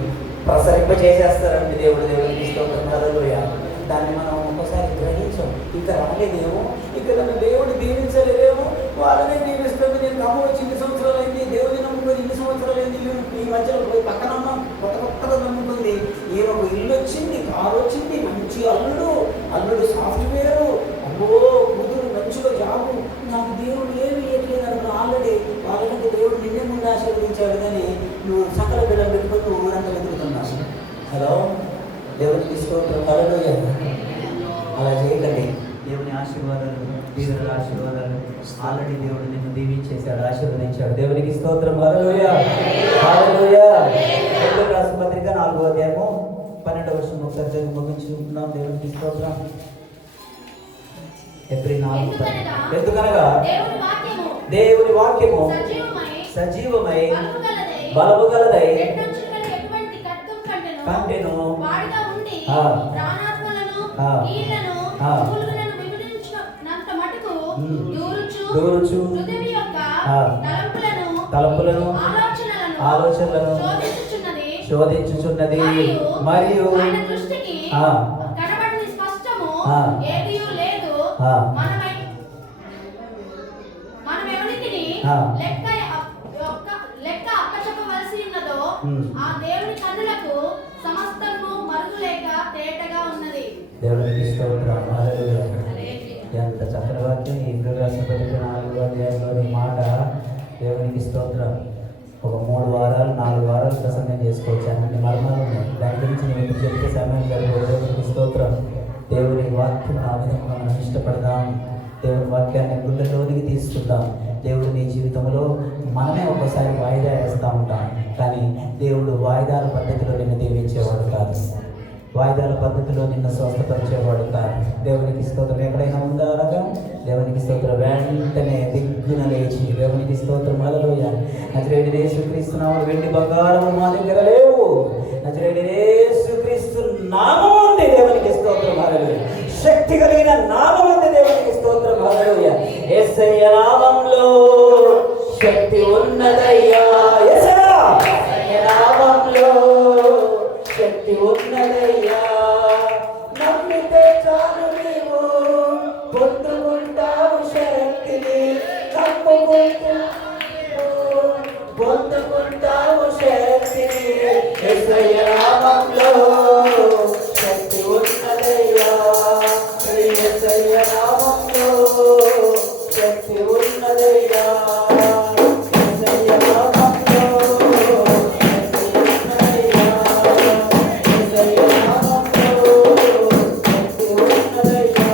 ప్రసరింపజేసేస్తారండి దేవుడు. దేవుడికి స్తోత్రం. హల్లెలూయా. దాన్ని మనం ఒక్కసారి గ్రహించాం. ఇంకా రాలేదేమో, ఇంకా నన్ను దేవుడు దీవించలేదేమో, వాళ్ళనే దీవిస్తుంది. నేను నమ్ము వచ్చి ఇన్ని సంవత్సరాలు అయింది, దేవుడిని నమ్ముకొని ఇన్ని సంవత్సరాలు అయింది, ఈ మధ్యలో పోయి పక్కనమ్మ కొత్తగా నమ్ముతుంది, ఈమెకు ఇల్లు వచ్చింది, కారు వచ్చింది, మంచి అల్లుడు సాఫ్ట్వేరు, అమ్మో కూతురు మంచిగా జాబు, నాకు దేవుడు ఏమి ఇవ్వట్లేదు అనుకున్నా. ఆల్రెడీ వాళ్ళకంటే దేవుడు నిన్నే ముందు ఆశీర్వదించాడు, కానీ నువ్వు సకల బిడ్డలు పెట్టుకొని నువ్వు ఊరంతా వెతుకుతున్నావు. హలో, దేవుడికి స్తోత్రం. హల్లెలూయా. అలా చేయకండి. దేవుని ఆశీర్వాదాలు, దీవెనల ఆశీర్వాదాలు ఆల్రెడీ దేవుడు నిన్ను దీవించేశాడు, ఆశీర్వదించాడు. దేవునికి స్తోత్రం. హల్లెలూయా, హల్లెలూయా. హెబ్రీయులకు రాసిన పత్రిక 4వ అధ్యాయము 12వ వచనం ఒకసారి చదివి ముగించుకుంటున్నాం. దేవునికి స్తోత్రం. హెబ్రీ 4. ఎందుకనగా దేవుని వాక్యము సజీవమై బలము గలదై కంటెను దూరుచు తలంపులను ఆలోచనలను శోధించుచున్నది. మరియు లెక్క అప్పచెప్పవలసి ఉన్నదో ఆ దేవుని కన్నులకు సమస్తము మరుగులేక తేటగా ఉన్నది. దేవునికి స్తోత్రం. హల్లెలూయా. ఎంత చక్కని వాక్యం. ఈ హెబ్రీయులకు రాసిన పత్రిక 4వ అధ్యాయంలోని మాట. దేవునికి స్తోత్రం. ఒక 3 వారాలు 4 వారాలు ప్రసంగం చేసుకోవచ్చు. అన్ని మర్మాలు ఉన్నాయి. దాని గురించి నేను ఇప్పుడు చెప్తే సమయం గడిపే. దేవునికి స్తోత్రం. దేవుని వాక్యం ఆ విధంగా మనం ఇష్టపడదాం. దేవుని వాక్యాన్ని గుండెలోనికి తీసుకుందాం. దేవుడు నీ జీవితంలో మనమే ఒకసారి వాయిదా వేస్తూ ఉంటాం, కానీ దేవుడు వాయిదాల పద్ధతిలో నిన్ను దీవించేవాడు కాదు, వాయిదాల పద్ధతిలో నిన్ను స్వస్థపరిచేవాడు కాదు. దేవునికి స్తోత్రం. ఎక్కడైనా ఉందా అనగా దేవునికి స్తోత్రం. వెంటనే దిగ్గున లేచి దేవునికి స్తోత్రం. హల్లెలూయా. నజరేయుడైన యేసుక్రీస్తు నామమున వెండి బంగారము మా దగ్గర లేవు. నజరేయుడైన యేసుక్రీస్తు నామము ఉంది. దేవునికి స్తోత్రం. హల్లెలూయా. శక్తి కలిగిన నామం ఉంది. దేవునికి స్తోత్రం. హల్లెలూయా. యేసయ్య నామములో శక్తి ఉన్నదయ్యా. యేసయ్య నామములో శక్తి ఉన్నదయ్యా. నమ్మితే చాలు నీవు పొందుకుంటావు శక్తిని. పొందుకుంటావు శక్తిని. యేసయ్య నామములో శక్తి ఉన్నదయ్యా. యేసయ్య నామములో శక్తి ఉన్నదయ్యా. యేసయ్య నామములో శక్తి ఉన్నదయ్యా. యేసయ్య నామములో శక్తి ఉన్నదయ్యా.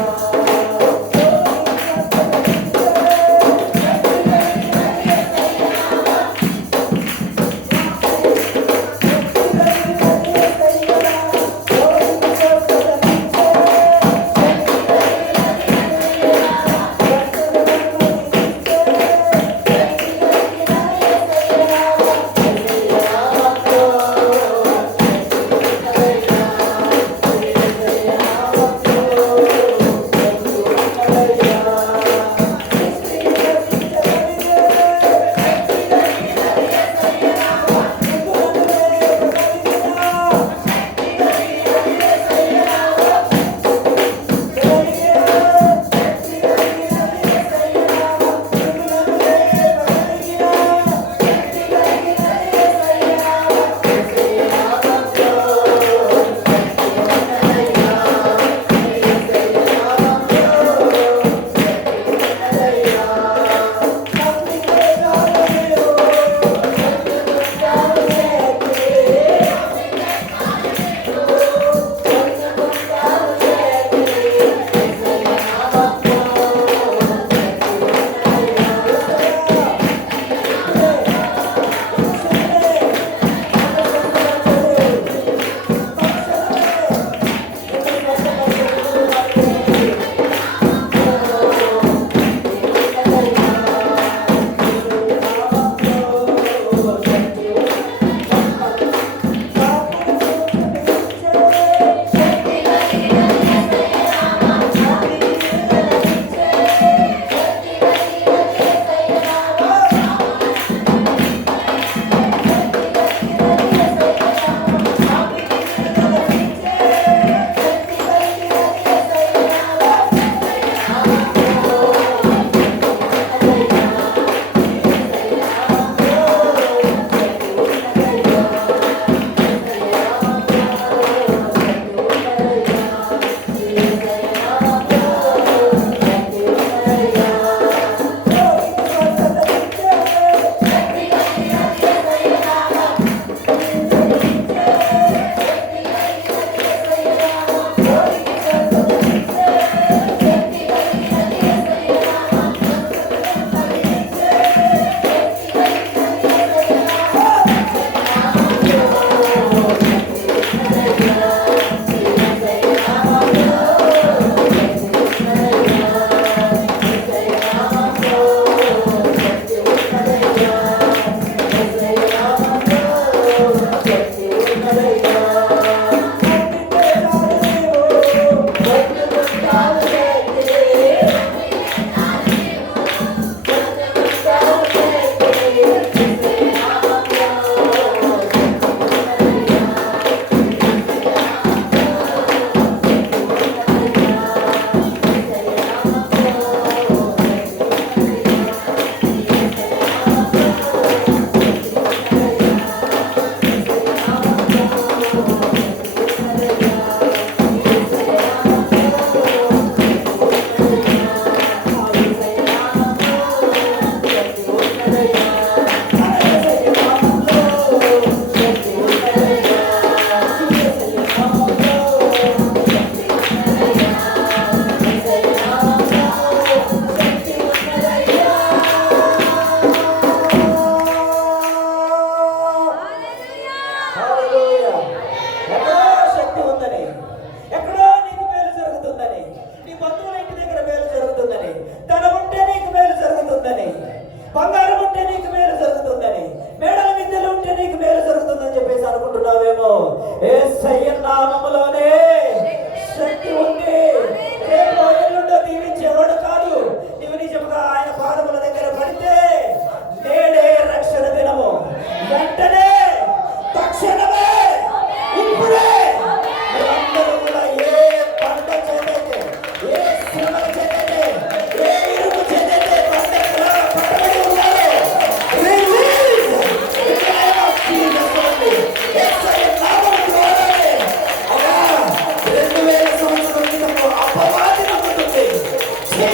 ఛీ,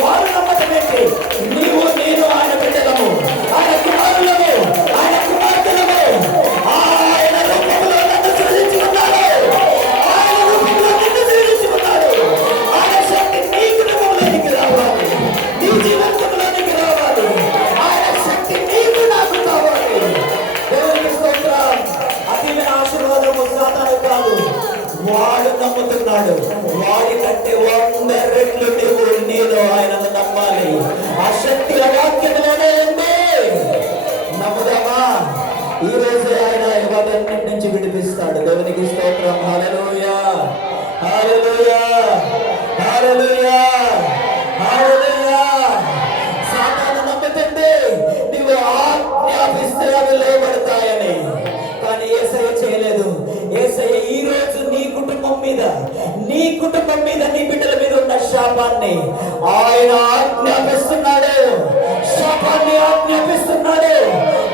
వారు నమ్మకం ఏంటి? నీవు నేను ఆయన బిడ్డలము, ఆయన కుమారులము, ఆయన కుమార్తెలము. ఆయన రూపంలో నన్ను సృజించుకున్నాడు, ఆయన రూపంలో నిన్ను సృజించుకున్నాడు. ఆయన శక్తి నీ కుటుంబంలోనికి రావాలి, నీ జీవితంలోనికి రావాలి. ఆయన శక్తి నీకు నాకు కావాలి. దేవునికి స్తోత్రం. అతీవైన ఆశీర్వాదము సాతాను కాదు, వాడు నమ్ముతున్నాడు. వాడి కంటే 100 రెట్లు నీలో ఆయనను నమ్మాలి. ఆ శక్తి వాక్యంలోనే ఉంది. నమ్ముదామా? ఈ రోజు ఆయన వాటన్నిటి నుంచి విడిపిస్తాడు. దేవునికి స్తోత్రం. హల్లెలూయా, హల్లెలూయా, హల్లెలూయా, హల్లెలూయా. సాతాను నమ్ముతుంది నీవు ఆజ్ఞాపిస్తే అవి లోబడతాయని, కానీ యేసయ్య చేయలేదు. యేసయ్య ఈ రోజు నీ కుటుంబం మీద, నీ కుటుంబం మీద, నీ బిడ్డల మీద ఉన్న శాపాన్ని ఆయన ఆజ్ఞాపిస్తున్నాడు. శాపాన్ని ఆజ్ఞాపిస్తున్నాడు,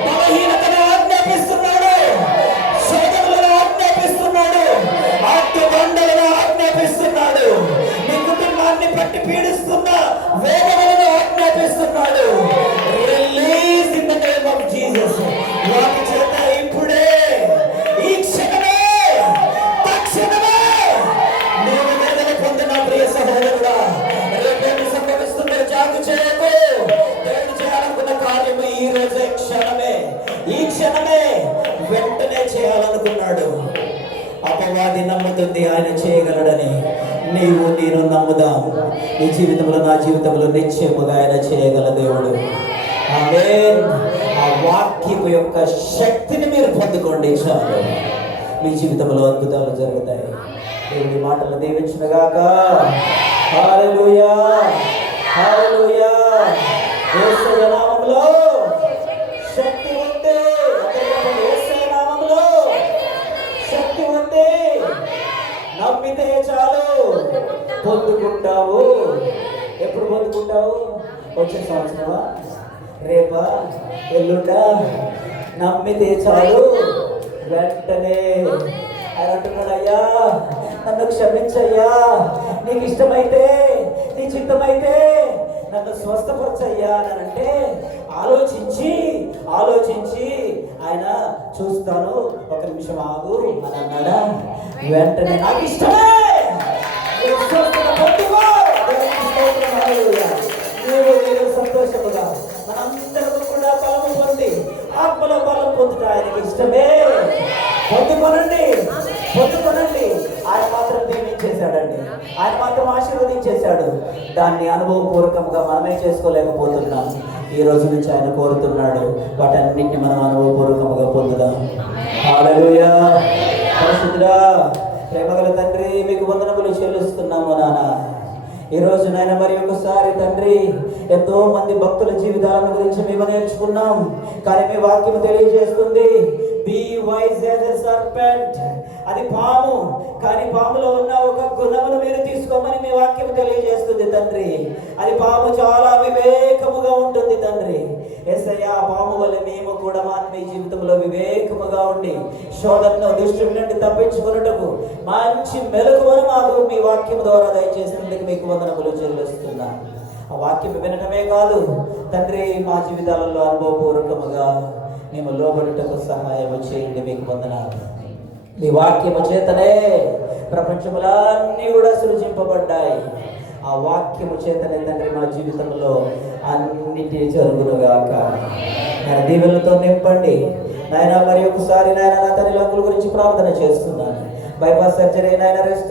బలహీనతను ఆజ్ఞాపిస్తున్నాడు, శోధనలను ఆజ్ఞాపిస్తున్నాడు, ఆత్మబంధలను ఆజ్ఞాపిస్తున్నాడు, నీ కుటుంబాన్ని పట్టి పీడిస్తున్న వేదనలను ఆజ్ఞాపిస్తున్నాడు. Release in the name of Jesus. వాటి చేత ఇప్పుడే, ఈ క్షణమే, తక్షణమే నీవు విడుదల పొందిన ప్రియ సహోదరుడా. రేపేమి సంభవిస్తుందో జాగు చేయకు. దేవుడు చేయాలనుకున్న కార్యము ఈ రోజే, క్షణమే, ఈ క్షణమే వెంటనే చేయాలనుకున్నాడు. అపవాది నమ్ముతుంది ఆయన చేయగలడని. నీవు నేను నమ్ముదాం. ఈ జీవితంలో, నా జీవితంలో నిశ్చయముగా ఆయన చేయగల దేవుడు. ఆమేన్. ఆ వాక్యము యొక్క శక్తిని మీరు పొందుకోండి, చాలు. మీ జీవితంలో అద్భుతాలు జరుగుతాయి. దేవుడి మాటలు దీవించును గాక. హల్లెలూయా, హల్లెలూయా. యేసయ్య నామములో శక్తి ఉంది. యేసయ్య నామములో శక్తి ఉంది. నమ్మితే చాలు, పొందుకుంటావు. ఎప్పుడు పొందుకుంటావు? వచ్చే సంవత్సరమా, రేపా, ఎల్లుండా? నమ్మితే చాలు, వెంటనే. ఆయన అంటున్నాడు, అయ్యా నన్ను క్షమించయ్యా, నీకు ఇష్టమైతే, నీ చిత్తమైతే నన్ను స్వస్థపరచయ్యా అని అంటే ఆలోచించి ఆయన చూస్తాను, ఒక నిమిషం ఆగు అని అన్నాడా? వెంటనే నాకు ఇష్టమే, నీవు స్వస్థత పొందుకో. దేవునికి స్తోత్రం. హల్లెలూయా. నీవు సంతోషముగా మనందరము కూడా బలము పొంది, ఆత్మలో బలం పొందుట ఆయనకి ఇష్టమే. పొందుకోనండి, పొందుకోనండి. ఆయన మాత్రం దీవించేశాడండి, ఆయన మాత్రం ఆశీర్వదించేశాడు. దాన్ని అనుభవపూర్వకంగా మనమే చేసుకోలేకపోతున్నాం. ఈ రోజు నుంచి ఆయన కోరుతున్నాడు, వాటన్నిటిని మనం అనుభవపూర్వకంగా పొందుదాం. హల్లెలూయా. పరిశుద్ధుడా, ప్రేమగల తండ్రి, మీకు వందనములు చెల్లిస్తున్నాము నాన్న. ఈ రోజు నాయన మరి ఒకసారి తండ్రి, ఎంతో మంది భక్తుల జీవితాల గురించి మేము నేర్చుకున్నాం. కానీ మీ వాక్యం తెలియజేస్తుంది, be wise as a serpent. అది పాము, కానీ పాములో ఉన్న ఒక గుణమును మీరు తీసుకోమని మీ వాక్యం తెలియజేస్తుంది తండ్రి. అది పాము చాలా వివేకముగా ఉంటుంది తండ్రి. యేసయ్యా, పాము వల్ల మేము కూడా మా ఆత్మీయ జీవితంలో వివేకముగా ఉండి శోధనను, దుష్టుడి నుండి తప్పించుకున్నట్టుకు మంచి మెలకువను మాకు మీ వాక్యం ద్వారా దయచేసినందుకు మీకు వందనములు చెల్లిస్తున్నాం. ఆ వాక్యం వినటమే కాదు తండ్రి, మా జీవితాలలో అనుభవపూర్వకముగా మేము లోబడుటకు సహాయం చేయండి. మీకు వందనాలు. మీ వాక్యము చేతనే ప్రపంచములన్నీ కూడా సృజింపబడ్డాయి. ఆ వాక్యము చేతనే తండ్రి మా జీవితంలో అన్నిటి జరుగునుగాక. నేను దీవెనలతో నింపండి నాయన. మరి ఒకసారి నాయన నా తల్లి గురించి ప్రార్థన చేస్తున్నాను. బైపాస్ సర్జరీ నాయన, రెస్ట్